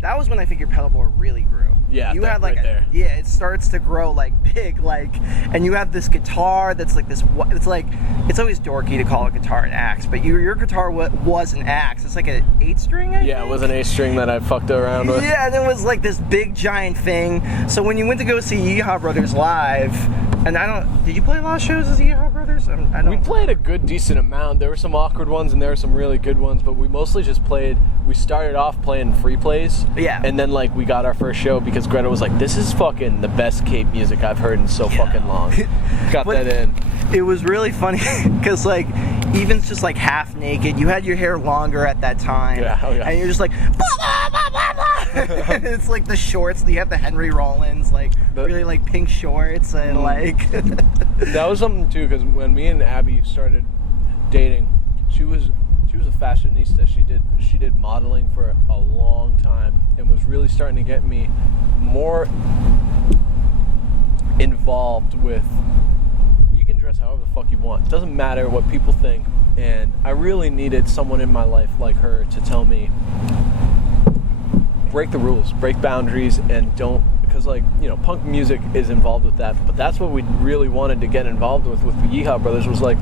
that was when I think your pedal board really grew. Yeah, you had like right there. Yeah, it starts to grow like big, like, and you have this guitar that's like this. It's like, it's always dorky to call a guitar an axe, but your guitar was an axe. It's like an 8-string. I think. It was an 8-string that I fucked around with. Yeah, and it was like this big giant thing. So when you went to go see Yeehaw Brothers live, and did you play a lot of shows as Yeehaw Brothers? We played a good decent amount. There were some awkward ones and there were some really good ones, but we mostly just played. We started off playing free plays. Yeah. And then like we got our first show because Greta was like, "This is fucking the best Cape music I've heard in so fucking long." Got that in. It was really funny because like even just like half naked, you had your hair longer at that time. Yeah. And you're just like blah, blah, blah, blah, blah. And it's like the shorts. You have the Henry Rollins like really like pink shorts and like. That was something too, because when me and Abby started dating, she was a fashionista. She did modeling for a long time and was really starting to get me more involved with, you can dress however the fuck you want. It doesn't matter what people think. And I really needed someone in my life like her to tell me, break the rules, break boundaries, and don't, because like, you know, punk music is involved with that, but that's what we really wanted to get involved with the Yeehaw Brothers, was like,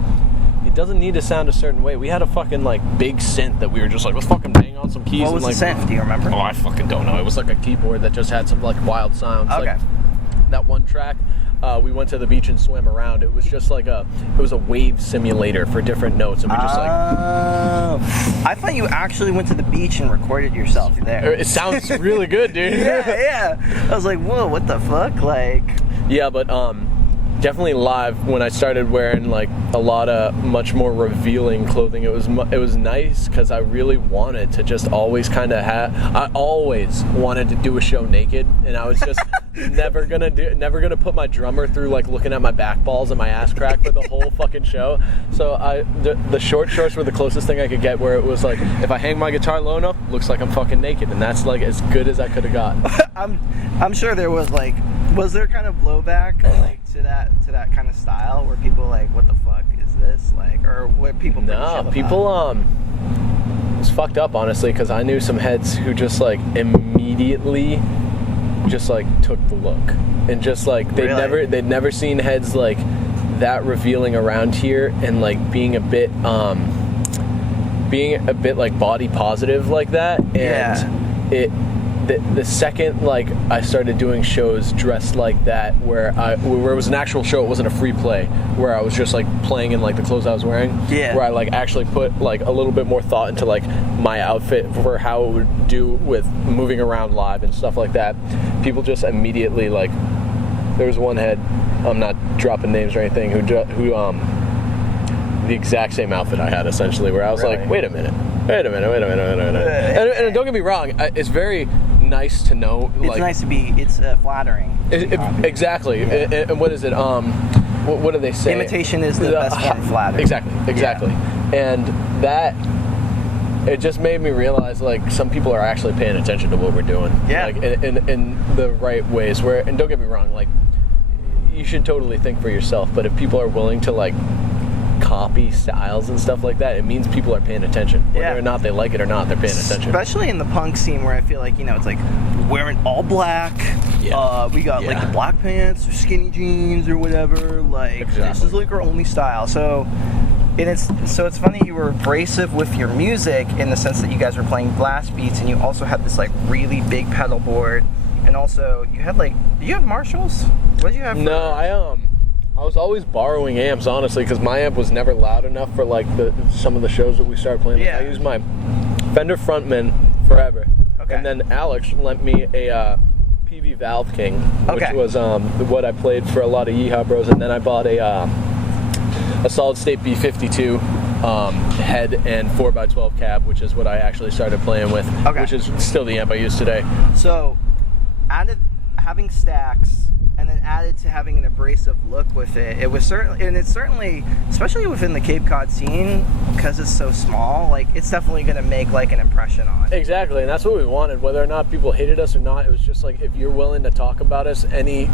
it doesn't need to sound a certain way. We had a fucking like big synth that we were just like, let's fucking bang on some keys. What was and, like, the synth? Do you remember? Oh, I fucking don't know. It was like a keyboard that just had some like wild sounds. Okay. Like that one track, we went to the beach and swam around. It was just like it was a wave simulator for different notes, and we just like. I thought you actually went to the beach and recorded yourself there. It sounds really good, dude. Yeah. I was like, whoa, what the fuck, like. Yeah, but definitely live, when I started wearing like a lot of much more revealing clothing, it was nice because I really wanted to just always kind of I always wanted to do a show naked, and I was just never gonna put my drummer through like looking at my back balls and my ass crack for the whole fucking show. So the short shorts were the closest thing I could get, where it was like, if I hang my guitar low enough, looks like I'm fucking naked, and that's like as good as I could have got. I'm sure there was there kind of blowback like to that kind of style where people were like, what the fuck is this, like, or what people? No, people it's fucked up, honestly, because I knew some heads who just like immediately just like took the look, and just like they'd never seen heads like that revealing around here, and like being a bit like body positive like that. And the second like I started doing shows dressed like that, where it was an actual show, it wasn't a free play, where I was just like playing in like the clothes I was wearing, where I like actually put like a little bit more thought into like my outfit for how it would do with moving around live and stuff like that. People just immediately, like, there was one head, I'm not dropping names or anything, who the exact same outfit I had, essentially, where I was like, wait a minute. And don't get me wrong, it's very nice to know. It's nice to be. It's flattering. Exactly. Yeah. And what is it? What do they say? Imitation is the best form of flattery. Exactly. Yeah. And that, it just made me realize, like, some people are actually paying attention to what we're doing. Yeah. Like in the right ways. Where, and don't get me wrong, like, you should totally think for yourself. But if people are willing to like copy styles and stuff like that, it means people are paying attention. Whether or not they like it or not, they're paying attention. Especially in the punk scene, where I feel like, it's like wearing all black. Yeah. We got like the black pants or skinny jeans or whatever. Like, this is like our only style. So it's funny, you were abrasive with your music in the sense that you guys were playing blast beats, and you also had this like really big pedal board, and also you had like, do you have Marshalls? What did you have? No, I was always borrowing amps, honestly, because my amp was never loud enough for like some of the shows that we started playing. Like, I used my Fender Frontman forever, and then Alex lent me a PV Valve King, which was what I played for a lot of Yeehaw Bros, and then I bought a solid state B52 head and 4x12 cab, which is what I actually started playing with, which is still the amp I use today. So, added having stacks, and then added to having an abrasive look with it, it's certainly, especially within the Cape Cod scene, because it's so small, like, it's definitely going to make like an impression on it. Exactly, and that's what we wanted. Whether or not people hated us or not, it was just like, if you're willing to talk about us, any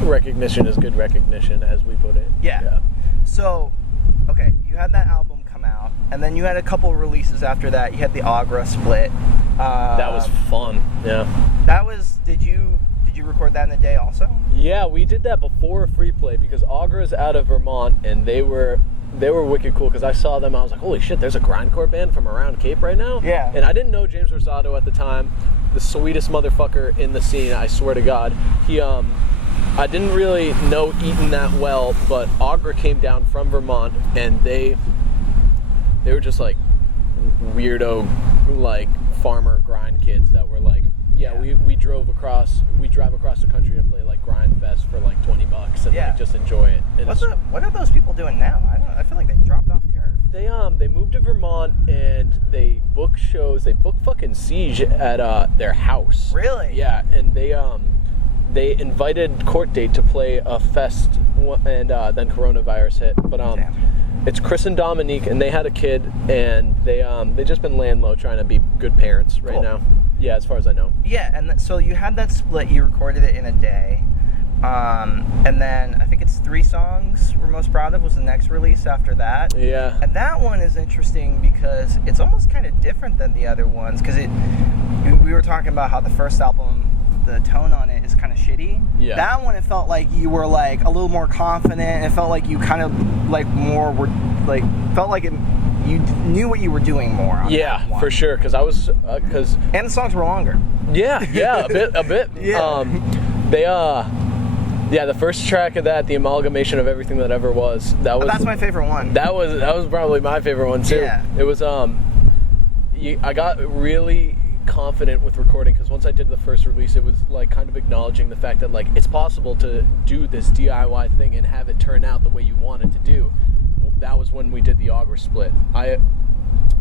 recognition is good recognition, as we put it. Yeah. So, okay, you had that album come out, and then you had a couple releases after that. You had the Agra split. That was fun. Yeah. Did you record that in a day also? Yeah, we did that before a free play, because Agra's out of Vermont, and they were wicked cool, because I saw them, I was like, holy shit, there's a grindcore band from around Cape right now? Yeah. And I didn't know James Rosado at the time, the sweetest motherfucker in the scene, I swear to God. He, I didn't really know Eaton that well, but Agra came down from Vermont, and they were just like weirdo, like farmer grind kids that were like, we drive across the country and play like grind fest for like $20 and like just enjoy it. And what are those people doing now? I feel like they dropped off the earth. They moved to Vermont, and they book shows. They book fucking Siege at their house. Really? Yeah, and they invited Court Date to play a fest, and then coronavirus hit. But it's Chris and Dominique, and they had a kid, and they just been laying low, trying to be good parents right now. Yeah, as far as I know. Yeah, and so you had that split. You recorded it in a day, and then I think it's 3 songs we're most proud of was the next release after that. Yeah. And that one is interesting because it's almost kind of different than the other ones, because we were talking about how the first album, the tone on it is kind of shitty. Yeah. That one, it felt like you were like a little more confident. It felt like you kind of like more were like, felt like you knew what you were doing more on that one. For sure, because I was and the songs were longer. Yeah, a bit. The first track of that, the amalgamation of everything that ever was, that's my favorite one. That was probably my favorite one too. Yeah. It was I got really confident with recording, because once I did the first release, it was like kind of acknowledging the fact that like it's possible to do this DIY thing and have it turn out the way you want it to do. That was when we did the Agra split. I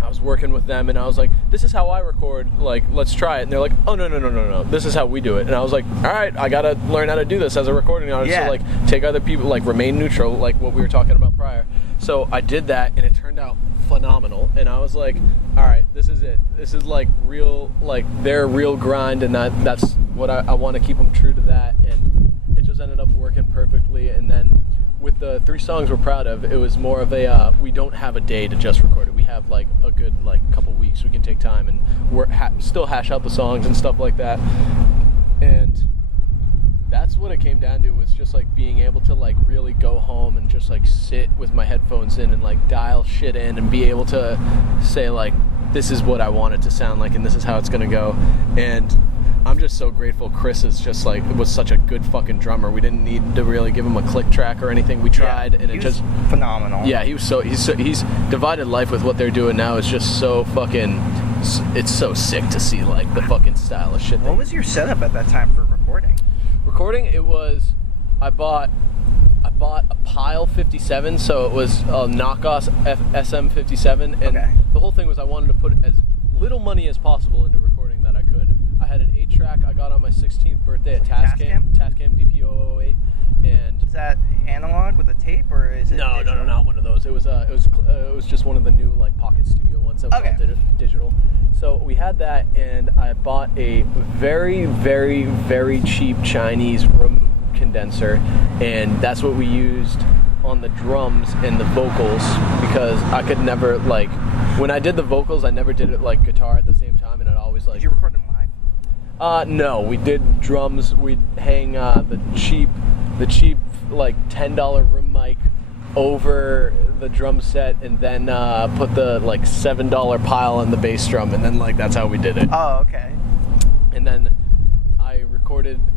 I was working with them, and I was like, this is how I record, like, let's try it. And they're like, oh, no, this is how we do it. And I was like, all right, I gotta learn how to do this as a recording artist. Yeah. So, like, take other people, like, remain neutral, like what we were talking about prior. So I did that, and it turned out phenomenal. And I was like, all right, this is it. This is, like, real, like, their real grind, and that's what I want to keep them true to that. And it just ended up working perfectly. And then with the 3 songs we're proud of, it was more of a, we don't have a day to just record it. We have, like, a good, like, couple weeks we can take time and still hash out the songs and stuff like that. And that's what it came down to, was just, like, being able to, like, really go home and just, like, sit with my headphones in and, like, dial shit in and be able to say, like, this is what I want it to sound like and this is how it's gonna go. And I'm just so grateful Chris is just, like, was such a good fucking drummer. We didn't need to really give him a click track or anything. We tried, and it just phenomenal. Yeah, he's Divided Life with what they're doing now is just so fucking. It's so sick to see, like, the fucking style of shit. What was your setup at that time for recording? Recording, it was, I bought a Pile 57, so it was a knockoff SM57, and the whole thing was I wanted to put as little money as possible into recording that I could. I had an 8-track I got on my 16th birthday at Tascam DP008, and is that analog with a tape, or is it no, not one of those. It was just one of the new, like, Pocket Studio ones that was all digital. So we had that, and I bought a very, very, very cheap Chinese room condenser, and that's what we used on the drums and the vocals, because I could never, like, when I did the vocals, I never did it like guitar at the same time, and it always, like. Did you record them live? No, we did drums. We'd hang the cheap, like, $10 room mic over the drum set, and then put the, like, $7 pile on the bass drum, and then, like, that's how we did it. Oh, okay. And then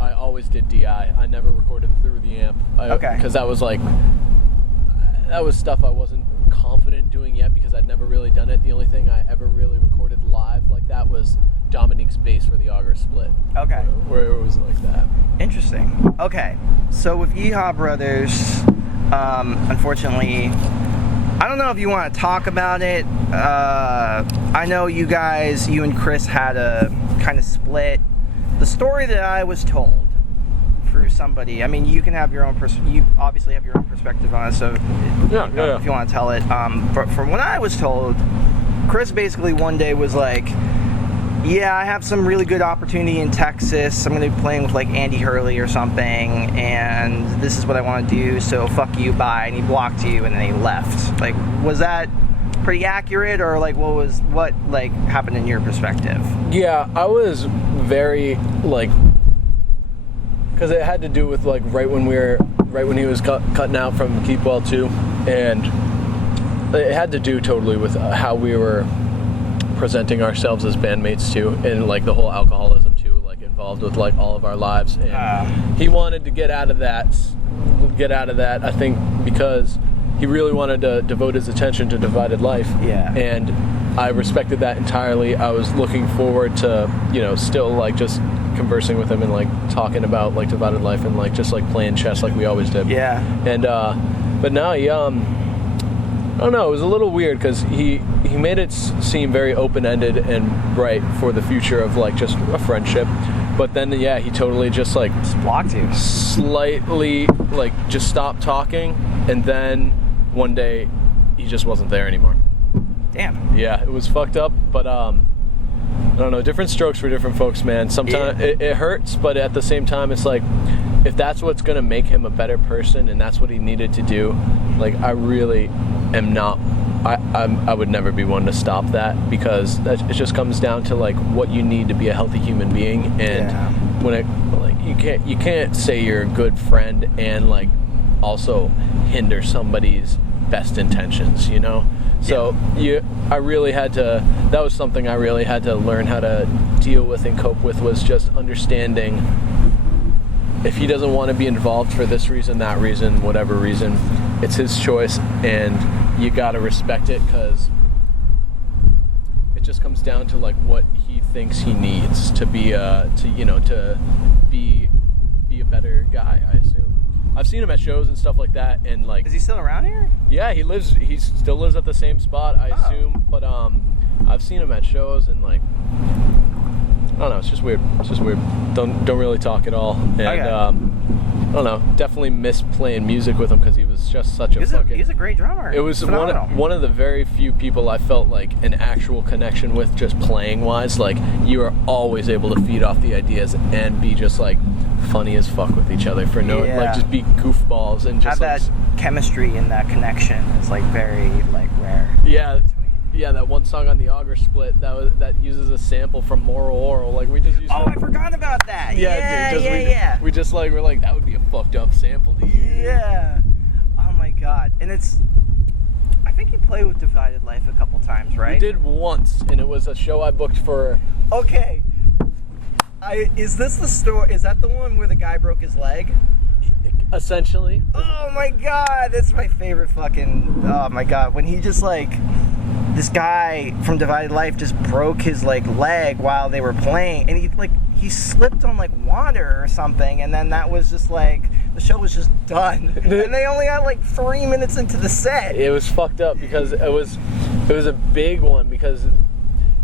I always did DI. I never recorded through the amp. Because that was, like, that was stuff I wasn't confident doing yet, because I'd never really done it. The only thing I ever really recorded live like that was Dominique's bass for the Auger Split. Okay. Where it was like that. Interesting. Okay. So with Yeehaw Brothers, unfortunately, I don't know if you want to talk about it. I know you and Chris had a kind of split. The story that I was told through somebody, I mean, you can have your own you obviously have your own perspective on it, so if you want to tell it. But from what I was told, Chris basically one day was like, yeah, I have some really good opportunity in Texas. I'm going to be playing with, like, Andy Hurley or something, and this is what I want to do, so fuck you, bye. And he blocked you, and then he left. Like, was that pretty accurate, or, like, what happened in your perspective? Yeah, I was very, like, because it had to do with, like, right when he was cutting out from Keep Well too, and it had to do totally with how we were presenting ourselves as bandmates too, and, like, the whole alcoholism too, like, involved with, like, all of our lives, and he wanted to get out of that, I think, because he really wanted to devote his attention to Divided Life. Yeah. And I respected that entirely. I was looking forward to, still, like, just conversing with him and, like, talking about, like, Divided Life and, like, just, like, playing chess like we always did. Yeah. And but now he I don't know, it was a little weird, because he made it seem very open-ended and bright for the future of, like, just a friendship. But then, yeah, he totally just, like, blocked you. Slightly, like, just stopped talking, and then one day he just wasn't there anymore. Damn. Yeah, it was fucked up, but I don't know, different strokes for different folks, man. Sometimes it hurts, but at the same time, it's like, if that's what's gonna make him a better person and that's what he needed to do, like, I really am not, I would never be one to stop that, because it just comes down to, like, what you need to be a healthy human being, and when it, like, you can't say you're a good friend and, like, also hinder somebody's best intentions, So I really had to, that was something I really had to learn how to deal with and cope with, was just understanding if he doesn't want to be involved for this reason, that reason, whatever reason, it's his choice, and you gotta respect it, because it just comes down to, like, what he thinks he needs to be to be a better guy, I assume. I've seen him at shows and stuff like that, and, like... Is he still around here? Yeah, he still lives at the same spot, I assume, but I've seen him at shows and like, I don't know, it's just weird. Don't really talk at all. And I don't know, definitely miss playing music with him because he was just such a he's a great drummer. It was one of the very few people I felt like an actual connection with, just playing wise. Like, you are always able to feed off the ideas and be just like funny as fuck with each other for no like just be goofballs and just have like, that chemistry and that connection is like very like rare. Yeah, that one song on the Auger Split that uses a sample from Moral Oral. Like, we just used. I forgot about that. Yeah. We just like, we're like, that would be a fucked up sample to use. Yeah. Oh my god. And I think you played with Divided Life a couple times, right? We did once, and it was a show I booked for. Okay. Is this the story? Is that the one where the guy broke his leg? Essentially. Oh my god, that's my favorite fucking. Oh my god, when he just like. This guy from Divided Life just broke his like leg while they were playing, and he slipped on like water or something, and then that was just like the show was just done, and they only had like 3 minutes into the set. It was fucked up because it was a big one, because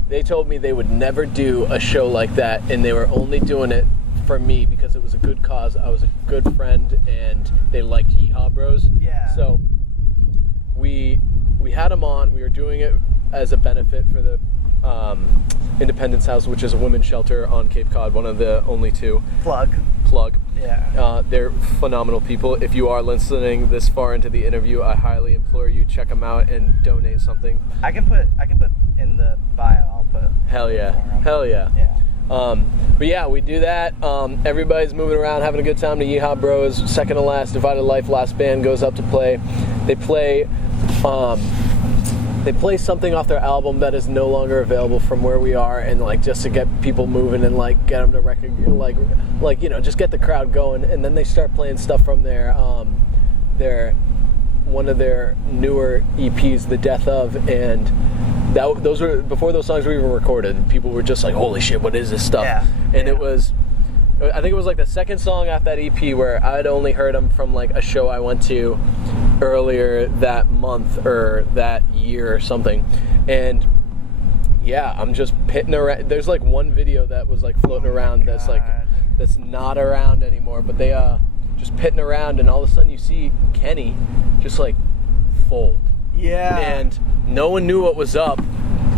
they told me they would never do a show like that, and they were only doing it for me because it was a good cause. I was a good friend, and they liked Yeehaw Bros. Yeah. So we had them on. We were doing it as a benefit for the Independence House, which is a women's shelter on Cape Cod, one of the only two. Plug. Yeah. They're phenomenal people. If you are listening this far into the interview, I highly implore you, check them out and donate something. I can put in the bio. I'll put. Hell yeah. Yeah. But yeah, we do that. Everybody's moving around, having a good time to Yeehaw Bros. Second to last, Divided Life, last band goes up to play. They play something off their album that is no longer available from where we are, and like just to get people moving and like get them to like you know, just get the crowd going. And then they start playing stuff from their one of their newer EPs, The Death Of, and those were before those songs were even recorded. People were just like, holy shit, what is this stuff? It was, I think it was like the second song off that EP where I'd only heard them from like a show I went to earlier that month or that year or something. And yeah, I'm just pitting around. There's like one video that was like floating around that's not around anymore, but they just pitting around, and all of a sudden you see Kenny just like fold. Yeah. And no one knew what was up,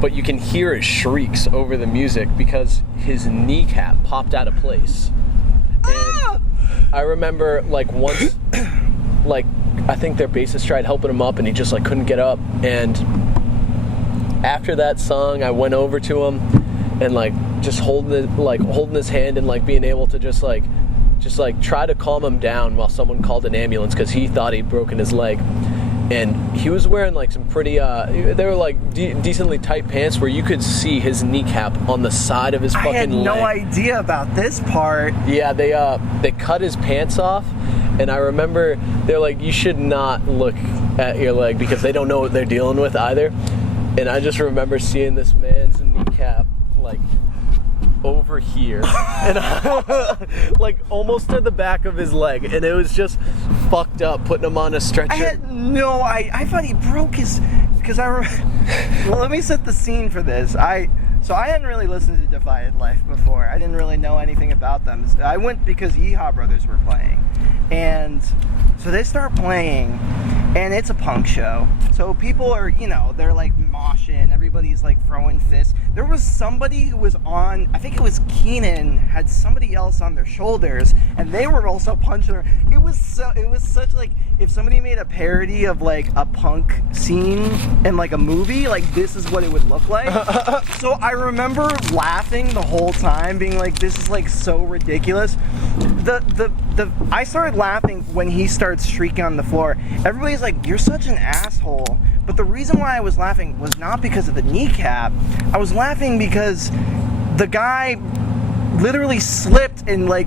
but you can hear his shrieks over the music because his kneecap popped out of place. And I remember like once, like I think their bassist tried helping him up and he just like couldn't get up. And after that song, I went over to him and like just holding his hand and like being able to just try to calm him down while someone called an ambulance because he thought he'd broken his leg. And he was wearing like some pretty, they were like decently tight pants where you could see his kneecap on the side of his fucking leg. I had no idea about this part. Yeah, they cut his pants off, and I remember they're like, you should not look at your leg because they don't know what they're dealing with either. And I just remember seeing this man's kneecap like over here and like almost to the back of his leg, and it was just fucked up, putting him on a stretcher. I thought he broke his, because well, let me set the scene for this. So I hadn't really listened to Divided Life before. I didn't really know anything about them. I went because Yeehaw Brothers were playing, and so they start playing, and it's a punk show. So people are, they're like moshing. Everybody's like throwing fists. There was somebody who was on, I think it was Keenan, had somebody else on their shoulders, and they were also punching her. It was such like, if somebody made a parody of like a punk scene in like a movie, like this is what it would look like. So I remember laughing the whole time, being like, this is like so ridiculous. I started laughing when he starts shrieking on the floor. Everybody's like, you're such an asshole. But the reason why I was laughing was not because of the kneecap. I was laughing because the guy literally slipped and like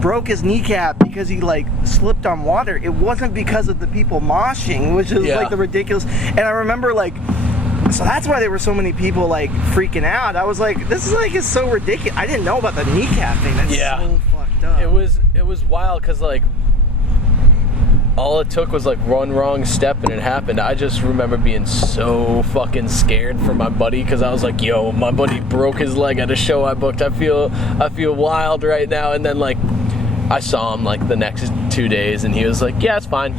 broke his kneecap because he like slipped on water. It wasn't because of the people moshing, which is like the ridiculous. And I remember like, so that's why there were so many people like freaking out. I was like, this is like, it's so ridiculous. I didn't know about the kneecap thing. That's so fucked up. It was wild because like all it took was like one wrong step and it happened. I just remember being so fucking scared for my buddy because I was like, yo, my buddy broke his leg at a show I booked. I feel wild right now. And then like I saw him like the next 2 days and he was like, yeah, it's fine.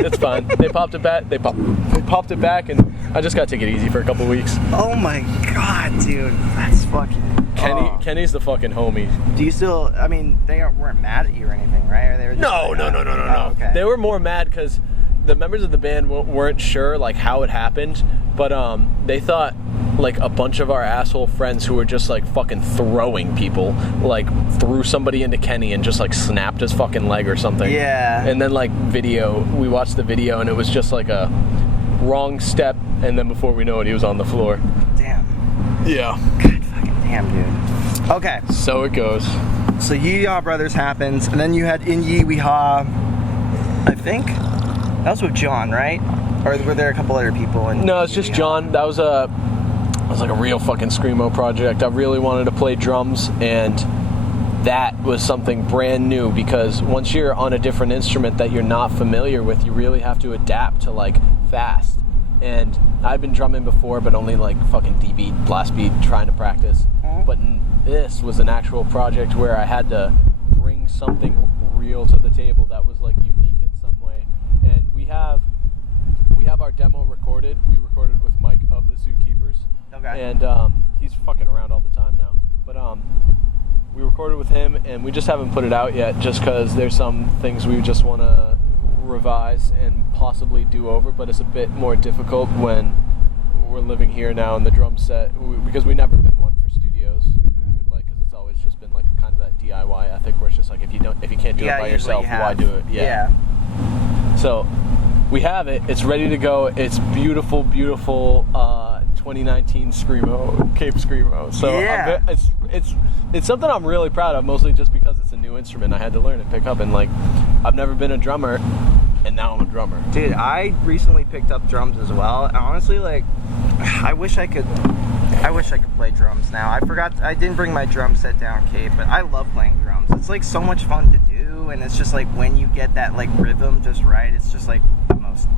It's fine. They popped it back. They popped it back, and I just gotta take it easy for a couple weeks. Oh my god, dude, that's fucking. Kenny's the fucking homie. Do you still? I mean, they weren't mad at you or anything, right? Or they were just No. Oh, okay. They were more mad because the members of the band weren't sure like how it happened, but they thought like a bunch of our asshole friends who were just like fucking throwing people like threw somebody into Kenny and just like snapped his fucking leg or something. Yeah. And then like we watched the video and it was just like a wrong step, and then before we know it, he was on the floor. Damn. Yeah. God fucking damn, dude. Okay. So it goes. So Yeehaw Brothers happens, and then you had In Ye We Ha. I think that was with John, right? Or were there a couple other people? No, it's just John. That was like a real fucking screamo project. I really wanted to play drums, and that was something brand new because once you're on a different instrument that you're not familiar with, you really have to adapt to like fast. And I'd been drumming before, but only like fucking D beat, blast beat, trying to practice. But this was an actual project where I had to bring something real to the table that was like unique in some way. And we have our demo recorded. We recorded with Mike of the Zookeepers. Okay. And he's fucking around all the time now. But we recorded with him, and we just haven't put it out yet just because there's some things we just want to revise and possibly do over, but it's a bit more difficult when we're living here now in the drum set because we've never been one for studios, like because it's always just been like kind of that DIY ethic where it's just like if you can't do it by yourself, why do it? Yeah. So we have it. It's ready to go. It's beautiful 2019 Screamo, Cape Screamo. So yeah. It's something I'm really proud of, mostly just because it's a new instrument I had to learn and pick up, and like I've never been a drummer, and now I'm a drummer. Dude, I recently picked up drums as well. And honestly, like, I wish I could play drums now. I didn't bring my drum set down, Cape, but I love playing drums. It's like so much fun to do, and it's just like when you get that like rhythm just right, it's just like the most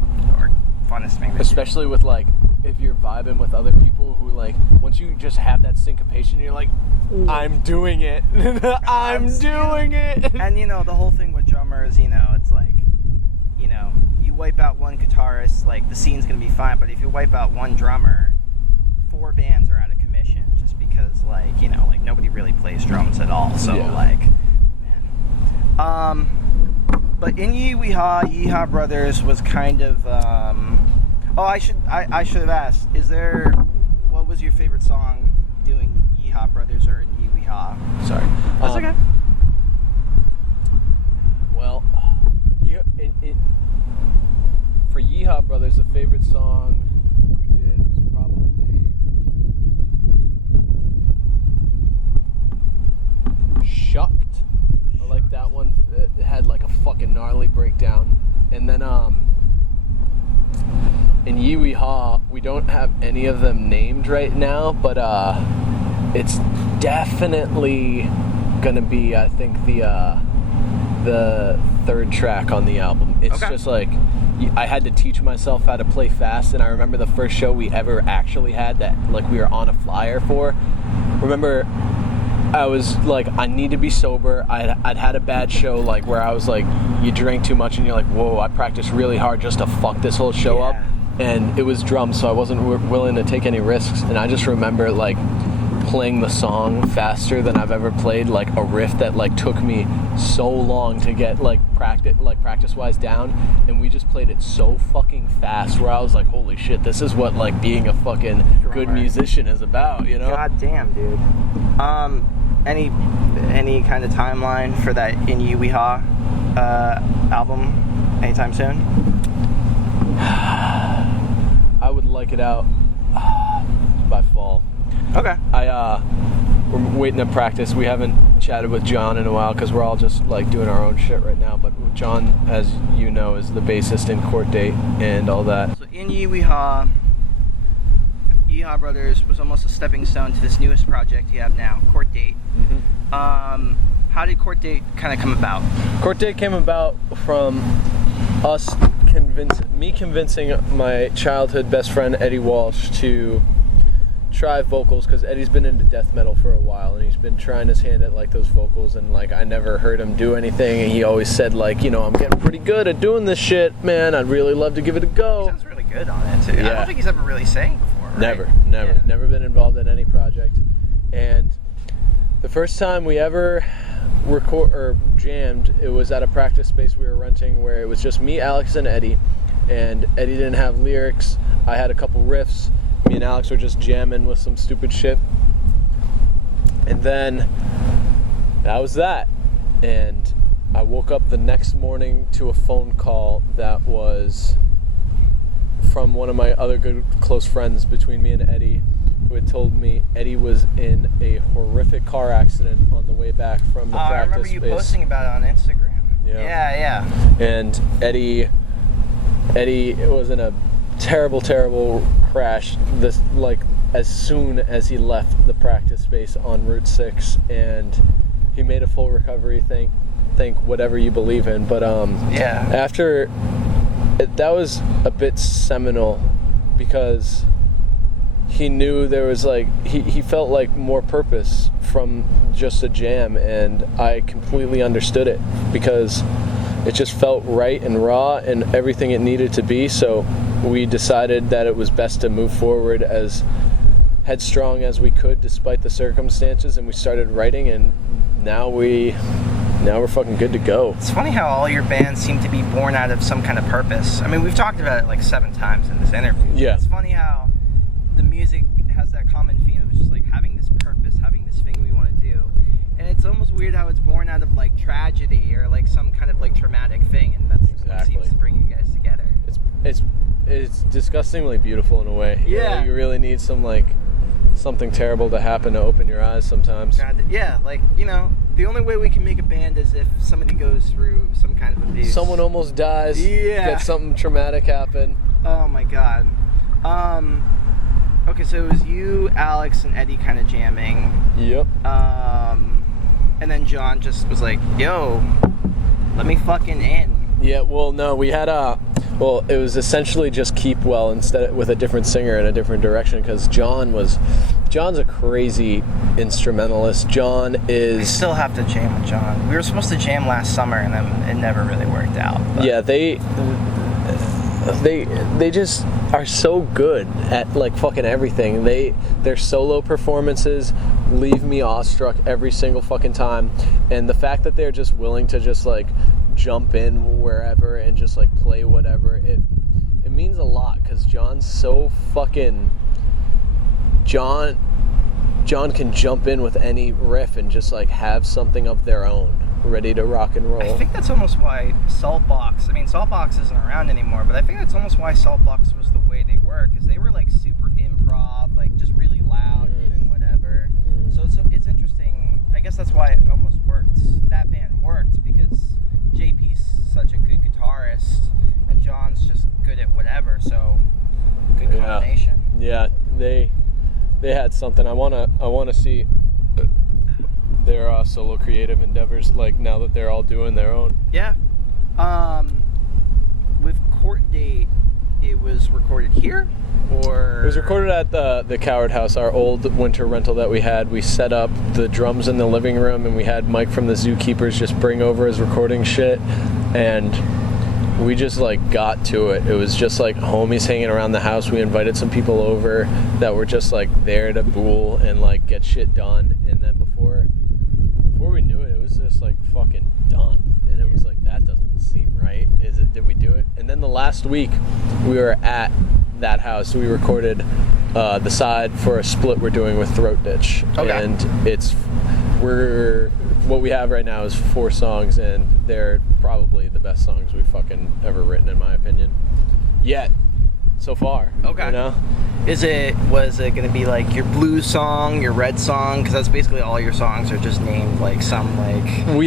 funnest thing to do. Especially with like if you're vibing with other people who like once you just have that syncopation, you're like, I'm doing it. I'm doing it. And you know, the whole thing with drummers, you know, it's like, you know, you wipe out one guitarist, like the scene's gonna be fine, but if you wipe out one drummer, 4 bands are out of commission just because like, you know, like nobody really plays drums at all. So like, man. But In Ye We Ha, Yeehaw Brothers was kind of I should have asked, what was your favorite song doing Yeehaw Brothers or In Ye We Ha? Sorry. That's okay. Well, for Yeehaw Brothers, the favorite song we did was probably Shucked. I like that one. It had like a fucking gnarly breakdown. And then in Ye We Ha, we don't have any of them named right now, but it's definitely gonna be, I think, the third track on the album. It's just like I had to teach myself how to play fast, and I remember the first show we ever actually had that like we were on a flyer for. Remember, I was like, I need to be sober. I'd had a bad show, like where I was like, you drink too much and you're like, whoa, I practiced really hard just to fuck this whole show up. And it was drums, so I wasn't willing to take any risks. And I just remember like playing the song faster than I've ever played, like a riff that like took me so long to get like practice wise down, and we just played it so fucking fast where I was like, holy shit, this is what like being a fucking good musician is about, you know? God damn, dude. Any kind of timeline for that In Ye We Ha album anytime soon? I would like it out by fall. Okay. We're waiting to practice. We haven't chatted with John in a while because we're all just like doing our own shit right now. But John, as you know, is the bassist in Court Date and all that. So In Ye We Ha, Yeehaw Brothers was almost a stepping stone to this newest project you have now, Court Date. Mm-hmm. How did Court Date kind of come about? Court Date came about from me convincing my childhood best friend Eddie Walsh to try vocals, because Eddie's been into death metal for a while and he's been trying his hand at like those vocals, and like I never heard him do anything, and he always said like, you know, I'm getting pretty good at doing this shit, man, I'd really love to give it a go. He sounds really good on it too. Yeah. I don't think he's ever really sang before, right? Never been involved in any project. And the first time we ever jammed, it was at a practice space we were renting where it was just me, Alex, and Eddie, and Eddie didn't have lyrics, I had a couple riffs, me and Alex were just jamming with some stupid shit, and then that was that. And I woke up the next morning to a phone call that was from one of my other good close friends between me and Eddie, who had told me Eddie was in a horrific car accident on the way back from the practice I remember you space. posting about it on Instagram. Yeah. And Eddie was in a terrible crash as soon as he left the practice space on Route 6, and he made a full recovery, think whatever you believe in, but after that was a bit seminal, because he knew there was like he felt like more purpose from just a jam, and I completely understood it, because it just felt right and raw and everything it needed to be. So we decided that it was best to move forward as headstrong as we could despite the circumstances, and we started writing, and now we're fucking good to go. It's funny how all your bands seem to be born out of some kind of purpose. I mean, we've talked about it like 7 times in this interview. Yeah. It's funny how the music has that common theme of just like having this purpose, having this thing we want to do. And it's almost weird how it's born out of like tragedy or like some kind of like traumatic thing, and that's exactly what seems to bring you guys together. It's disgustingly beautiful in a way. Yeah. You really need something terrible to happen to open your eyes sometimes. God, yeah, like, you know, the only way we can make a band is if somebody goes through some kind of abuse. Someone almost dies. Yeah. Get something traumatic happen. Oh my god. Okay, so it was you, Alex, and Eddie kind of jamming. Yep. And then John just was like, yo, let me fucking in. Yeah, well, no, we had it was essentially just Keep Well instead with a different singer in a different direction, because John's a crazy instrumentalist. John is... I still have to jam with John. We were supposed to jam last summer, and then it never really worked out. But. Yeah, they just are so good at like fucking everything. Their solo performances leave me awestruck every single fucking time, and the fact that they're just willing to just like jump in wherever and just like play whatever, it means a lot, because John's so fucking... John can jump in with any riff and just like have something of their own ready to rock and roll. I think that's almost why Saltbox isn't around anymore, but I think that's almost why Saltbox was the way they were, because they were like super improv, like just really loud, doing whatever. So it's interesting. I guess that's why it almost worked. That band worked because JP's such a good guitarist and John's just good at whatever. So good combination. Yeah, they had something. I wanna see their solo creative endeavors, like now that they're all doing their own. Yeah. With Court Date, it was recorded here, or? It was recorded at the Coward House, our old winter rental that we had. We set up the drums in the living room, and we had Mike from the Zookeepers just bring over his recording shit, and we just like got to it. It was just like homies hanging around the house. We invited some people over that were just like there to bool and like get shit done, and then before we knew it, it was just like fucking done. And it was like, that doesn't seem right. Did we do it? And then the last week we were at that house. We recorded the side for a split we're doing with Throat Ditch. Okay. And what we have right now is 4 songs, and they're probably the best songs we've fucking ever written, in my opinion. Yet. So far. Okay. You know? Was it going to be like your blues song, your red song? Because that's basically all your songs are just named like some like... We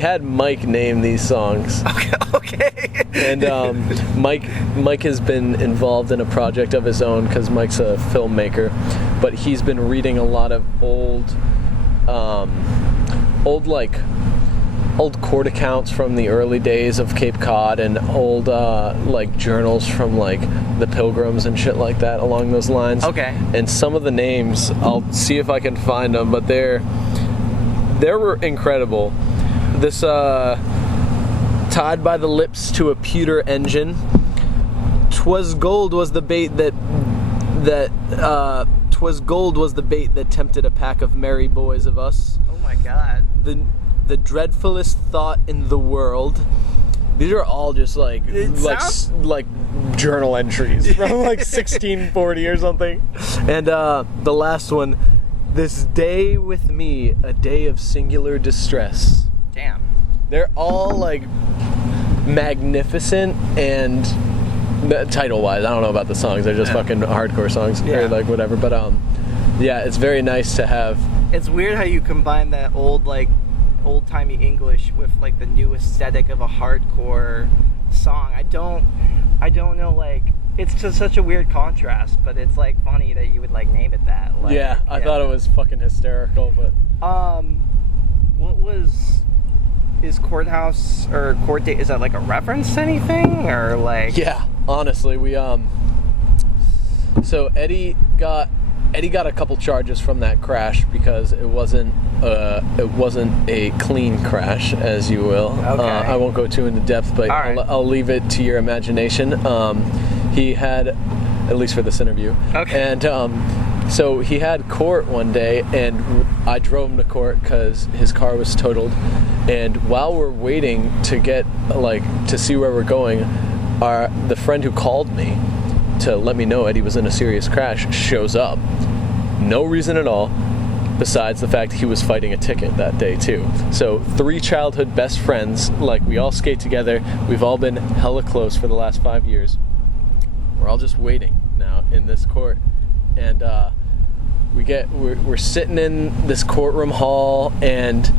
had Mike name these songs. Okay. And Mike has been involved in a project of his own, because Mike's a filmmaker, but he's been reading a lot of old like old court accounts from the early days of Cape Cod and old like journals from like the Pilgrims and shit like that along those lines. Okay. And some of the names, I'll see if I can find them, but they're incredible. This tied by the lips to a pewter engine. 'Twas gold was the bait that tempted a pack of merry boys of us. Oh my God. The dreadfulest thought in the world. These are all just like journal entries from like 1640 or something. And the last one, this day with me, a day of singular distress. Damn. They're all like magnificent and title-wise, I don't know about the songs. They're just fucking hardcore songs or like whatever. But yeah, it's very nice to have. It's weird how you combine that old-timey English with like the new aesthetic of a hardcore song. I don't know, like, it's just such a weird contrast, but it's like funny that you would like name it that. Like, yeah, I thought it was fucking hysterical, but is Courthouse or Court Date, is that like a reference to anything, or like? Yeah, honestly, we so Eddie got a couple charges from that crash because it wasn't a clean crash, as you will. Okay. I won't go too into depth, but right. I'll leave it to your imagination. He had, at least for this interview. Okay. And so he had court one day, and I drove him to court because his car was totaled. And while we're waiting to get to see where we're going, the friend who called me to let me know Eddie was in a serious crash shows up. No reason at all, besides the fact he was fighting a ticket that day too. So 3 childhood best friends, like we all skate together. We've all been hella close for the last 5 years. We're all just waiting now in this court, and we're sitting in this courtroom hall, and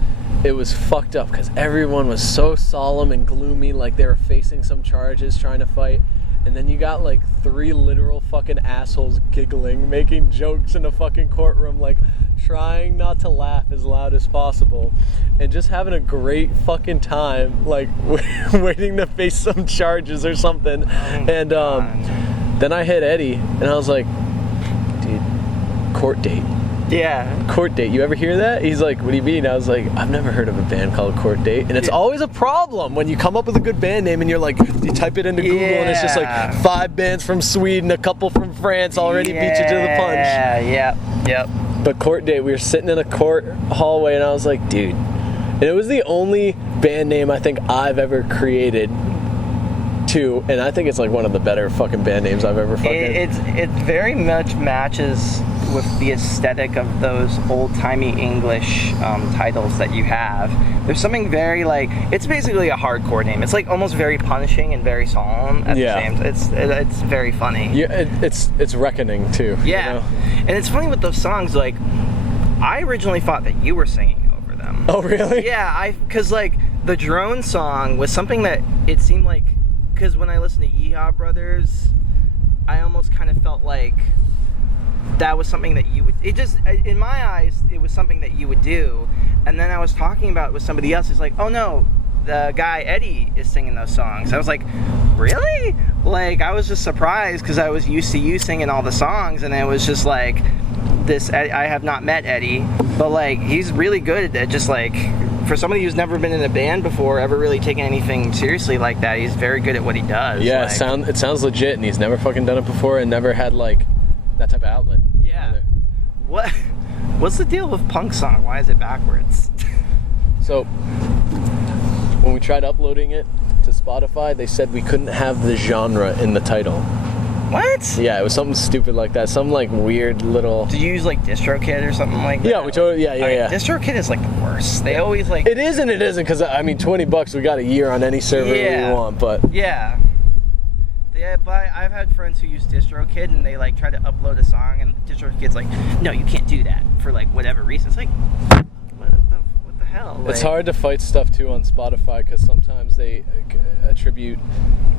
it was fucked up because everyone was so solemn and gloomy, like they were facing some charges, trying to fight. And then you got like 3 literal fucking assholes giggling, making jokes in a fucking courtroom, like trying not to laugh as loud as possible, and just having a great fucking time, like waiting to face some charges or something. And then I hit Eddie, and I was like, dude, Court Date. Yeah. Court Date, you ever hear that? He's like, what do you mean? I was like, I've never heard of a band called Court Date. And it's always a problem when you come up with a good band name and you're like, you type it into Google and it's just like 5 bands from Sweden, a couple from France already beat you to the punch. Yep. But Court Date, we were sitting in a court hallway, and I was like, dude. And it was the only band name I think I've ever created too, and I think it's like one of the better fucking band names I've ever fucking. It very much matches with the aesthetic of those old-timey English titles that you have. There's something very like, it's basically a hardcore name. It's like almost very punishing and very solemn at the same time. It's very funny. Yeah, it's reckoning too. Yeah, you know? And it's funny with those songs. Like, I originally thought that you were singing over them. Oh really? Yeah, because like the drone song was something that it seemed like, because when I listened to Yeehaw Brothers, I almost kind of felt like that was something that you would, it just, in my eyes, it was something that you would do. And then I was talking about it with somebody else, who's like, oh no, the guy Eddie is singing those songs. I was like, really? Like, I was just surprised because I was used to you singing all the songs, and it was just like, this, I have not met Eddie, but like, he's really good at just like, for somebody who's never been in a band before, ever really taken anything seriously like that, he's very good at what he does. Yeah, like, it sounds legit, and he's never fucking done it before and never had like that type of outlet. Yeah. Either. What's the deal with punk song? Why is it backwards? So when we tried uploading it to Spotify, they said we couldn't have the genre in the title. What? Yeah, it was something stupid like that. Some like weird little. Did you use like DistroKid or something like that? Yeah, we totally. Yeah. DistroKid is like the worst. They always like. It is and it isn't, because I mean, $20 we got a year on any server we want, but. Yeah. Yeah, but I've had friends who use DistroKid and they like try to upload a song and DistroKid's like, no, you can't do that for like whatever reason. It's like, what the hell? It's like, hard to fight stuff too on Spotify because sometimes they attribute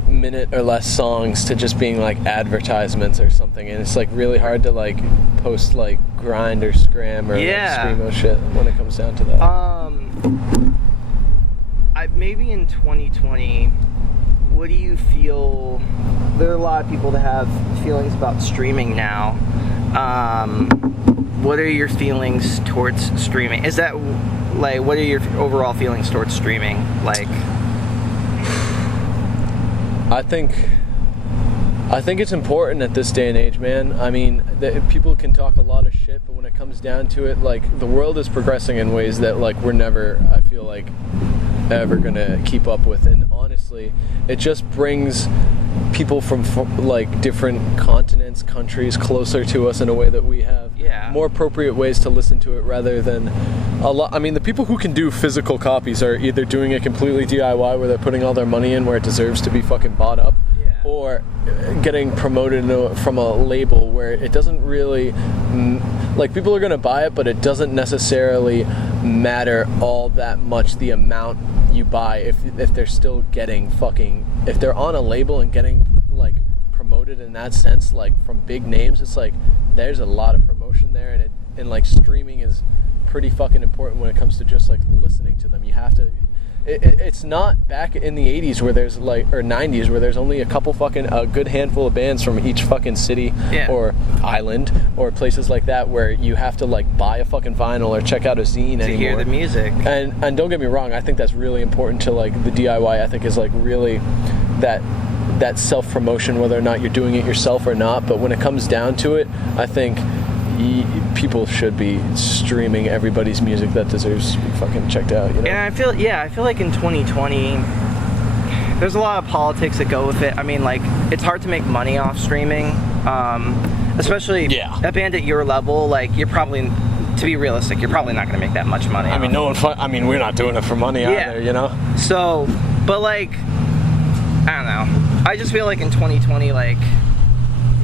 minute or less songs to just being like advertisements or something, and it's like really hard to like post like grind or scram or like screamo shit when it comes down to that. maybe in 2020, what do you feel? There are a lot of people that have feelings about streaming now. What are your feelings towards streaming? Is that like, what are your overall feelings towards streaming? Like, I think it's important at this day and age, man. I mean, people can talk a lot of shit, but when it comes down to it, like, the world is progressing in ways that, like, we're never, I feel like, ever gonna keep up with. And honestly, it just brings people from like different continents, countries closer to us in a way that we have more appropriate ways to listen to it, rather than a lot. I mean, the people who can do physical copies are either doing it completely DIY, where they're putting all their money in where it deserves to be fucking bought up, or getting promoted from a label where it doesn't really, like, people are gonna buy it, but it doesn't necessarily matter all that much the amount you buy if they're still getting if they're on a label and getting like promoted in that sense, like from big names. It's like there's a lot of promotion there, and like streaming is pretty fucking important when it comes to just like listening to them. You have to. It's not back in the 80s where there's like, or 90s where there's only a good handful of bands from each fucking city or island or places like that where you have to like buy a fucking vinyl or check out a zine to hear the music. And don't get me wrong, I think that's really important to like the DIY ethic, is like really that self-promotion, whether or not you're doing it yourself or not. But when it comes down to it, I think people should be streaming everybody's music that deserves to be fucking checked out, you know? And I feel like in 2020, there's a lot of politics that go with it. I mean, like, it's hard to make money off streaming, especially a band at your level. Like, you're probably, to be realistic, you're probably not going to make that much money. I mean, we're not doing it for money either, you know? So, but like, I don't know. I just feel like in 2020, like,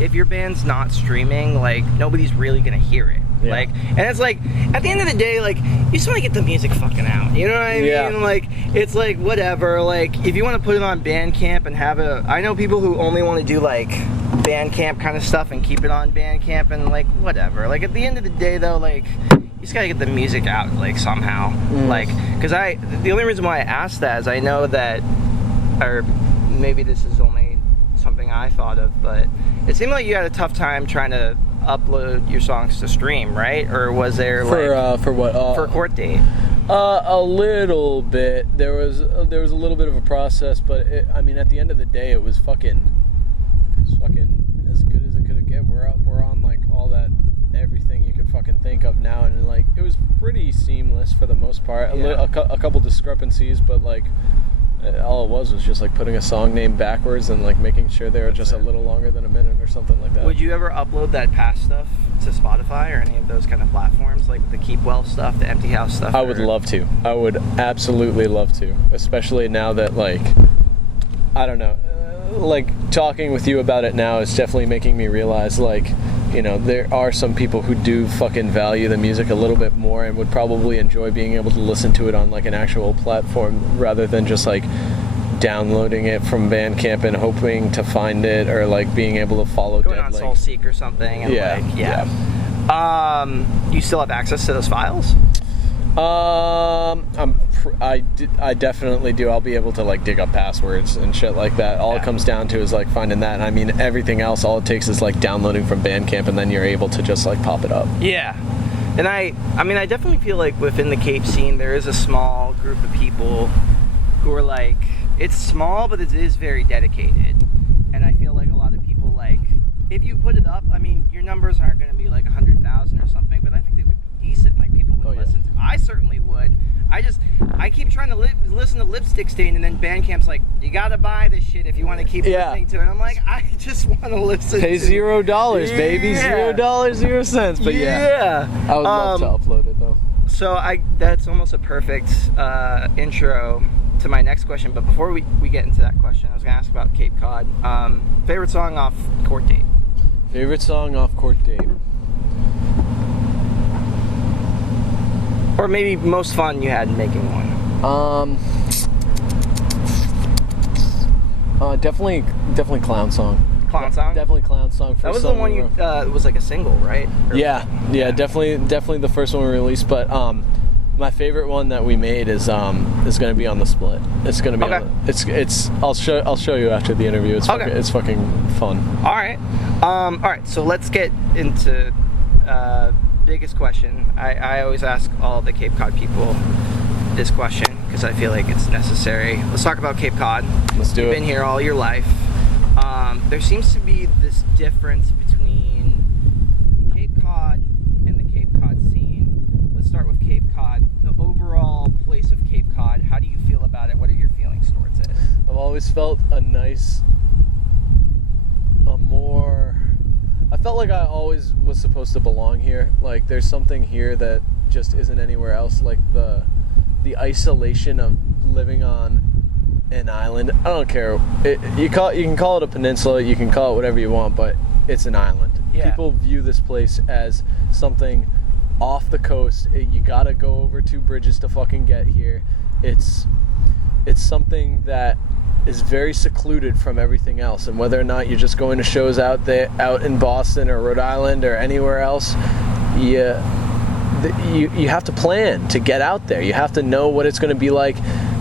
if your band's not streaming, like, nobody's really gonna hear it. Like, and it's like, at the end of the day, like, you just want to get the music fucking out, you know what I mean? Like, it's like, whatever, like, if you want to put it on Bandcamp and have I know people who only want to do like Bandcamp kind of stuff and keep it on Bandcamp, and like, whatever. Like, at the end of the day though, like, you just gotta get the music out, like, somehow. Like, because the only reason why I asked that is I know that, or maybe this is only something I thought of, but it seemed like you had a tough time trying to upload your songs to stream, right? Or was there for what? For Court Date? A little bit. There was a little bit of a process, but I mean, at the end of the day, it was fucking as good as it could get. We're on like all that, everything you could fucking think of now, and like it was pretty seamless for the most part. A couple discrepancies, but like. All it was just like putting a song name backwards and like making sure they were just a little longer than a minute or something like that. Would you ever upload that past stuff to Spotify or any of those kind of platforms, like the Keep Well stuff, the Empty House stuff? I would love to. I would absolutely love to, especially now that, like, I don't know, like talking with you about it now is definitely making me realize, like, you know, there are some people who do fucking value the music a little bit more and would probably enjoy being able to listen to it on like an actual platform rather than just like downloading it from Bandcamp and hoping to find it, or like being able to follow going on SoulSeek or something. And you still have access to those files? I definitely do. I'll be able to like dig up passwords and shit like that. All it comes down to is like finding that. And I mean, everything else, all it takes is like downloading from Bandcamp, and then you're able to just like pop it up. Yeah. And I mean, I definitely feel like within the Cape scene, there is a small group of people who are like, it's small, but it is very dedicated. And I feel like a lot of people, like, if you put it up, I mean, your numbers aren't going to be like 100,000 or something, but I think they would be decent. Like, people would listen to it. I certainly would. I keep trying to listen to Lipstick Stain, and then Bandcamp's like, you gotta buy this shit if you want to keep listening to it. And I'm like, I just want to listen. Pay $0, baby, $0, 0 cents. But I would love to upload it though. So that's almost a perfect intro to my next question. But before we get into that question, I was gonna ask about Cape Cod. Favorite song off Court Date? Favorite song off Court Date? Or maybe most fun you had in making one? Definitely Clown Song. Clown Song? Definitely Clown Song. That was the one you, it was like a single, right? Yeah, definitely the first one we released, but My favorite one that we made is gonna be on the split. It's gonna be Okay. it's I'll show you after the interview. It's Okay. it's fucking fun. All right. So let's get into biggest question. I always ask all the Cape Cod people this question because I feel like it's necessary. Let's talk about Cape Cod. Let's do You've it. been here all your life. There seems to be this difference between Cape Cod and the Cape Cod scene. Let's start with Cape Cod. The overall place of Cape Cod, how do you feel about it? What are your feelings towards it? I've always felt I felt like I always was supposed to belong here. Like there's something here that just isn't anywhere else. Like the isolation of living on an island. I don't care. You can call it a peninsula. You can call it whatever you want, but it's an island. Yeah. People view this place as something off the coast. You gotta go over 2 bridges to fucking get here. It's something that is very secluded from everything else, and whether or not you're just going to shows out in Boston or Rhode Island or anywhere else, you have to plan to get out there. You have to know what it's going to be like,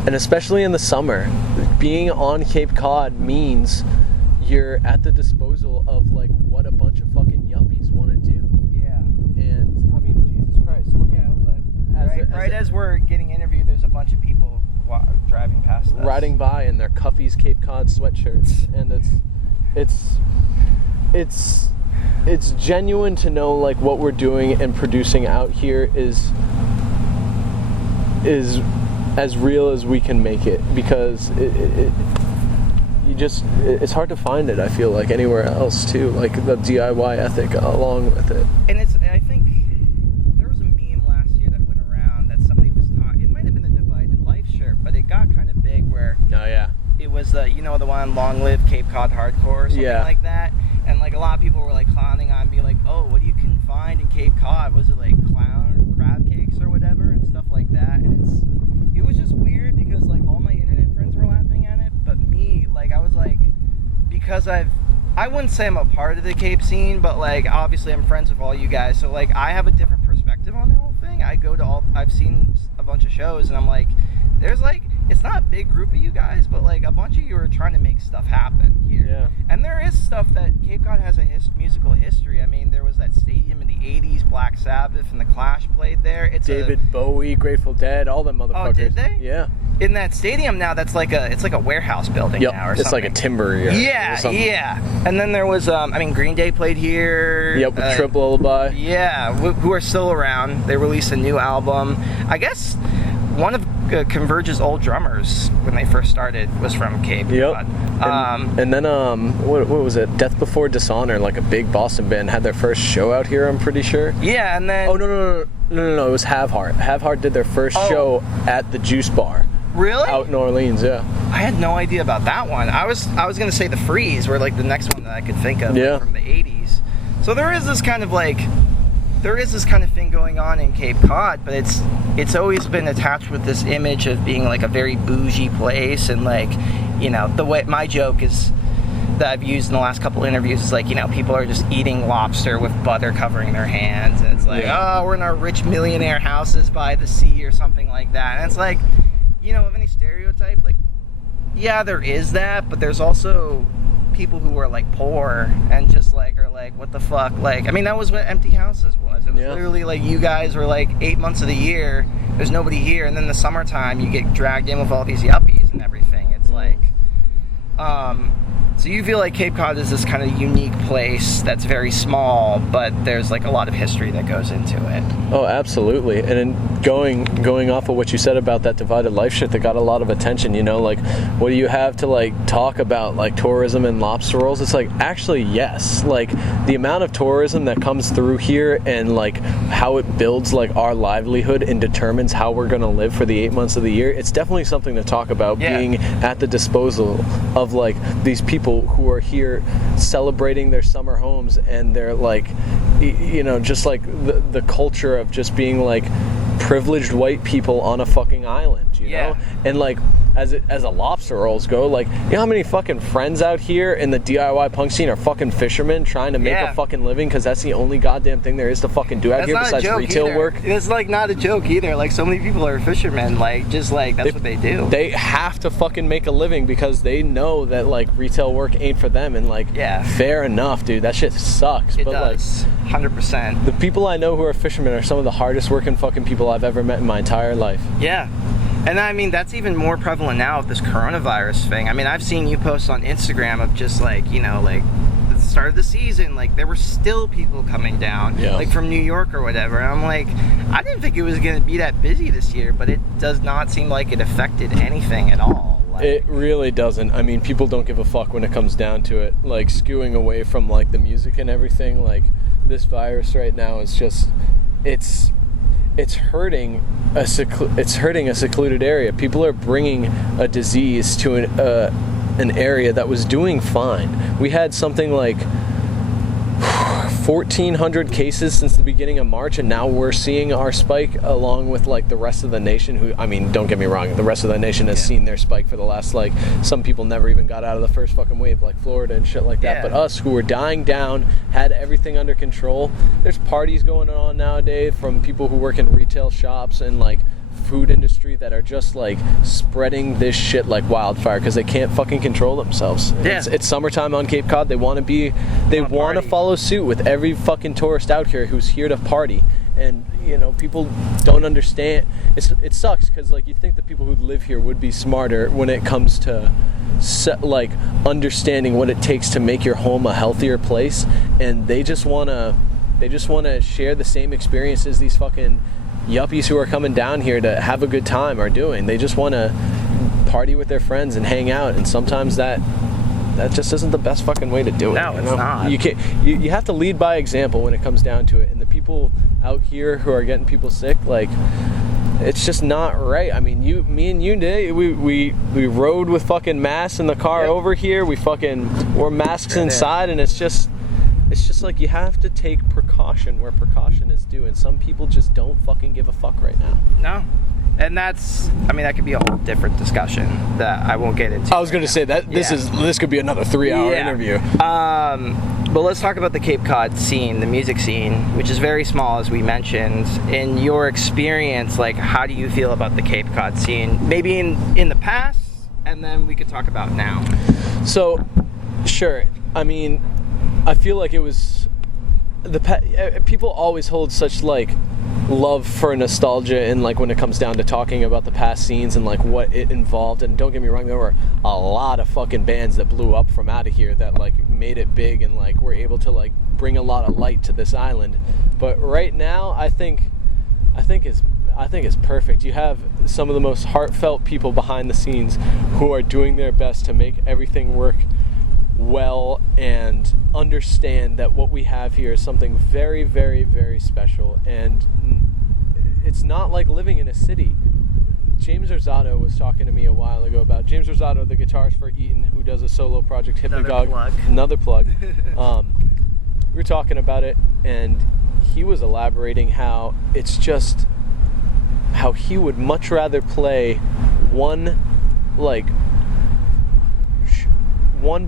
and especially in the summer, being on Cape Cod means you're at the disposal of like what a bunch of fucking yuppies want to do. Yeah. And I mean, Jesus Christ, look. Yeah, but as we're getting interviewed, there's a bunch of people driving past us. Riding by in their Cuffy's Cape Cod sweatshirts, and it's genuine to know like what we're doing and producing out here is as real as we can make it, because it's hard to find it, I feel like, anywhere else too, like the DIY ethic along with it. And I think there was a meme last year that went around that somebody was talking, it might have been a Divided Life shirt, but it got kind of big where Oh yeah. it was the one Long Live Cape Cod Hardcore or something like that, and like a lot of people were like clowning on, being like, oh, what you can find in Cape Cod, was it like clown crab cakes or whatever and stuff like that, and it was just weird because like all my internet friends were laughing at it, but me, like I was like, because I wouldn't say I'm a part of the Cape scene, but like obviously I'm friends with all you guys, so like I have a different perspective on the whole thing. I've seen a bunch of shows and I'm like, there's like, it's not a big group of you guys, but like a bunch of you are trying to make stuff happen here. Yeah. And there is stuff that Cape Cod has a musical history. I mean, there was that stadium in the 80s, Black Sabbath and the Clash played there. It's David Bowie, Grateful Dead, all them motherfuckers. Oh, did they? Yeah. In that stadium now, it's like a warehouse building now or it's something. like a timber. Yeah. And then there was, Green Day played here. Yep, with Trip Lullaby. Yeah, who are still around. They released a new album. I guess one of Converge's old drummers, when they first started, was from Cape Cod. And then what was it? Death Before Dishonor, like a big Boston band, had their first show out here, I'm pretty sure. Yeah, and then... Oh, no, it was Have Heart. Have Heart did their first show at the Juice Bar. Really? Out in Orleans, yeah. I had no idea about that one. I was gonna say the Freeze were like the next one that I could think of, like, from the 80s. So there is this kind of thing going on in Cape Cod, but it's always been attached with this image of being like a very bougie place, and like, you know, the way my joke is that I've used in the last couple interviews is like, you know, people are just eating lobster with butter covering their hands, and it's like, oh, we're in our rich millionaire houses by the sea or something like that. And it's like, you know, of any stereotype, like, yeah, there is that, but there's also people who are like poor and just like are like, what the fuck, like, I mean, that was what Empty Houses was. It was literally like, you guys were like 8 months of the year there's nobody here, and then the summertime you get dragged in with all these yuppies and everything. It's like so you feel like Cape Cod is this kind of unique place that's very small, but there's like a lot of history that goes into it. Oh, absolutely. And in going off of what you said about that Divided Life shit that got a lot of attention, you know, like, what do you have to like talk about, like tourism and lobster rolls? It's like, actually, yes. Like, the amount of tourism that comes through here and like how it builds like our livelihood and determines how we're going to live for the 8 months of the year, it's definitely something to talk about, being at the disposal of like these people who are here celebrating their summer homes, and they're like, you know, just like the culture of just being like privileged white people on a fucking island, you know? And like, as a lobster rolls go, like, you know how many fucking friends out here in the DIY punk scene are fucking fishermen trying to make a fucking living because that's the only goddamn thing there is to fucking do out here besides retail work? It's like not a joke either. Like, so many people are fishermen, like, just like that's what they do. They have to fucking make a living because they know that like retail work ain't for them, and like, fair enough, dude, that shit sucks. It does, 100%. The people I know who are fishermen are some of the hardest working fucking people I've ever met in my entire life. Yeah. And I mean, that's even more prevalent now with this coronavirus thing. I mean, I've seen you post on Instagram of just like, you know, like the start of the season, like there were still people coming down, like from New York or whatever. And I'm like, I didn't think it was going to be that busy this year, but it does not seem like it affected anything at all. Like, it really doesn't. I mean, people don't give a fuck when it comes down to it. Like, skewing away from like the music and everything, like this virus right now is just, it's hurting a secluded area. People are bringing a disease to an area that was doing fine. We had something like 1,400 cases since the beginning of March, and now we're seeing our spike along with like the rest of the nation, who, I mean, don't get me wrong, the rest of the nation has seen their spike for the last, like, some people never even got out of the first fucking wave, like Florida and shit like that. But us, who were dying down, had everything under control, there's parties going on nowadays from people who work in retail shops and like food industry that are just like spreading this shit like wildfire because they can't fucking control themselves. It's summertime on Cape Cod. They want to follow suit with every fucking tourist out here who's here to party. And you know, people don't understand. It sucks because like you think the people who live here would be smarter when it comes to like understanding what it takes to make your home a healthier place, and they just want to share the same experiences these fucking yuppies who are coming down here to have a good time are doing. They just want to party with their friends and hang out, and sometimes that just isn't the best fucking way to do it. No, it's not. You can't. You have to lead by example when it comes down to it. And the people out here who are getting people sick, like, it's just not right. I mean, me and you did. We rode with fucking masks in the car over here. We fucking wore masks inside, and it's just like you have to take precaution where precaution is due, and some people just don't fucking give a fuck right now. No. And that's, I mean, that could be a whole different discussion that I won't get into. I was going to say that this could be another 3-hour interview. But let's talk about the Cape Cod scene, the music scene, which is very small, as we mentioned. In your experience, like, how do you feel about the Cape Cod scene? Maybe in the past, and then we could talk about now. So, sure. I mean, I feel like it was people always hold such like love for nostalgia, and like when it comes down to talking about the past scenes and like what it involved. And don't get me wrong, there were a lot of fucking bands that blew up from out of here that like made it big and like were able to like bring a lot of light to this island. But right now, I think it's perfect. You have some of the most heartfelt people behind the scenes who are doing their best to make everything work well and understand that what we have here is something very, very, very special. And it's not like living in a city. James Rosado was talking to me a while ago about James Rosado, the guitarist for Eaton, who does a solo project, Hypnagogue. Another plug. We were talking about it, and he was elaborating how it's just how he would much rather play one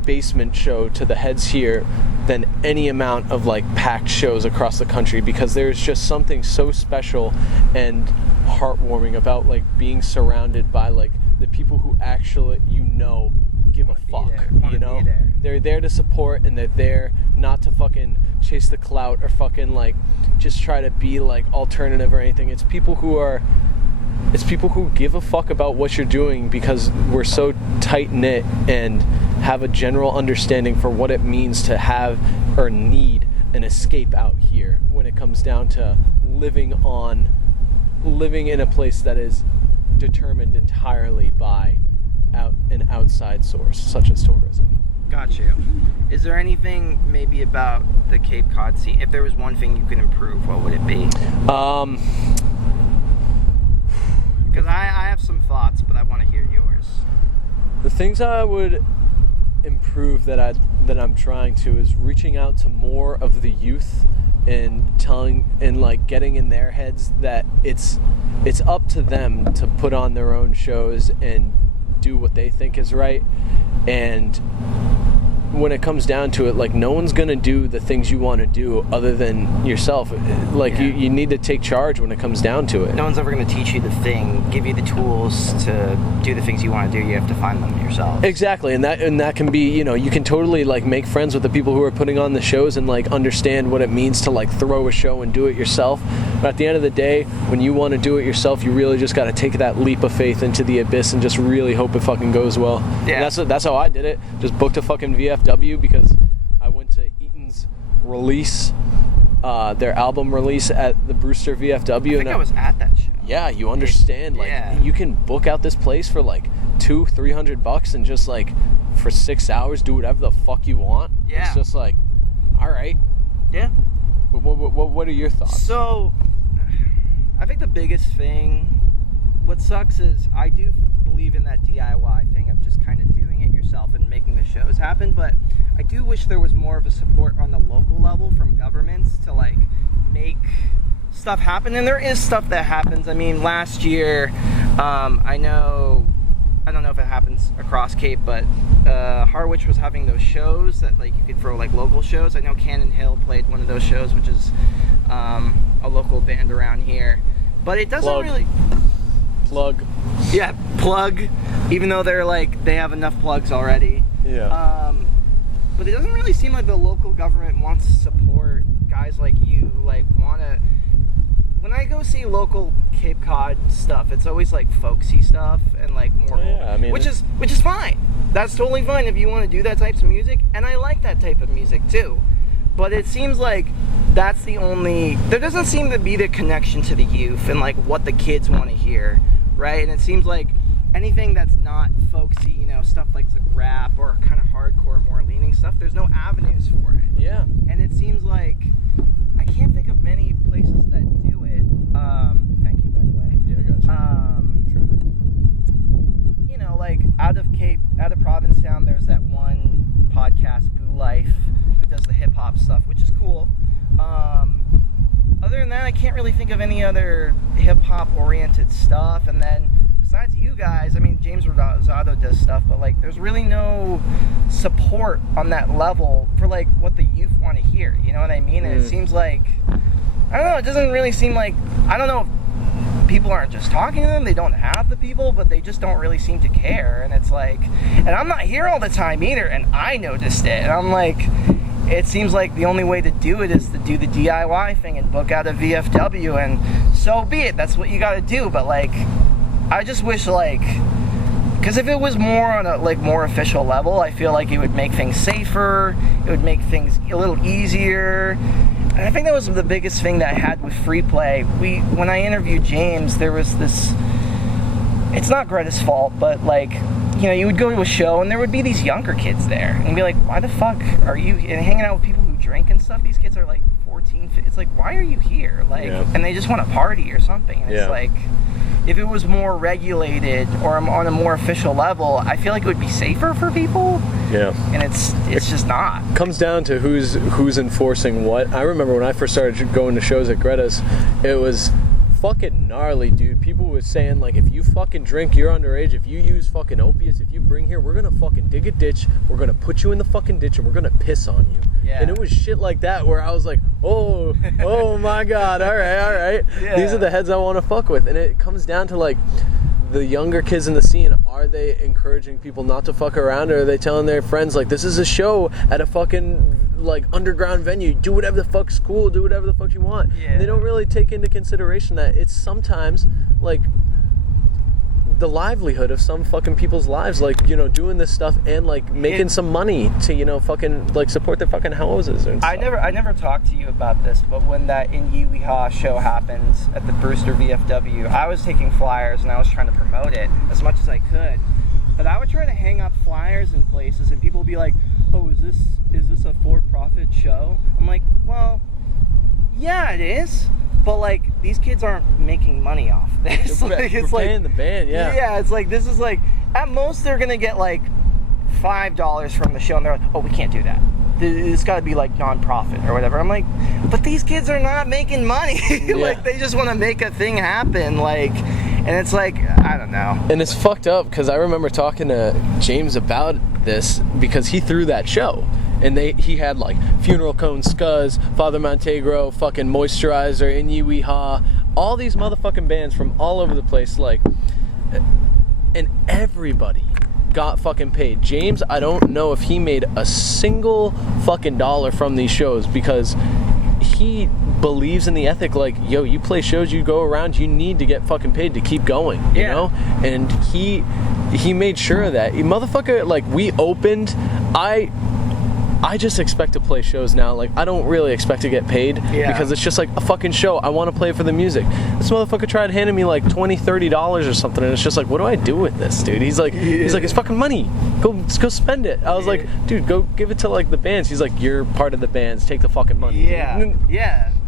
basement show to the heads here than any amount of like packed shows across the country, because there's just something so special and heartwarming about like being surrounded by like the people who actually give a fuck. They're there to support, and they're there not to fucking chase the clout or fucking like just try to be like alternative or anything. It's people who give a fuck about what you're doing because we're so tight-knit and have a general understanding for what it means to have or need an escape out here when it comes down to living in a place that is determined entirely by an outside source, such as tourism. Got you. Is there anything maybe about the Cape Cod scene, if there was one thing you could improve, what would it be? Because I have some thoughts, but I want to hear yours. The things I would improve that I'm trying to is reaching out to more of the youth and telling and like getting in their heads that it's up to them to put on their own shows and do what they think is right. And when it comes down to it, like, no one's gonna do the things you want to do other than yourself. Like, you need to take charge when it comes down to it. No one's ever gonna teach you the thing, give you the tools to do the things you want to do. You have to find them yourself. Exactly, and that can be, you know, you can totally like make friends with the people who are putting on the shows and like understand what it means to like throw a show and do it yourself. But at the end of the day, when you want to do it yourself, you really just got to take that leap of faith into the abyss and just really hope it fucking goes well. Yeah, and that's how I did it. Just booked a fucking VFW because I went to Eaton's release, their album release at the Brewster VFW. I was at that show. Yeah, you understand. Like, you can book out this place for like $200-$300 and just like for 6 hours do whatever the fuck you want. Yeah, it's just like, all right. Yeah. What are your thoughts? So, I think the biggest thing, what sucks is I do believe in that DIY thing of just kind of doing it yourself and making the shows happen, but I do wish there was more of a support on the local level from governments to like make stuff happen. And there is stuff that happens. I mean, last year, I don't know if it happens across Cape, but Harwich was having those shows that like you could throw like local shows. I know Cannon Hill played one of those shows, which is a local band around here, but it doesn't really plug. Yeah, plug. Even though they have enough plugs already. Yeah. But it doesn't really seem like the local government wants to support guys like you. Like, when I go see local Cape Cod stuff, it's always like folksy stuff and like more, which is fine. That's totally fine if you want to do that type of music, and I like that type of music too. But it seems like there doesn't seem to be the connection to the youth and like what the kids want to hear, right? And it seems like anything that's not folksy, you know, stuff like rap or kind of hardcore, more leaning stuff, there's no avenues for it. Yeah. And it seems like I can't think of many places that do it. Thank you, by the way. Yeah, I got you. You know, like out of Provincetown, there's that one podcast, Boo Life, who does the hip hop stuff, which is cool. Other than that, I can't really think of any other hip hop oriented stuff. And then besides you guys, I mean, James Rosado does stuff, but like there's really no support on that level for like what the youth want to hear. You know what I mean? And it seems like, I don't know, it doesn't really seem like, I don't know if people aren't just talking to them, they don't have the people, but they just don't really seem to care. And it's like, and I'm not here all the time either, and I noticed it. And I'm like, it seems like the only way to do it is to do the DIY thing and book out a VFW, and so be it. That's what you got to do. But like, I just wish like, because if it was more on a like more official level, I feel like it would make things safer. It would make things a little easier. And I think that was the biggest thing that I had with Free Play. When I interviewed James, there was this. It's not Greta's fault, but like, you know, you would go to a show and there would be these younger kids there, and be like, why the fuck are you hanging out with people who drink and stuff? These kids are like 14, 15. It's like, why are you here? Like, and they just want to party or something. And it's like, if it was more regulated or on a more official level, I feel like it would be safer for people. Yeah. And it's just not. Comes down to who's enforcing what. I remember when I first started going to shows at Greta's, it was fucking gnarly, dude. People were saying like, if you fucking drink, you're underage. If you use fucking opiates, if you bring here, we're gonna fucking dig a ditch. We're gonna put you in the fucking ditch and we're gonna piss on you. Yeah. And it was shit like that where I was like, oh my god, all right. Yeah. These are the heads I want to fuck with. And it comes down to like, the younger kids in the scene, are they encouraging people not to fuck around, or are they telling their friends like, this is a show at a fucking like underground venue, do whatever the fuck's cool, do whatever the fuck you want. And they don't really take into consideration that it's sometimes like the livelihood of some fucking people's lives, like, you know, doing this stuff and like making some money to, you know, fucking like support their fucking houses and stuff. I never talked to you about this, but when that In Yeeweehaw show happens at the Brewster VFW, I was taking flyers and I was trying to promote it as much as I could. But I would try to hang up flyers in places and people would be like, oh, is this a for-profit show? I'm like, well, yeah, it is. But like, these kids aren't making money off this. Like, it's like paying the band, yeah. It's like, this is like, at most they're gonna get like $5 from the show, and they're like, oh, we can't do that. it's got to be like non-profit or whatever. I'm like, but these kids are not making money. Like they just want to make a thing happen. Like, and it's like, I don't know. And it's fucked up because I remember talking to James about this because he threw that show. And he had like Funeral Cone, Scuzz, Father Montegro, fucking Moisturizer, Inuiha, all these motherfucking bands from all over the place, like, and everybody got fucking paid. James, I don't know if he made a single fucking dollar from these shows because he believes in the ethic, like, yo, you play shows, you go around, you need to get fucking paid to keep going, you know? And he made sure of that. Motherfucker, like, we opened, I just expect to play shows now. Like, I don't really expect to get paid because it's just like a fucking show. I want to play for the music. This motherfucker tried handing me like $20, $30 or something, and it's just like, what do I do with this, dude? He's like, it's fucking money. Go spend it. I was like, dude, go give it to like the bands. He's like, you're part of the bands. Take the fucking money. And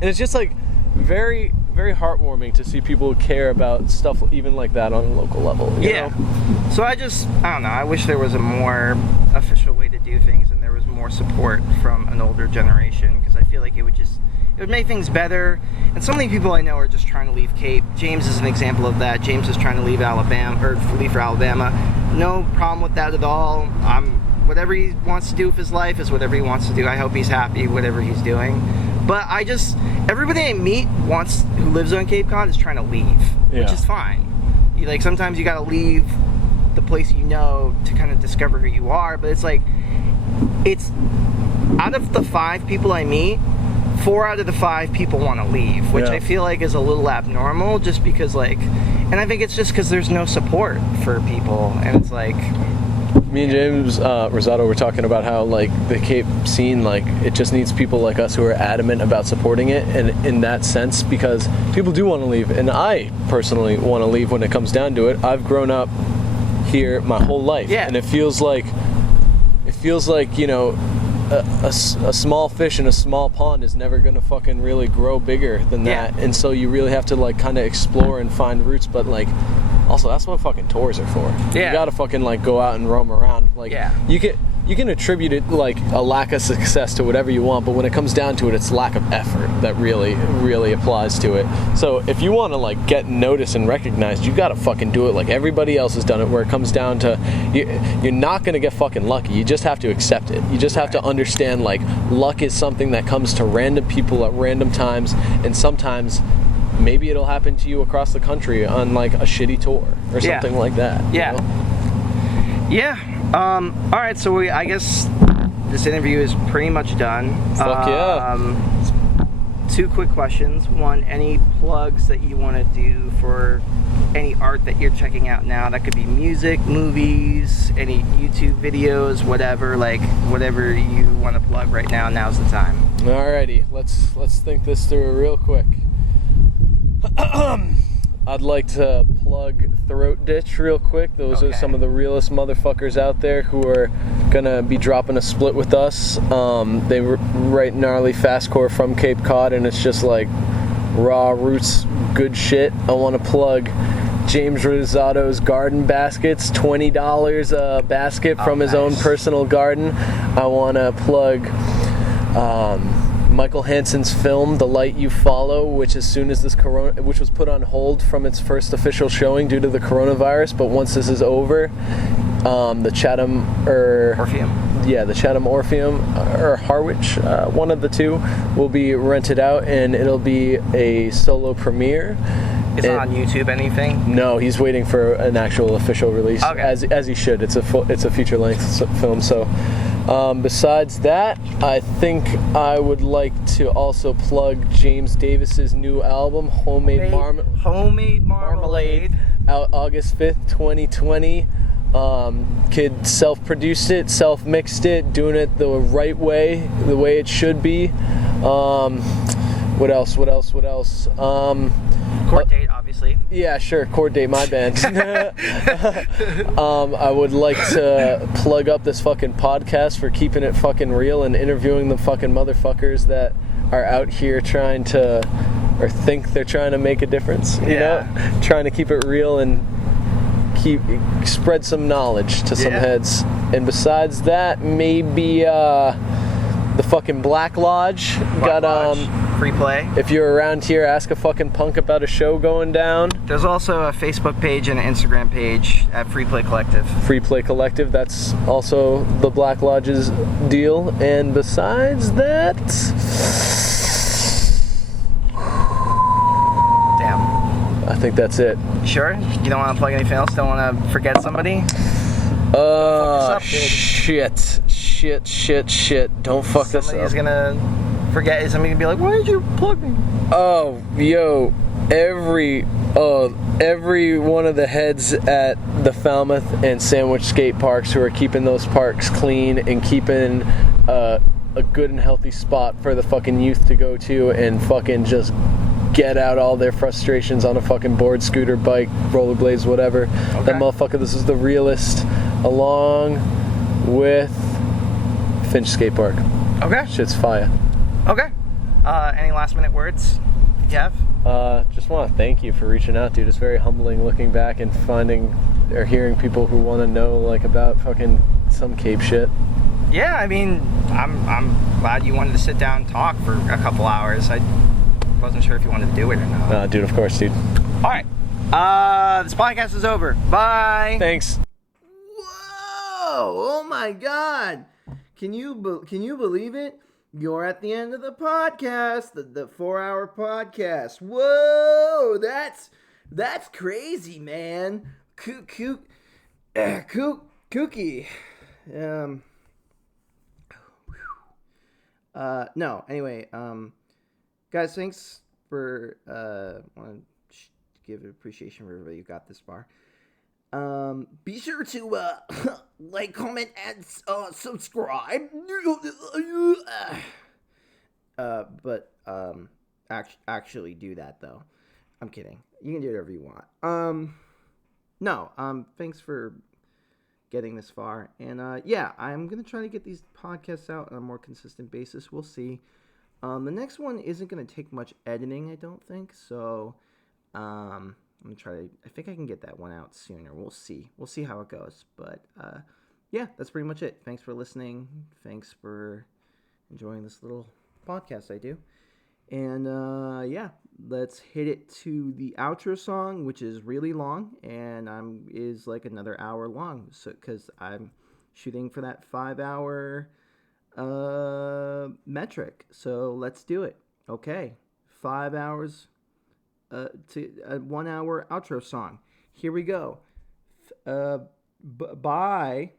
it's just like very, very heartwarming to see people care about stuff even like that on a local level. You know? So I don't know. I wish there was a more official way to do things and there was more support from an older generation, because I feel like it would make things better. And so many people I know are just trying to leave Cape. James is an example of that. James is trying to leave leave for Alabama. No problem with that at all. Whatever he wants to do with his life is whatever he wants to do. I hope he's happy whatever he's doing. But everybody I meet who lives on Cape Cod is trying to leave, which is fine. Like, sometimes you gotta leave the place you know to kind of discover who you are, but it's like, it's out of the 5 people I meet, 4 out of the 5 people want to leave, which I feel like is a little abnormal, just because, like, and I think it's just because there's no support for people, and it's like, me and James Rosado were talking about how, like, the Cape scene, like, it just needs people like us who are adamant about supporting it, and in that sense, because people do want to leave, and I personally want to leave when it comes down to it. I've grown up here my whole life, and it feels like, you know, a small fish in a small pond is never gonna fucking really grow bigger than that, and so you really have to, like, kind of explore and find roots, but, like, also that's what fucking tours are for. You gotta fucking, like, go out and roam around. Like, you can attribute it, like, a lack of success to whatever you want, but when it comes down to it, it's lack of effort that really, really applies to it. So if you want to, like, get noticed and recognized, you gotta fucking do it like everybody else has done it, where it comes down to, you're not gonna get fucking lucky. You just have to accept it. You just have to understand, like, luck is something that comes to random people at random times, and sometimes maybe it'll happen to you across the country on, like, a shitty tour or something like that. You know? All right, so I guess this interview is pretty much done. Fuck yeah. 2 quick questions. One, any plugs that you want to do for any art that you're checking out now? That could be music, movies, any YouTube videos, whatever. Like, whatever you want to plug right now, now's the time. Alrighty, let's think this through real quick. I'd like to plug Throat Ditch real quick. Those are some of the realest motherfuckers out there who are gonna be dropping a split with us. They write gnarly fastcore from Cape Cod, and it's just like raw roots, good shit. I want to plug James Rosado's Garden Baskets, $20 a basket from his own personal garden. I want to plug Michael Hansen's film, The Light You Follow, which which was put on hold from its first official showing due to the coronavirus, but once this is over, the Chatham Orpheum. Yeah, the Chatham Orpheum or Harwich, one of the two, will be rented out, and it'll be a solo premiere. Is it on YouTube, anything? No, he's waiting for an actual official release, as he should. It's a feature-length film, so. Besides that, I think I would like to also plug James Davis's new album, Homemade Marmalade, out August 5th, 2020. Kid self-produced it, self-mixed it, doing it the right way, the way it should be. What else? Court Date, obviously. Yeah, sure. Court Date, my band. I would like to plug up this fucking podcast for keeping it fucking real and interviewing the fucking motherfuckers that are out here trying to, or think they're trying to make a difference. You know? Trying to keep it real and spread some knowledge to some heads. And besides that, maybe the fucking Black Lodge. Black Lodge, free play. If you're around here, ask a fucking punk about a show going down. There's also a Facebook page and an Instagram page at Free Play Collective. Free Play Collective, that's also the Black Lodge's deal. And besides that... Damn. I think that's it. You sure? You don't want to plug anything else? Don't want to forget somebody? Shit. Don't fuck this up. Somebody's gonna forget. Somebody's gonna be like, why did you plug me? Oh, yo, every one of the heads at the Falmouth and Sandwich skate parks who are keeping those parks clean and keeping a good and healthy spot for the fucking youth to go to and fucking just get out all their frustrations on a fucking board, scooter, bike, rollerblades, whatever. Okay. That motherfucker, this is the realest, along with Finch Skate Park. Okay. Shit's fire. Okay. Any last minute words you have? Just want to thank you for reaching out, dude. It's very humbling looking back and finding or hearing people who want to know like about fucking some Cape shit. Yeah, I mean, I'm glad you wanted to sit down and talk for a couple hours. I wasn't sure if you wanted to do it or not. Dude, of course, dude. All right. This podcast is over. Bye. Thanks. Whoa! Oh my God! Can you believe it? You're at the end of the podcast, the 4-hour podcast. Whoa! That's crazy, man. Kooky. No. Anyway, guys, thanks for want to give appreciation for everybody who got this far. Be sure to like, comment, and subscribe. But actually do that though. I'm kidding. You can do whatever you want. Thanks for getting this far. And yeah, I'm gonna try to get these podcasts out on a more consistent basis. We'll see. The next one isn't gonna take much editing, I don't think. So I'm gonna try to. I think I can get that one out sooner. We'll see. We'll see how it goes. But yeah, that's pretty much it. Thanks for listening. Thanks for enjoying this little podcast I do. And yeah, let's hit it to the outro song, which is really long and is like another hour long. So because I'm shooting for that 5-hour metric. So let's do it. Okay, 5 hours to a 1 hour outro song. Here we go. Bye.